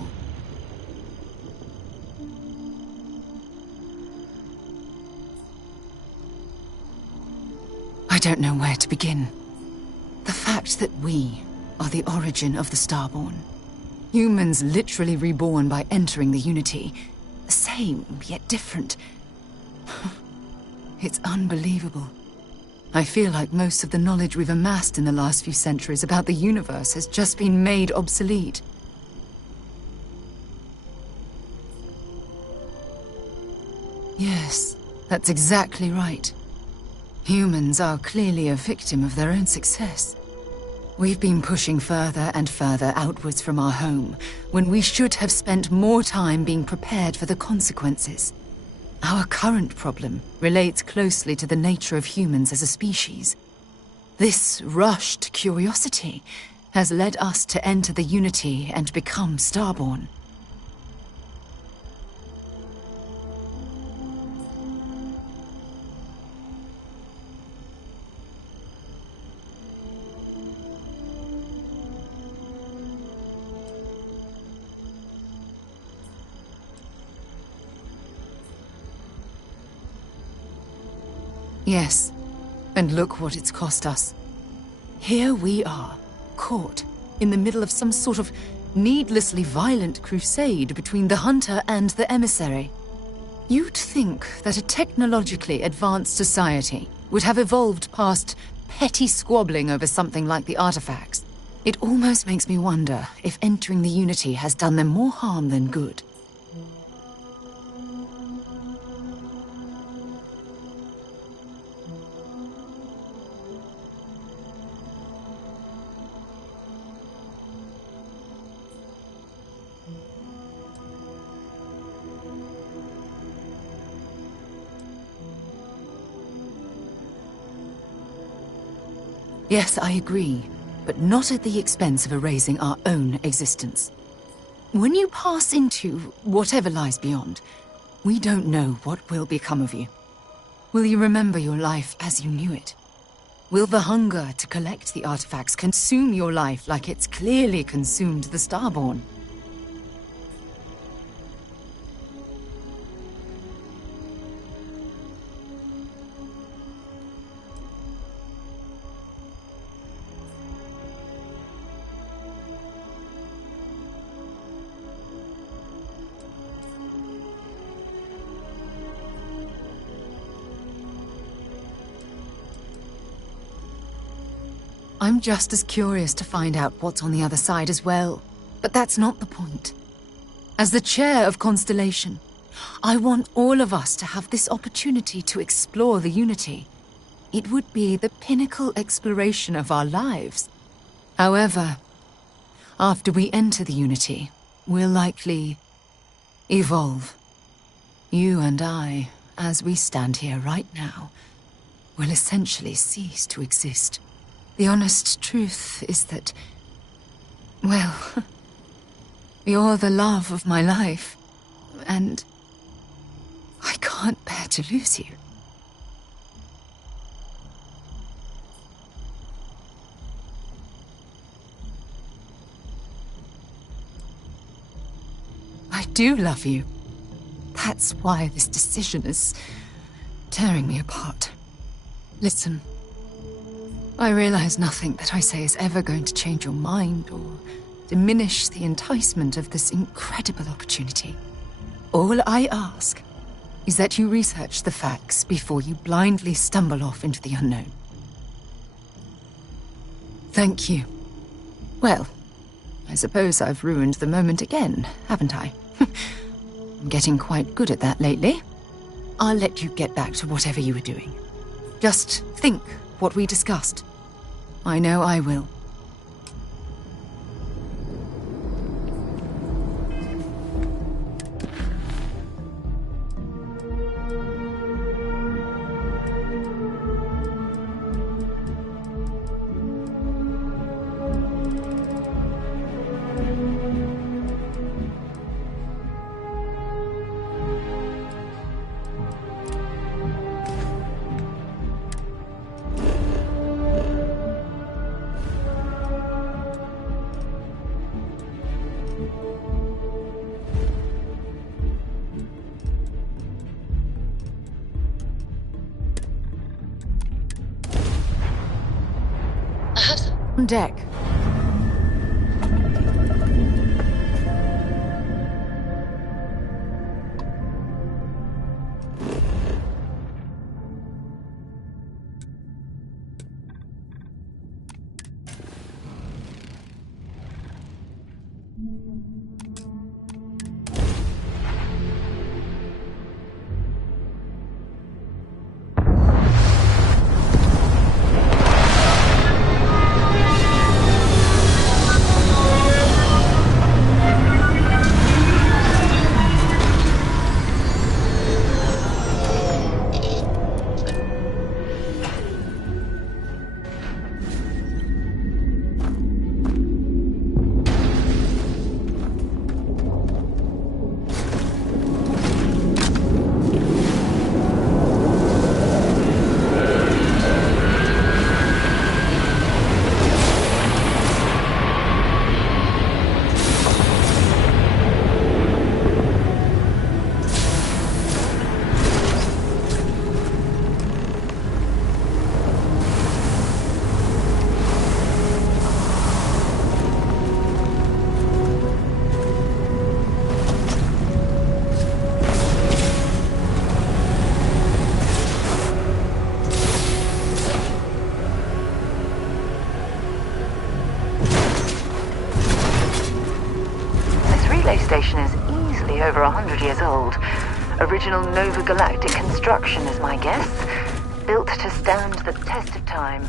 I don't know where to begin. The fact that we are the origin of the Starborn. Humans literally reborn by entering the Unity. Same, yet different. It's unbelievable. I feel like most of the knowledge we've amassed in the last few centuries about the universe has just been made obsolete. Yes, that's exactly right. Humans are clearly a victim of their own success. We've been pushing further and further outwards from our home, when we should have spent more time being prepared for the consequences. Our current problem relates closely to the nature of humans as a species. This rushed curiosity has led us to enter the Unity and become Starborn. Yes, and look what it's cost us. Here we are, caught in the middle of some sort of needlessly violent crusade between the hunter and the emissary. You'd think that a technologically advanced society would have evolved past petty squabbling over something like the artifacts. It almost makes me wonder if entering the Unity has done them more harm than good. Yes, I agree, but not at the expense of erasing our own existence. When you pass into whatever lies beyond, we don't know what will become of you. Will you remember your life as you knew it? Will the hunger to collect the artifacts consume your life like it's clearly consumed the Starborn? I'm just as curious to find out what's on the other side as well. But that's not the point. As the chair of Constellation, I want all of us to have this opportunity to explore the Unity. It would be the pinnacle exploration of our lives. However, after we enter the Unity, we'll likely Evolve. You and I, as we stand here right now, will essentially cease to exist. The honest truth is that, well, you're the love of my life, and I can't bear to lose you. I do love you. That's why this decision is tearing me apart. Listen, I realize nothing that I say is ever going to change your mind or diminish the enticement of this incredible opportunity. All I ask is that you research the facts before you blindly stumble off into the unknown. Thank you. Well, I suppose I've ruined the moment again, haven't I? I'm getting quite good at that lately. I'll let you get back to whatever you were doing. Just think what we discussed. I know I will. On deck. Station is easily over 100 years old. Original Nova Galactic construction is my guess. Built to stand the test of time.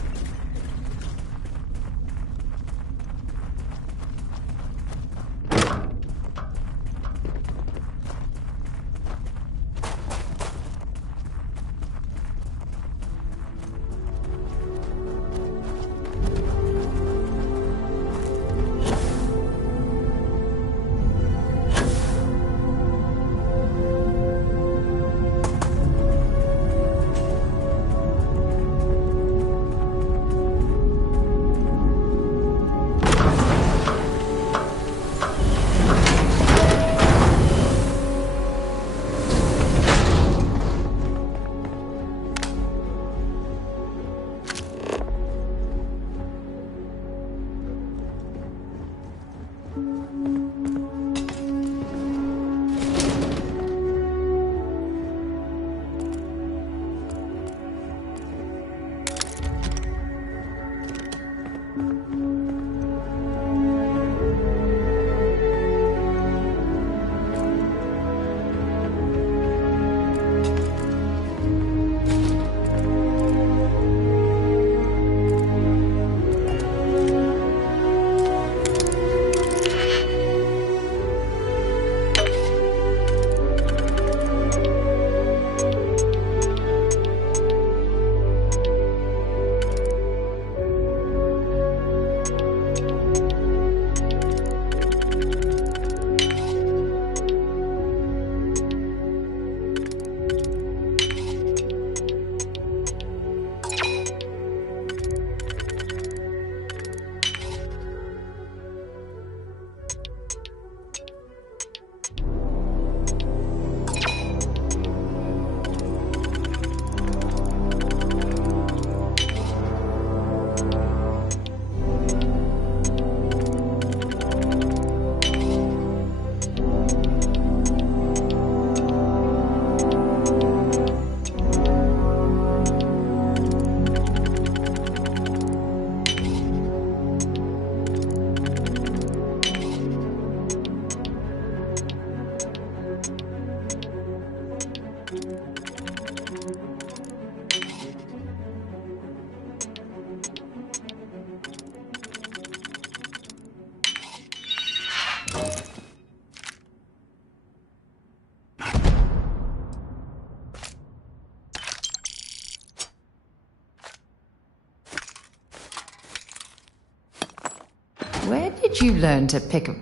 did you learn to pick a...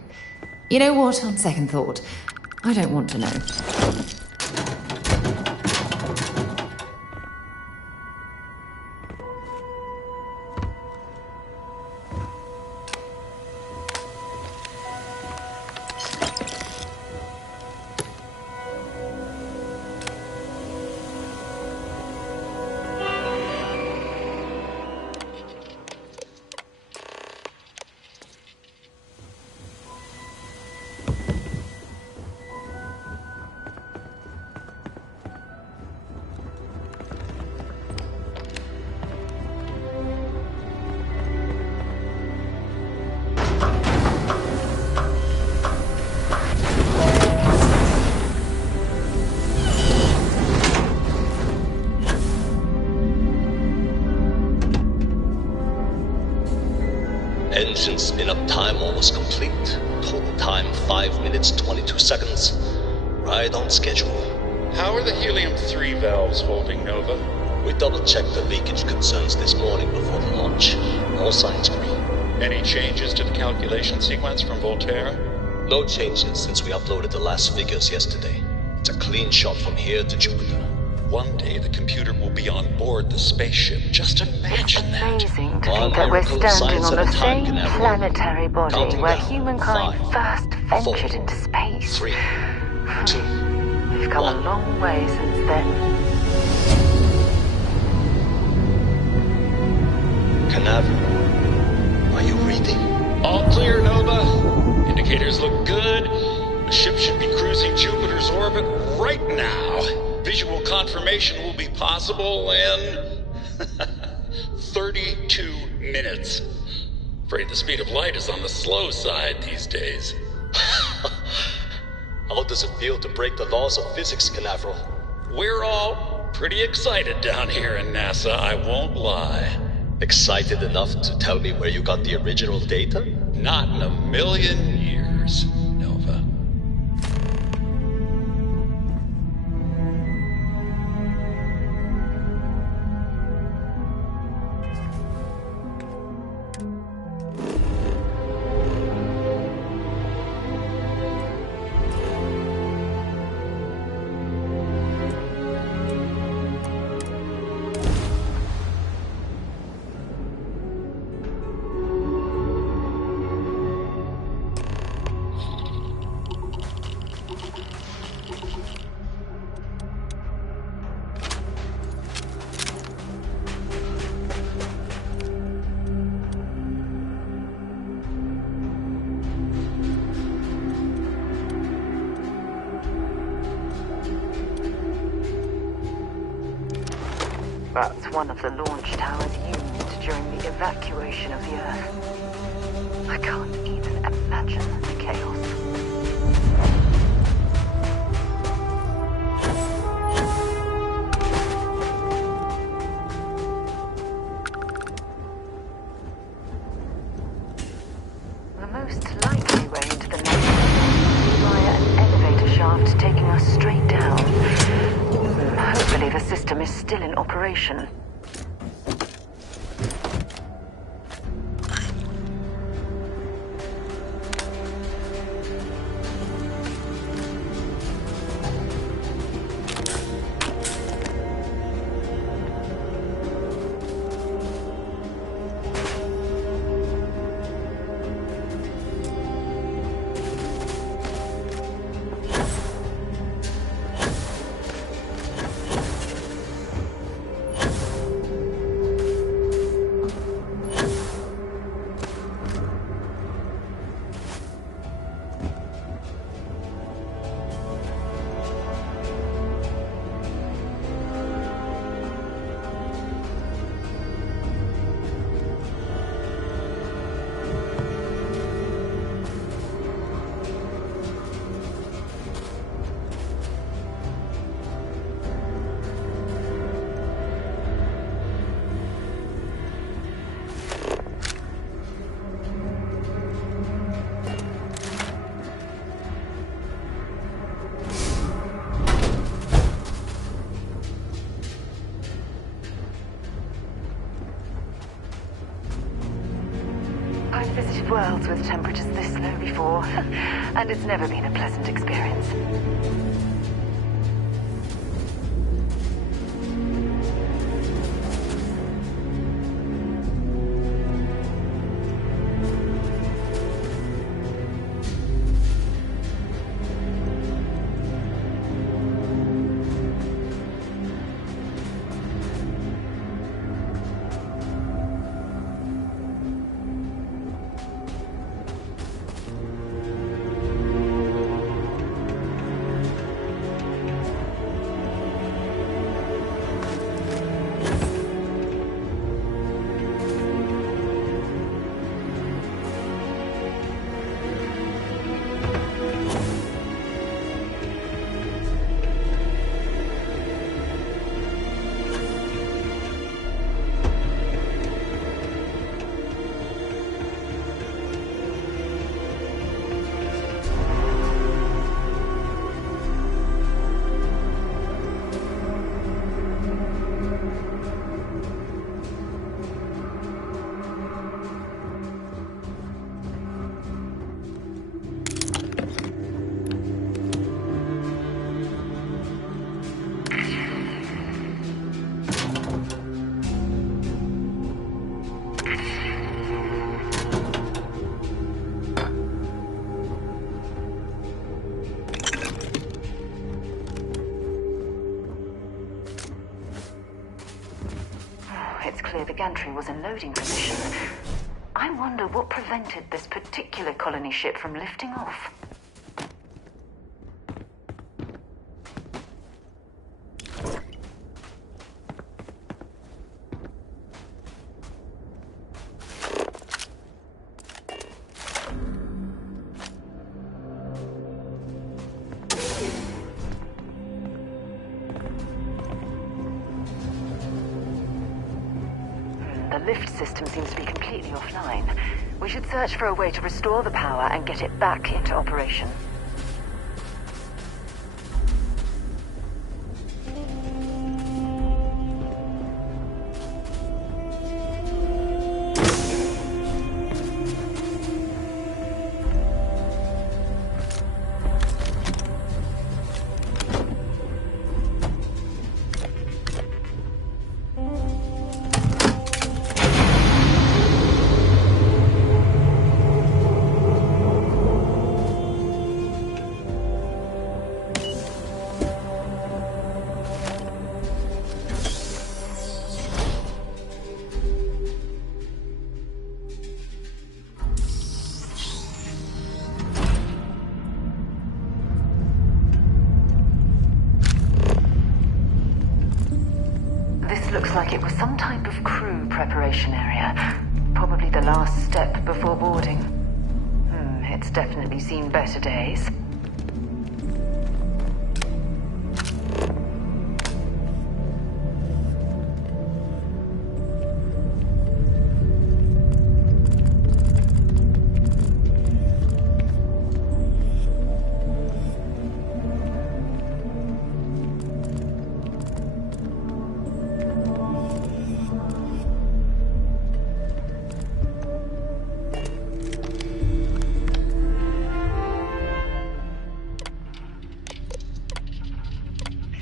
You know what, on second thought, I don't want to know. Engine spin-up time almost complete. Total time 5 minutes 22 seconds. Right on schedule. How are the helium-3 valves holding, Nova? We double-checked the leakage concerns this morning before the launch. All signs green. Any changes to the calculation sequence from Voltaire? No changes since we uploaded the last figures yesterday. It's a clean shot from here to Jupiter. One day the computer will be on board the spaceship. Just imagine that. Amazing to think that we're standing on the same planetary body where humankind first ventured into space. 3, 2, We've come a long way since then. Canaveral, are you reading? All clear, Nova. Indicators look good. The ship should be cruising Jupiter's orbit right now. Visual confirmation will be possible in 32 minutes. Afraid the speed of light is on the slow side these days. How does it feel to break the laws of physics, Canaveral? We're all pretty excited down here in NASA, I won't lie. Excited enough to tell me where you got the original data? Not in a million years, Nova. That's one of the launch towers used during the evacuation of the Earth. I can't even imagine the chaos. The most likely way into the next is via an elevator shaft taking us straight down. Hopefully the system is still in operation. worlds with temperatures this low before, and it's never been a pleasant experience. It's clear the gantry was in loading position. I wonder what prevented this particular colony ship from lifting off. The lift system seems to be completely offline. We should search for a way to restore the power and get it back into operation. Looks like it was some type of crew preparation area. Probably the last step before boarding. It's definitely seen better days.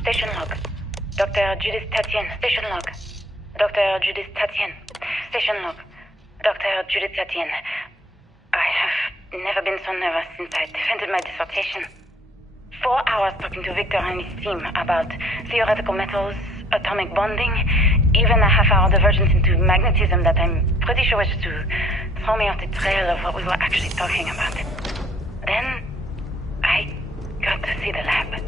Station log. Dr. Judith Tatien. Station log. Dr. Judith Tatien. Station log. Dr. Judith Tatien. I have never been so nervous since I defended my dissertation. 4 hours talking to Victor and his team about theoretical metals, atomic bonding, even a half-hour divergence into magnetism that I'm pretty sure was to throw me off the trail of what we were actually talking about. Then, I got to see the lab.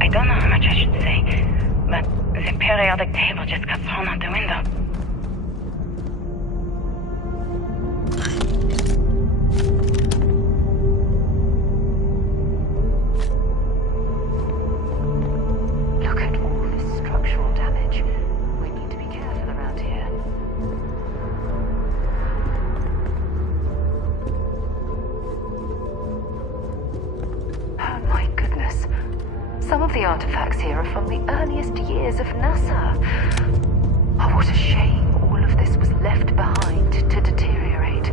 I don't know how much I should say, but the periodic table just got thrown out the window. Look at all this structural damage. We need to be careful around here. Oh my goodness. Some of the artifacts here are from the earliest years of NASA. Oh, what a shame all of of this was left behind to deteriorate.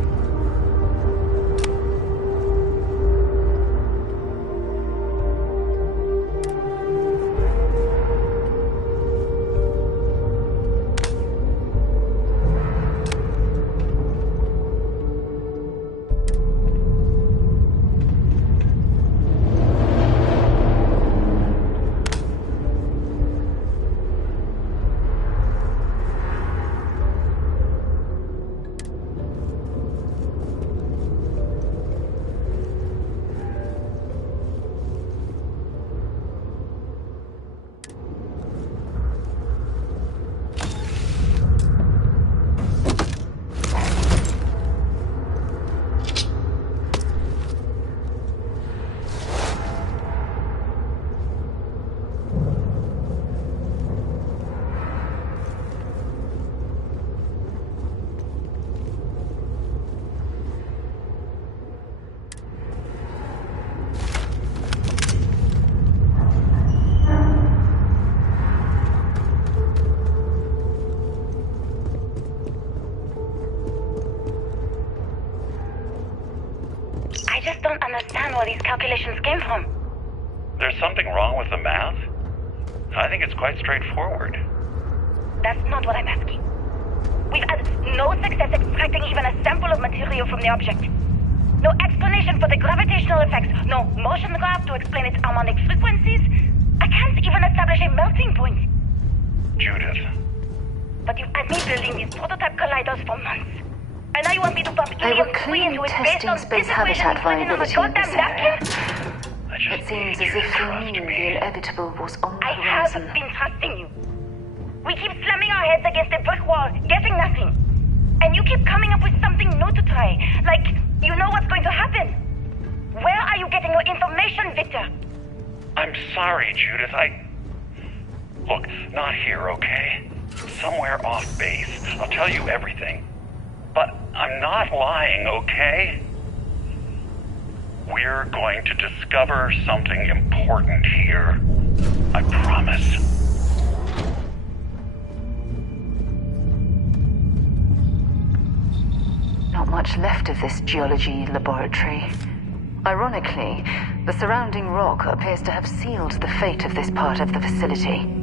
Understand where these calculations came from. There's something wrong with the math? I think it's quite straightforward. That's not what I'm asking. We've had no success extracting even a sample of material from the object. No explanation for the gravitational effects, no motion graph to explain its harmonic frequencies. I can't even establish a melting point. Judith. But you've had me building these prototype colliders for months. And now you want me to pump They were helium-3 into clearly it based testing on space this equation habitat written on a viability in goddamn this napkin? area. It seems as if they knew the inevitable was on the I horizon. have been trusting you. We keep slamming our heads against a brick wall, getting nothing. And you keep coming up with something new to try. Like, you know what's going to happen. Where are you getting your information, Victor? I'm sorry, Judith. Look, not here, okay? Somewhere off base. I'll tell you everything. But I'm not lying, okay? We're going to discover something important here. I promise. Not much left of this geology laboratory. Ironically, the surrounding rock appears to have sealed the fate of this part of the facility.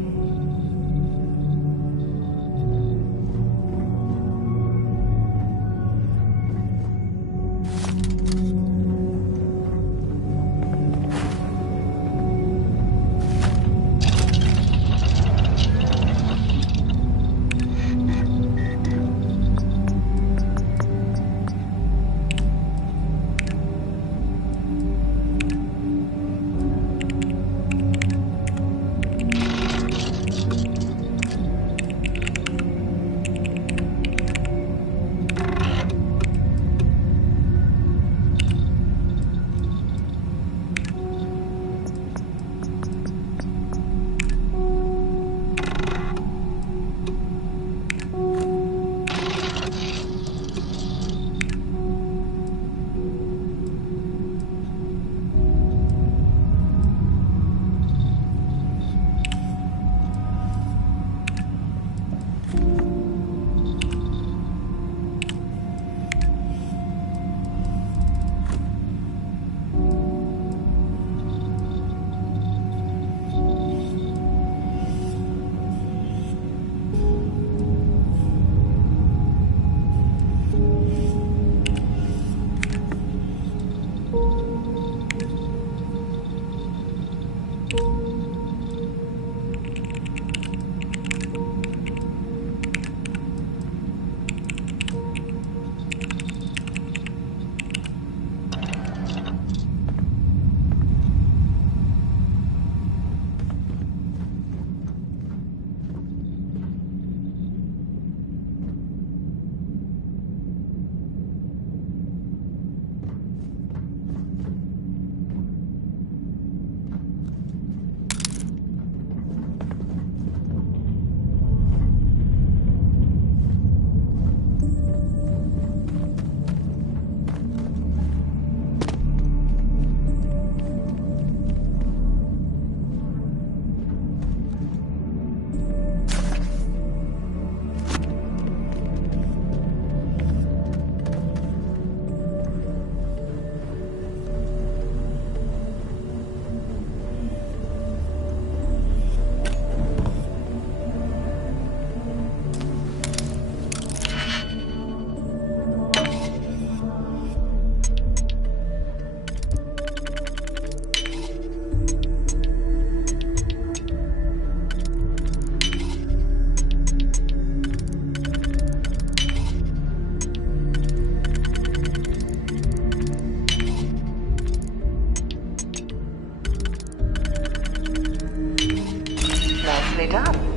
Nicely done.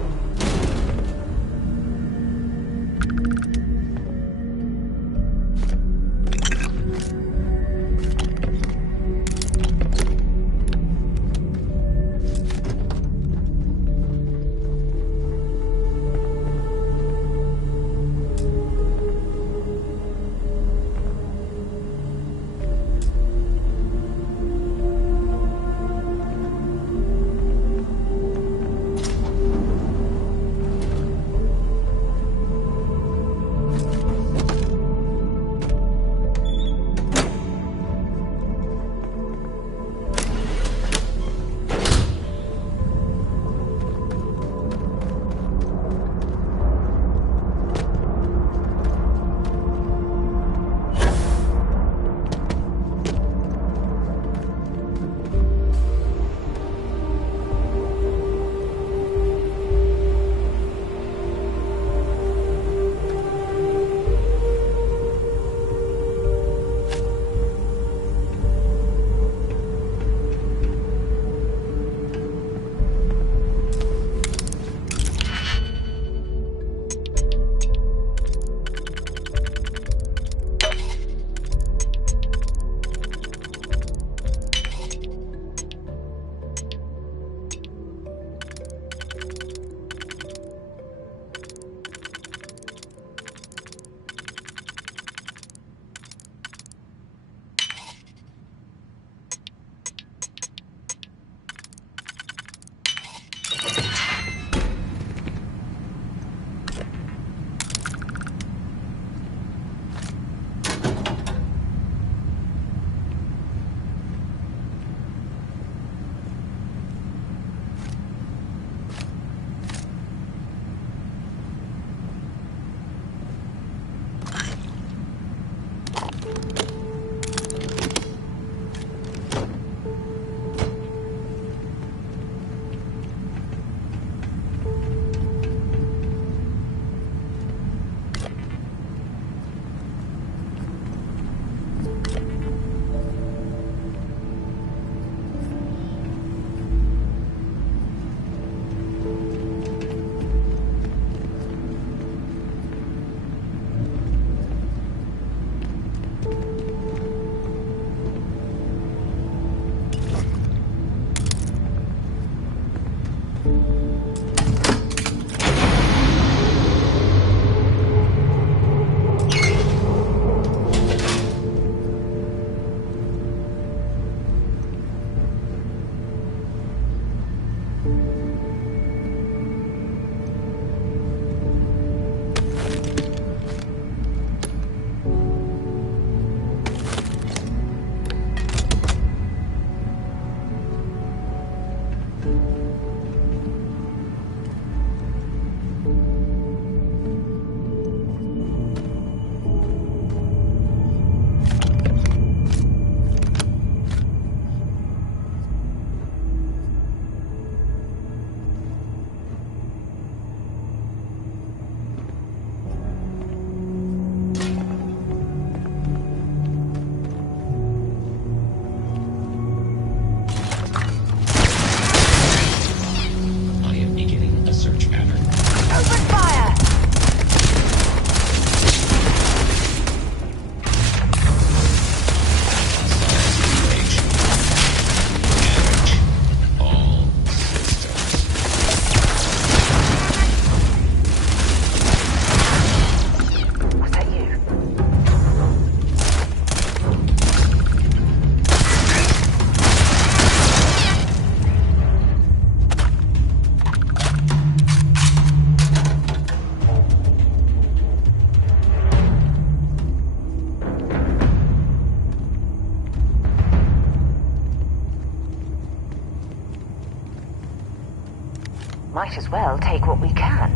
Might as well take what we can.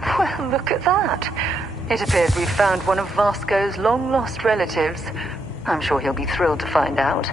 Well, look at that. It appears we've found one of Vasco's long-lost relatives. I'm sure he'll be thrilled to find out.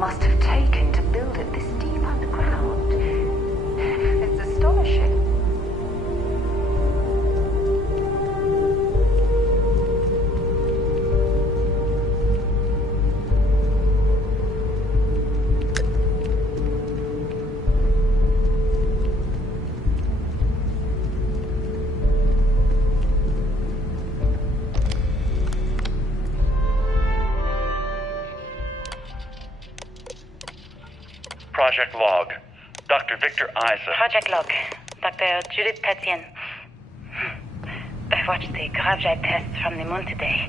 must have taken to build it this deep underground. It's astonishing. Project Log. Dr. Victor Isa. Project Log. Dr. Judith Tatien. I watched the gravity tests from the moon today.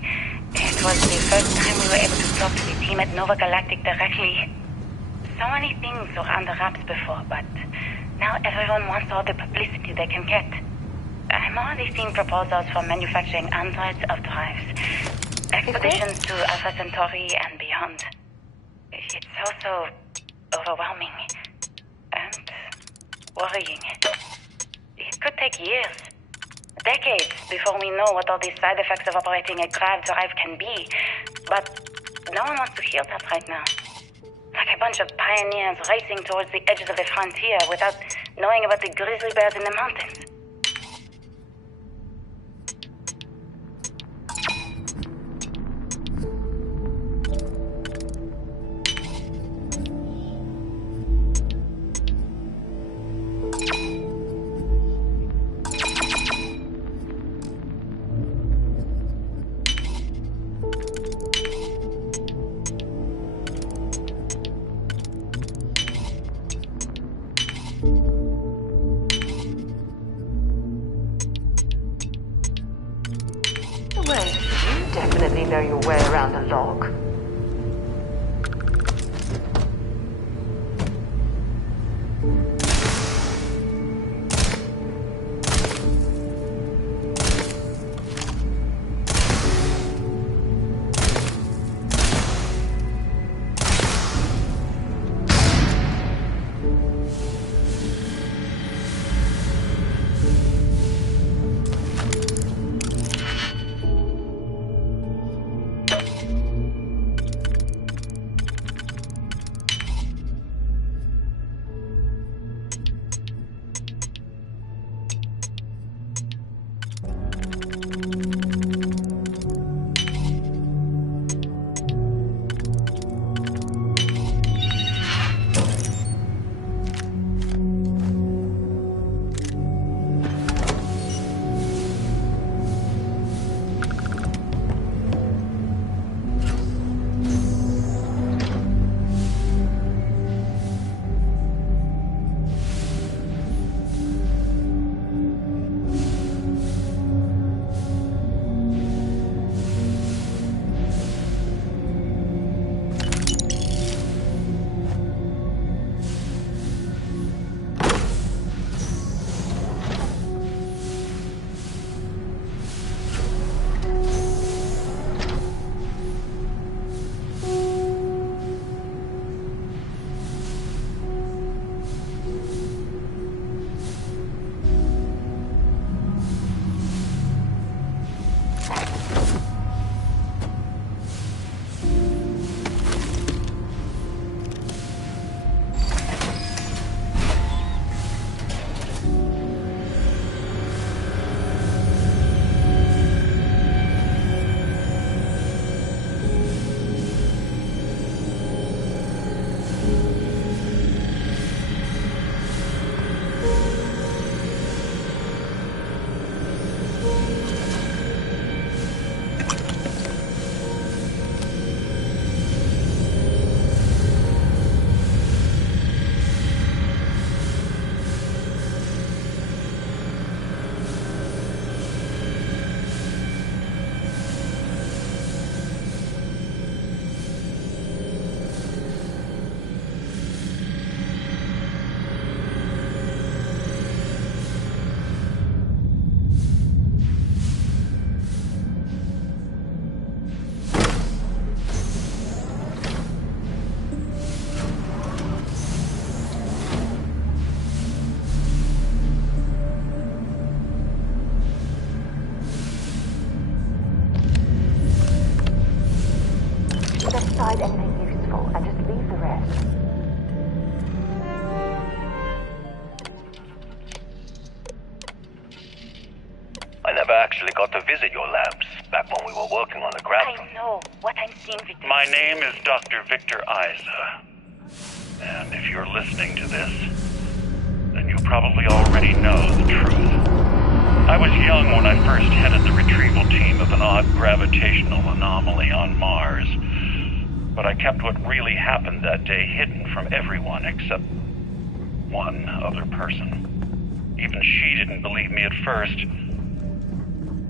It was the first time we were able to talk to the team at Nova Galactic directly. So many things were under wraps before, but now everyone wants all the publicity they can get. I'm already seeing proposals for manufacturing androids of drives. Expeditions to Alpha Centauri and beyond. It's also overwhelming and worrying. It could take years, decades, before we know what all these side effects of operating a grav drive can be. But no one wants to hear that right now. Like a bunch of pioneers racing towards the edges of the frontier without knowing about the grizzly bears in the mountains. Wait, you definitely know your way around a log. Decide anything useful and just leave the rest. I never actually got to visit your labs back when we were working on the grav. I know what I'm seeing, Victor. My name is Dr. Victor Isa. And if you're listening to this, then you probably already know the truth. I was young when I first headed the retrieval team of an odd gravitational anomaly on Mars. But I kept what really happened that day hidden from everyone except one other person. Even she didn't believe me at first.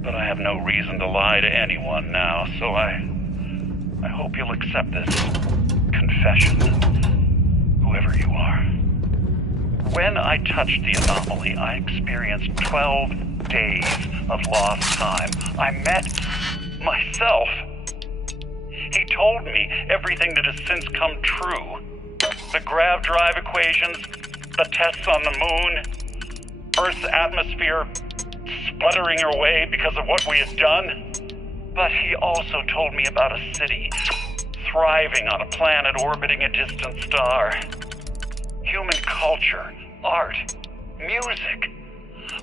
But I have no reason to lie to anyone now, so I hope you'll accept this confession, whoever you are. When I touched the anomaly, I experienced 12 days of lost time. I met myself. He told me everything that has since come true. The grav drive equations, the tests on the moon, Earth's atmosphere sputtering away because of what we had done. But he also told me about a city thriving on a planet orbiting a distant star. Human culture, art, music,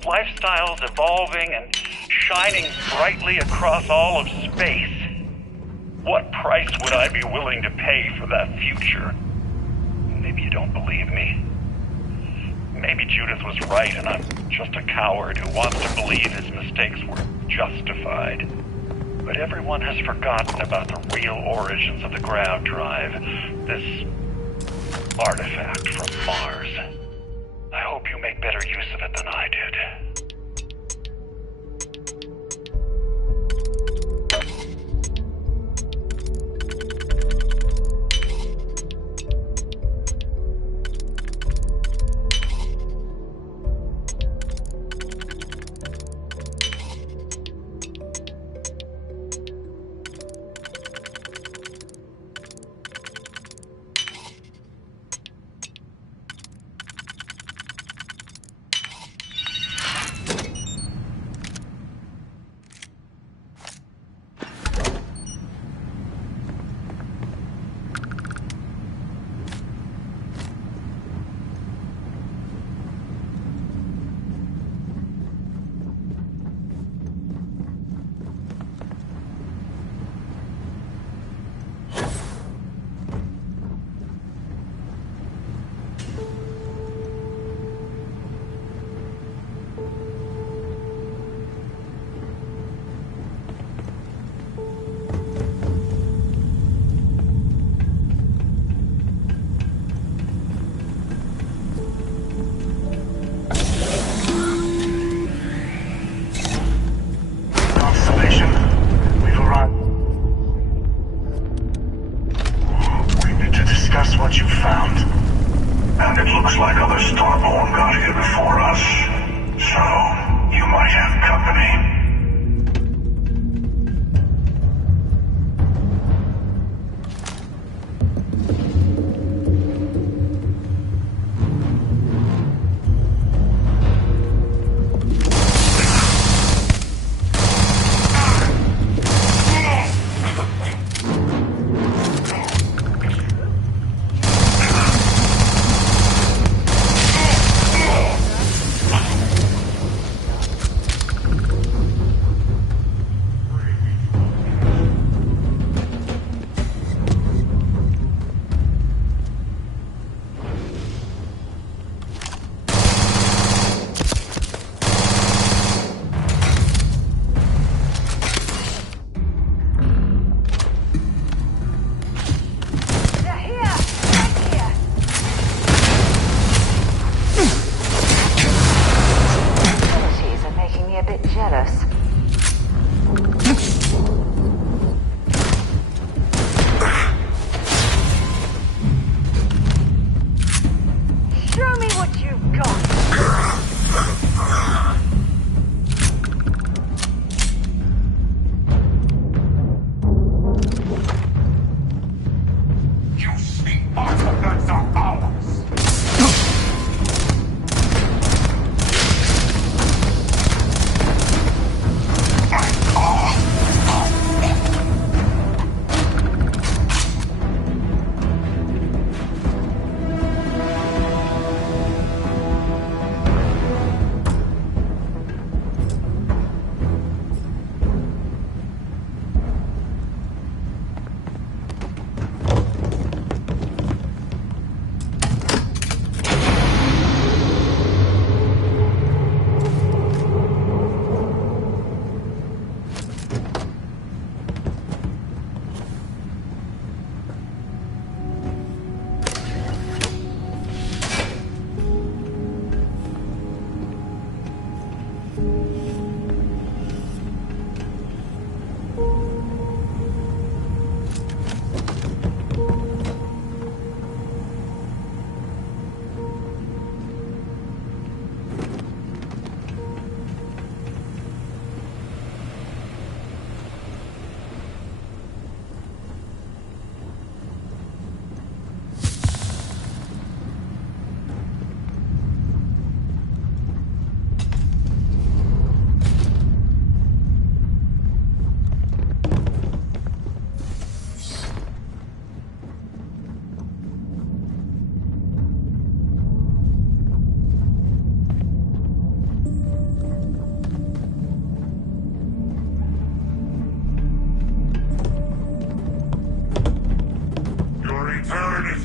lifestyles evolving and shining brightly across all of space. What price would I be willing to pay for that future? Maybe you don't believe me. Maybe Judith was right and I'm just a coward who wants to believe his mistakes were justified. But everyone has forgotten about the real origins of the grav drive, this artifact from Mars. I hope you make better use of it than I did. What you found. And it looks like other Starborn got here before us. So, you might have company.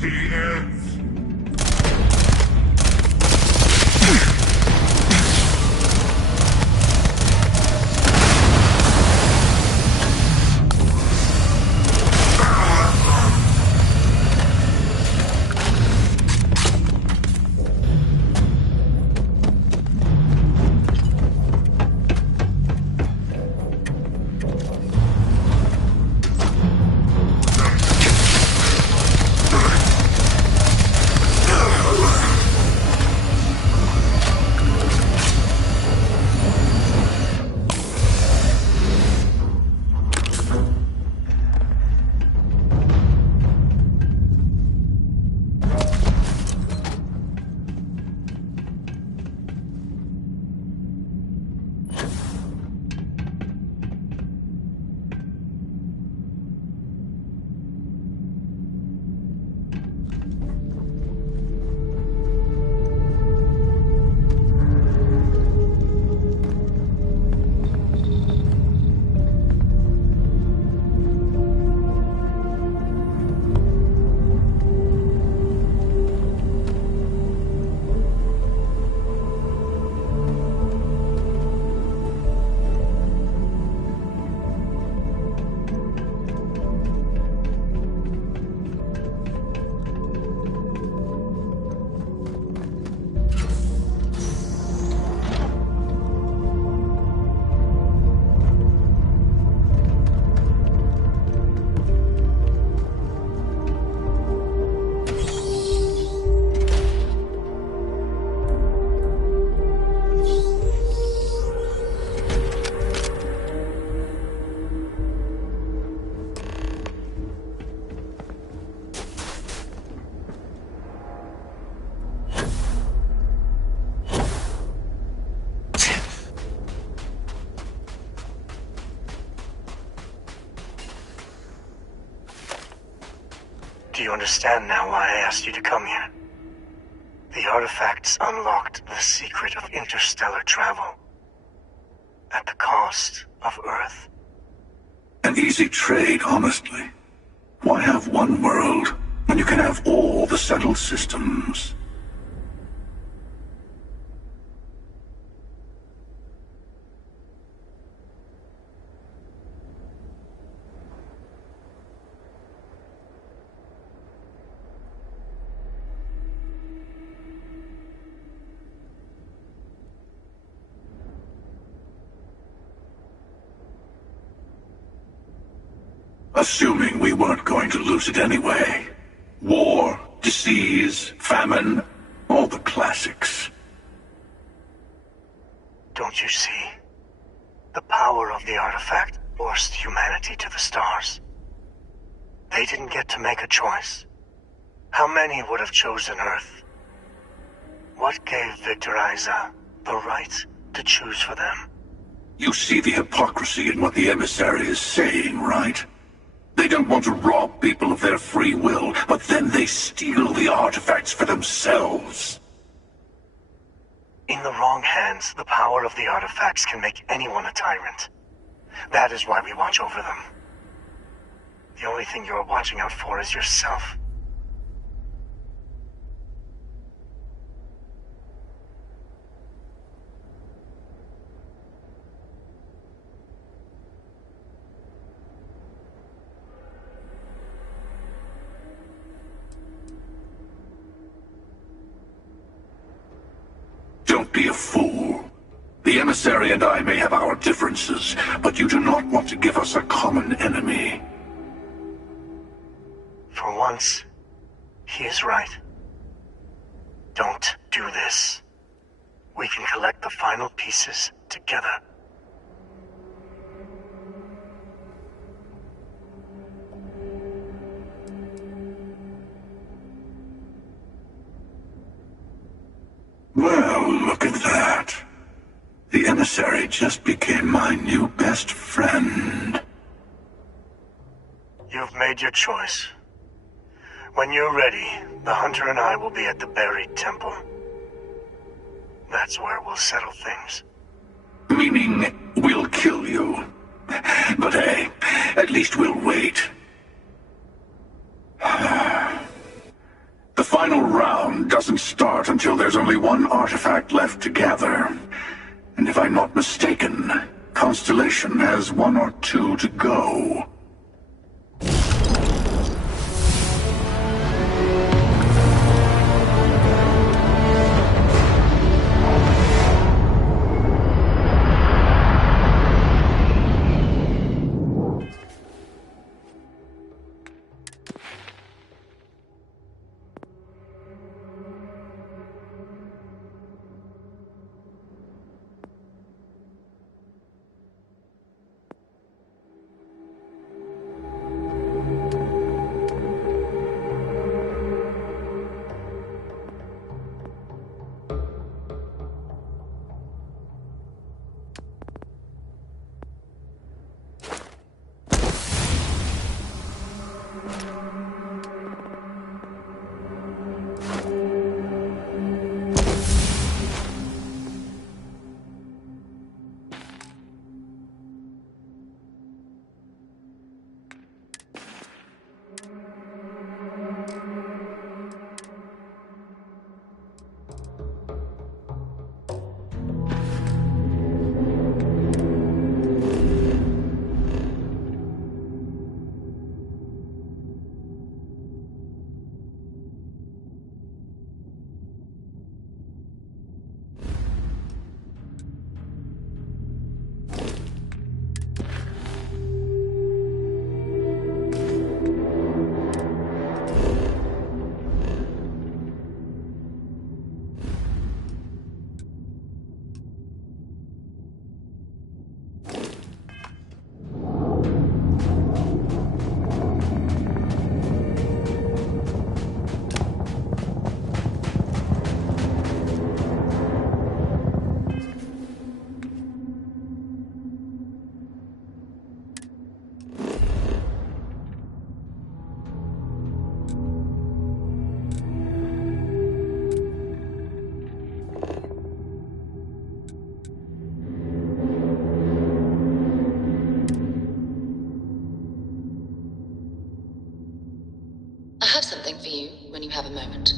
the end. Do you understand now why I asked you to come here? The artifacts unlocked the secret of interstellar travel. At the cost of Earth. An easy trade, honestly. Why have one world when you can have all the settled systems? Assuming we weren't going to lose it anyway. War, disease, famine, all the classics. Don't you see? The power of the artifact forced humanity to the stars. They didn't get to make a choice. How many would have chosen Earth? What gave Victor Isa the right to choose for them? You see the hypocrisy in what the emissary is saying, right? They don't want to rob people of their free will, but then they steal the artifacts for themselves. In the wrong hands, the power of the artifacts can make anyone a tyrant. That is why we watch over them. The only thing you're watching out for is yourself. Don't be a fool. The emissary and I may have our differences, but you do not want to give us a common enemy. For once, he is right. Don't do this. We can collect the final pieces together. Well, look at that. The emissary just became my new best friend. You've made your choice. When you're ready, the Hunter and I will be at the buried temple. That's where we'll settle things. Meaning, we'll kill you. But hey, at least we'll wait. mission doesn't start until there's only one artifact left to gather. And if I'm not mistaken, Constellation has one or two to go. I have something for you when you have a moment.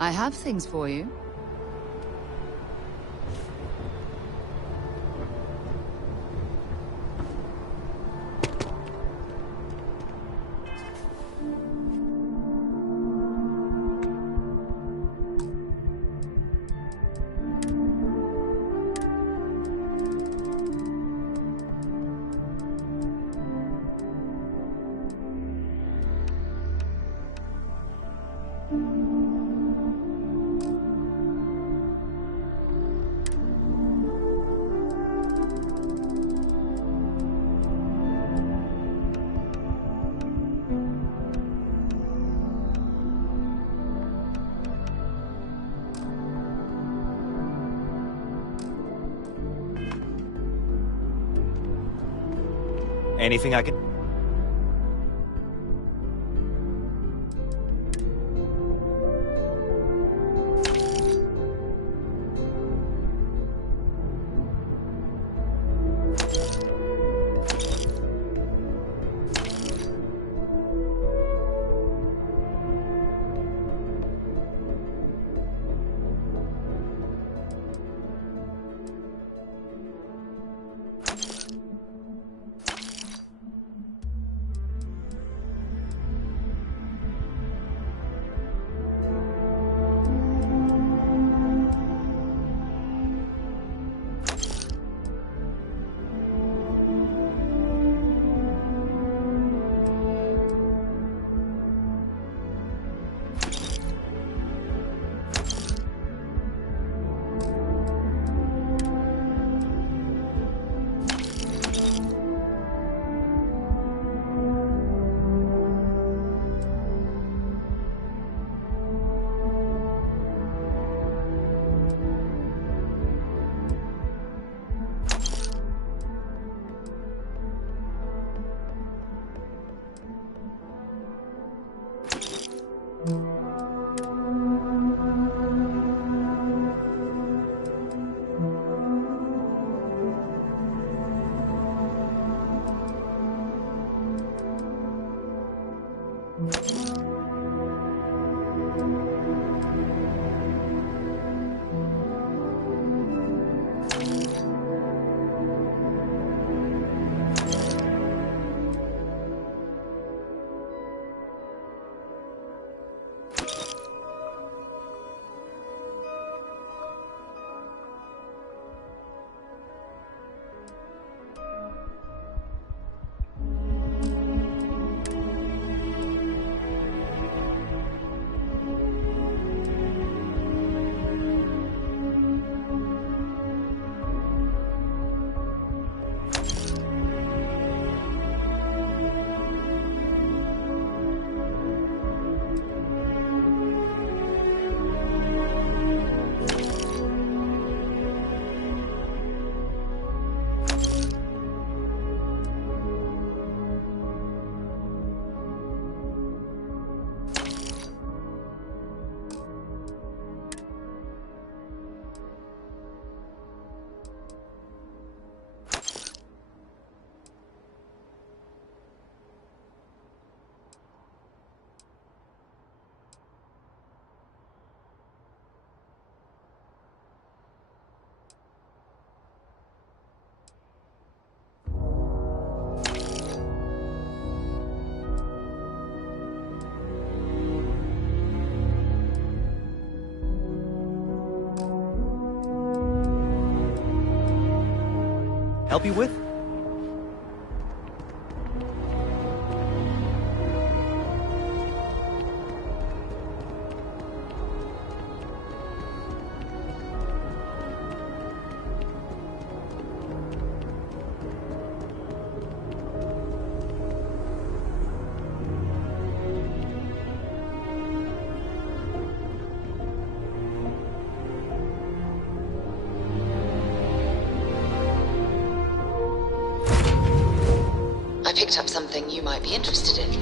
I have things for you. Anything I can... help you with? I picked up something you might be interested in.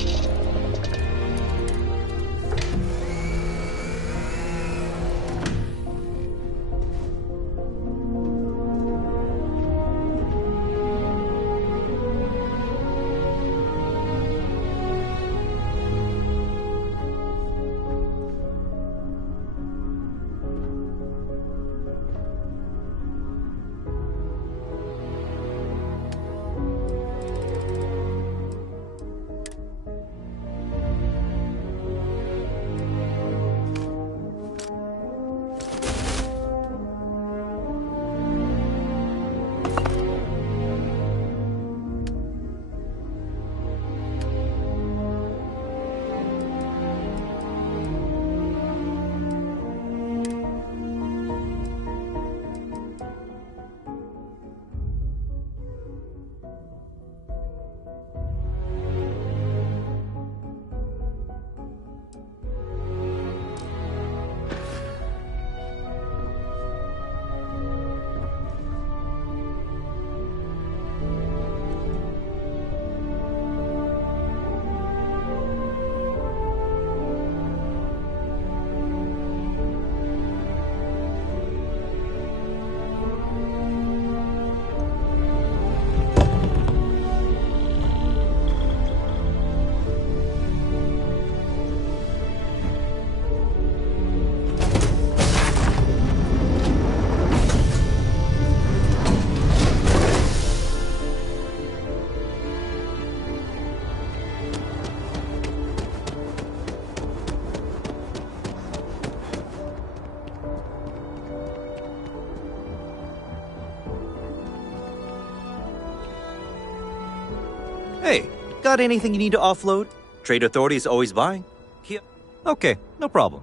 Hey, got anything you need to offload? Trade Authority is always buying. Here. Okay, no problem.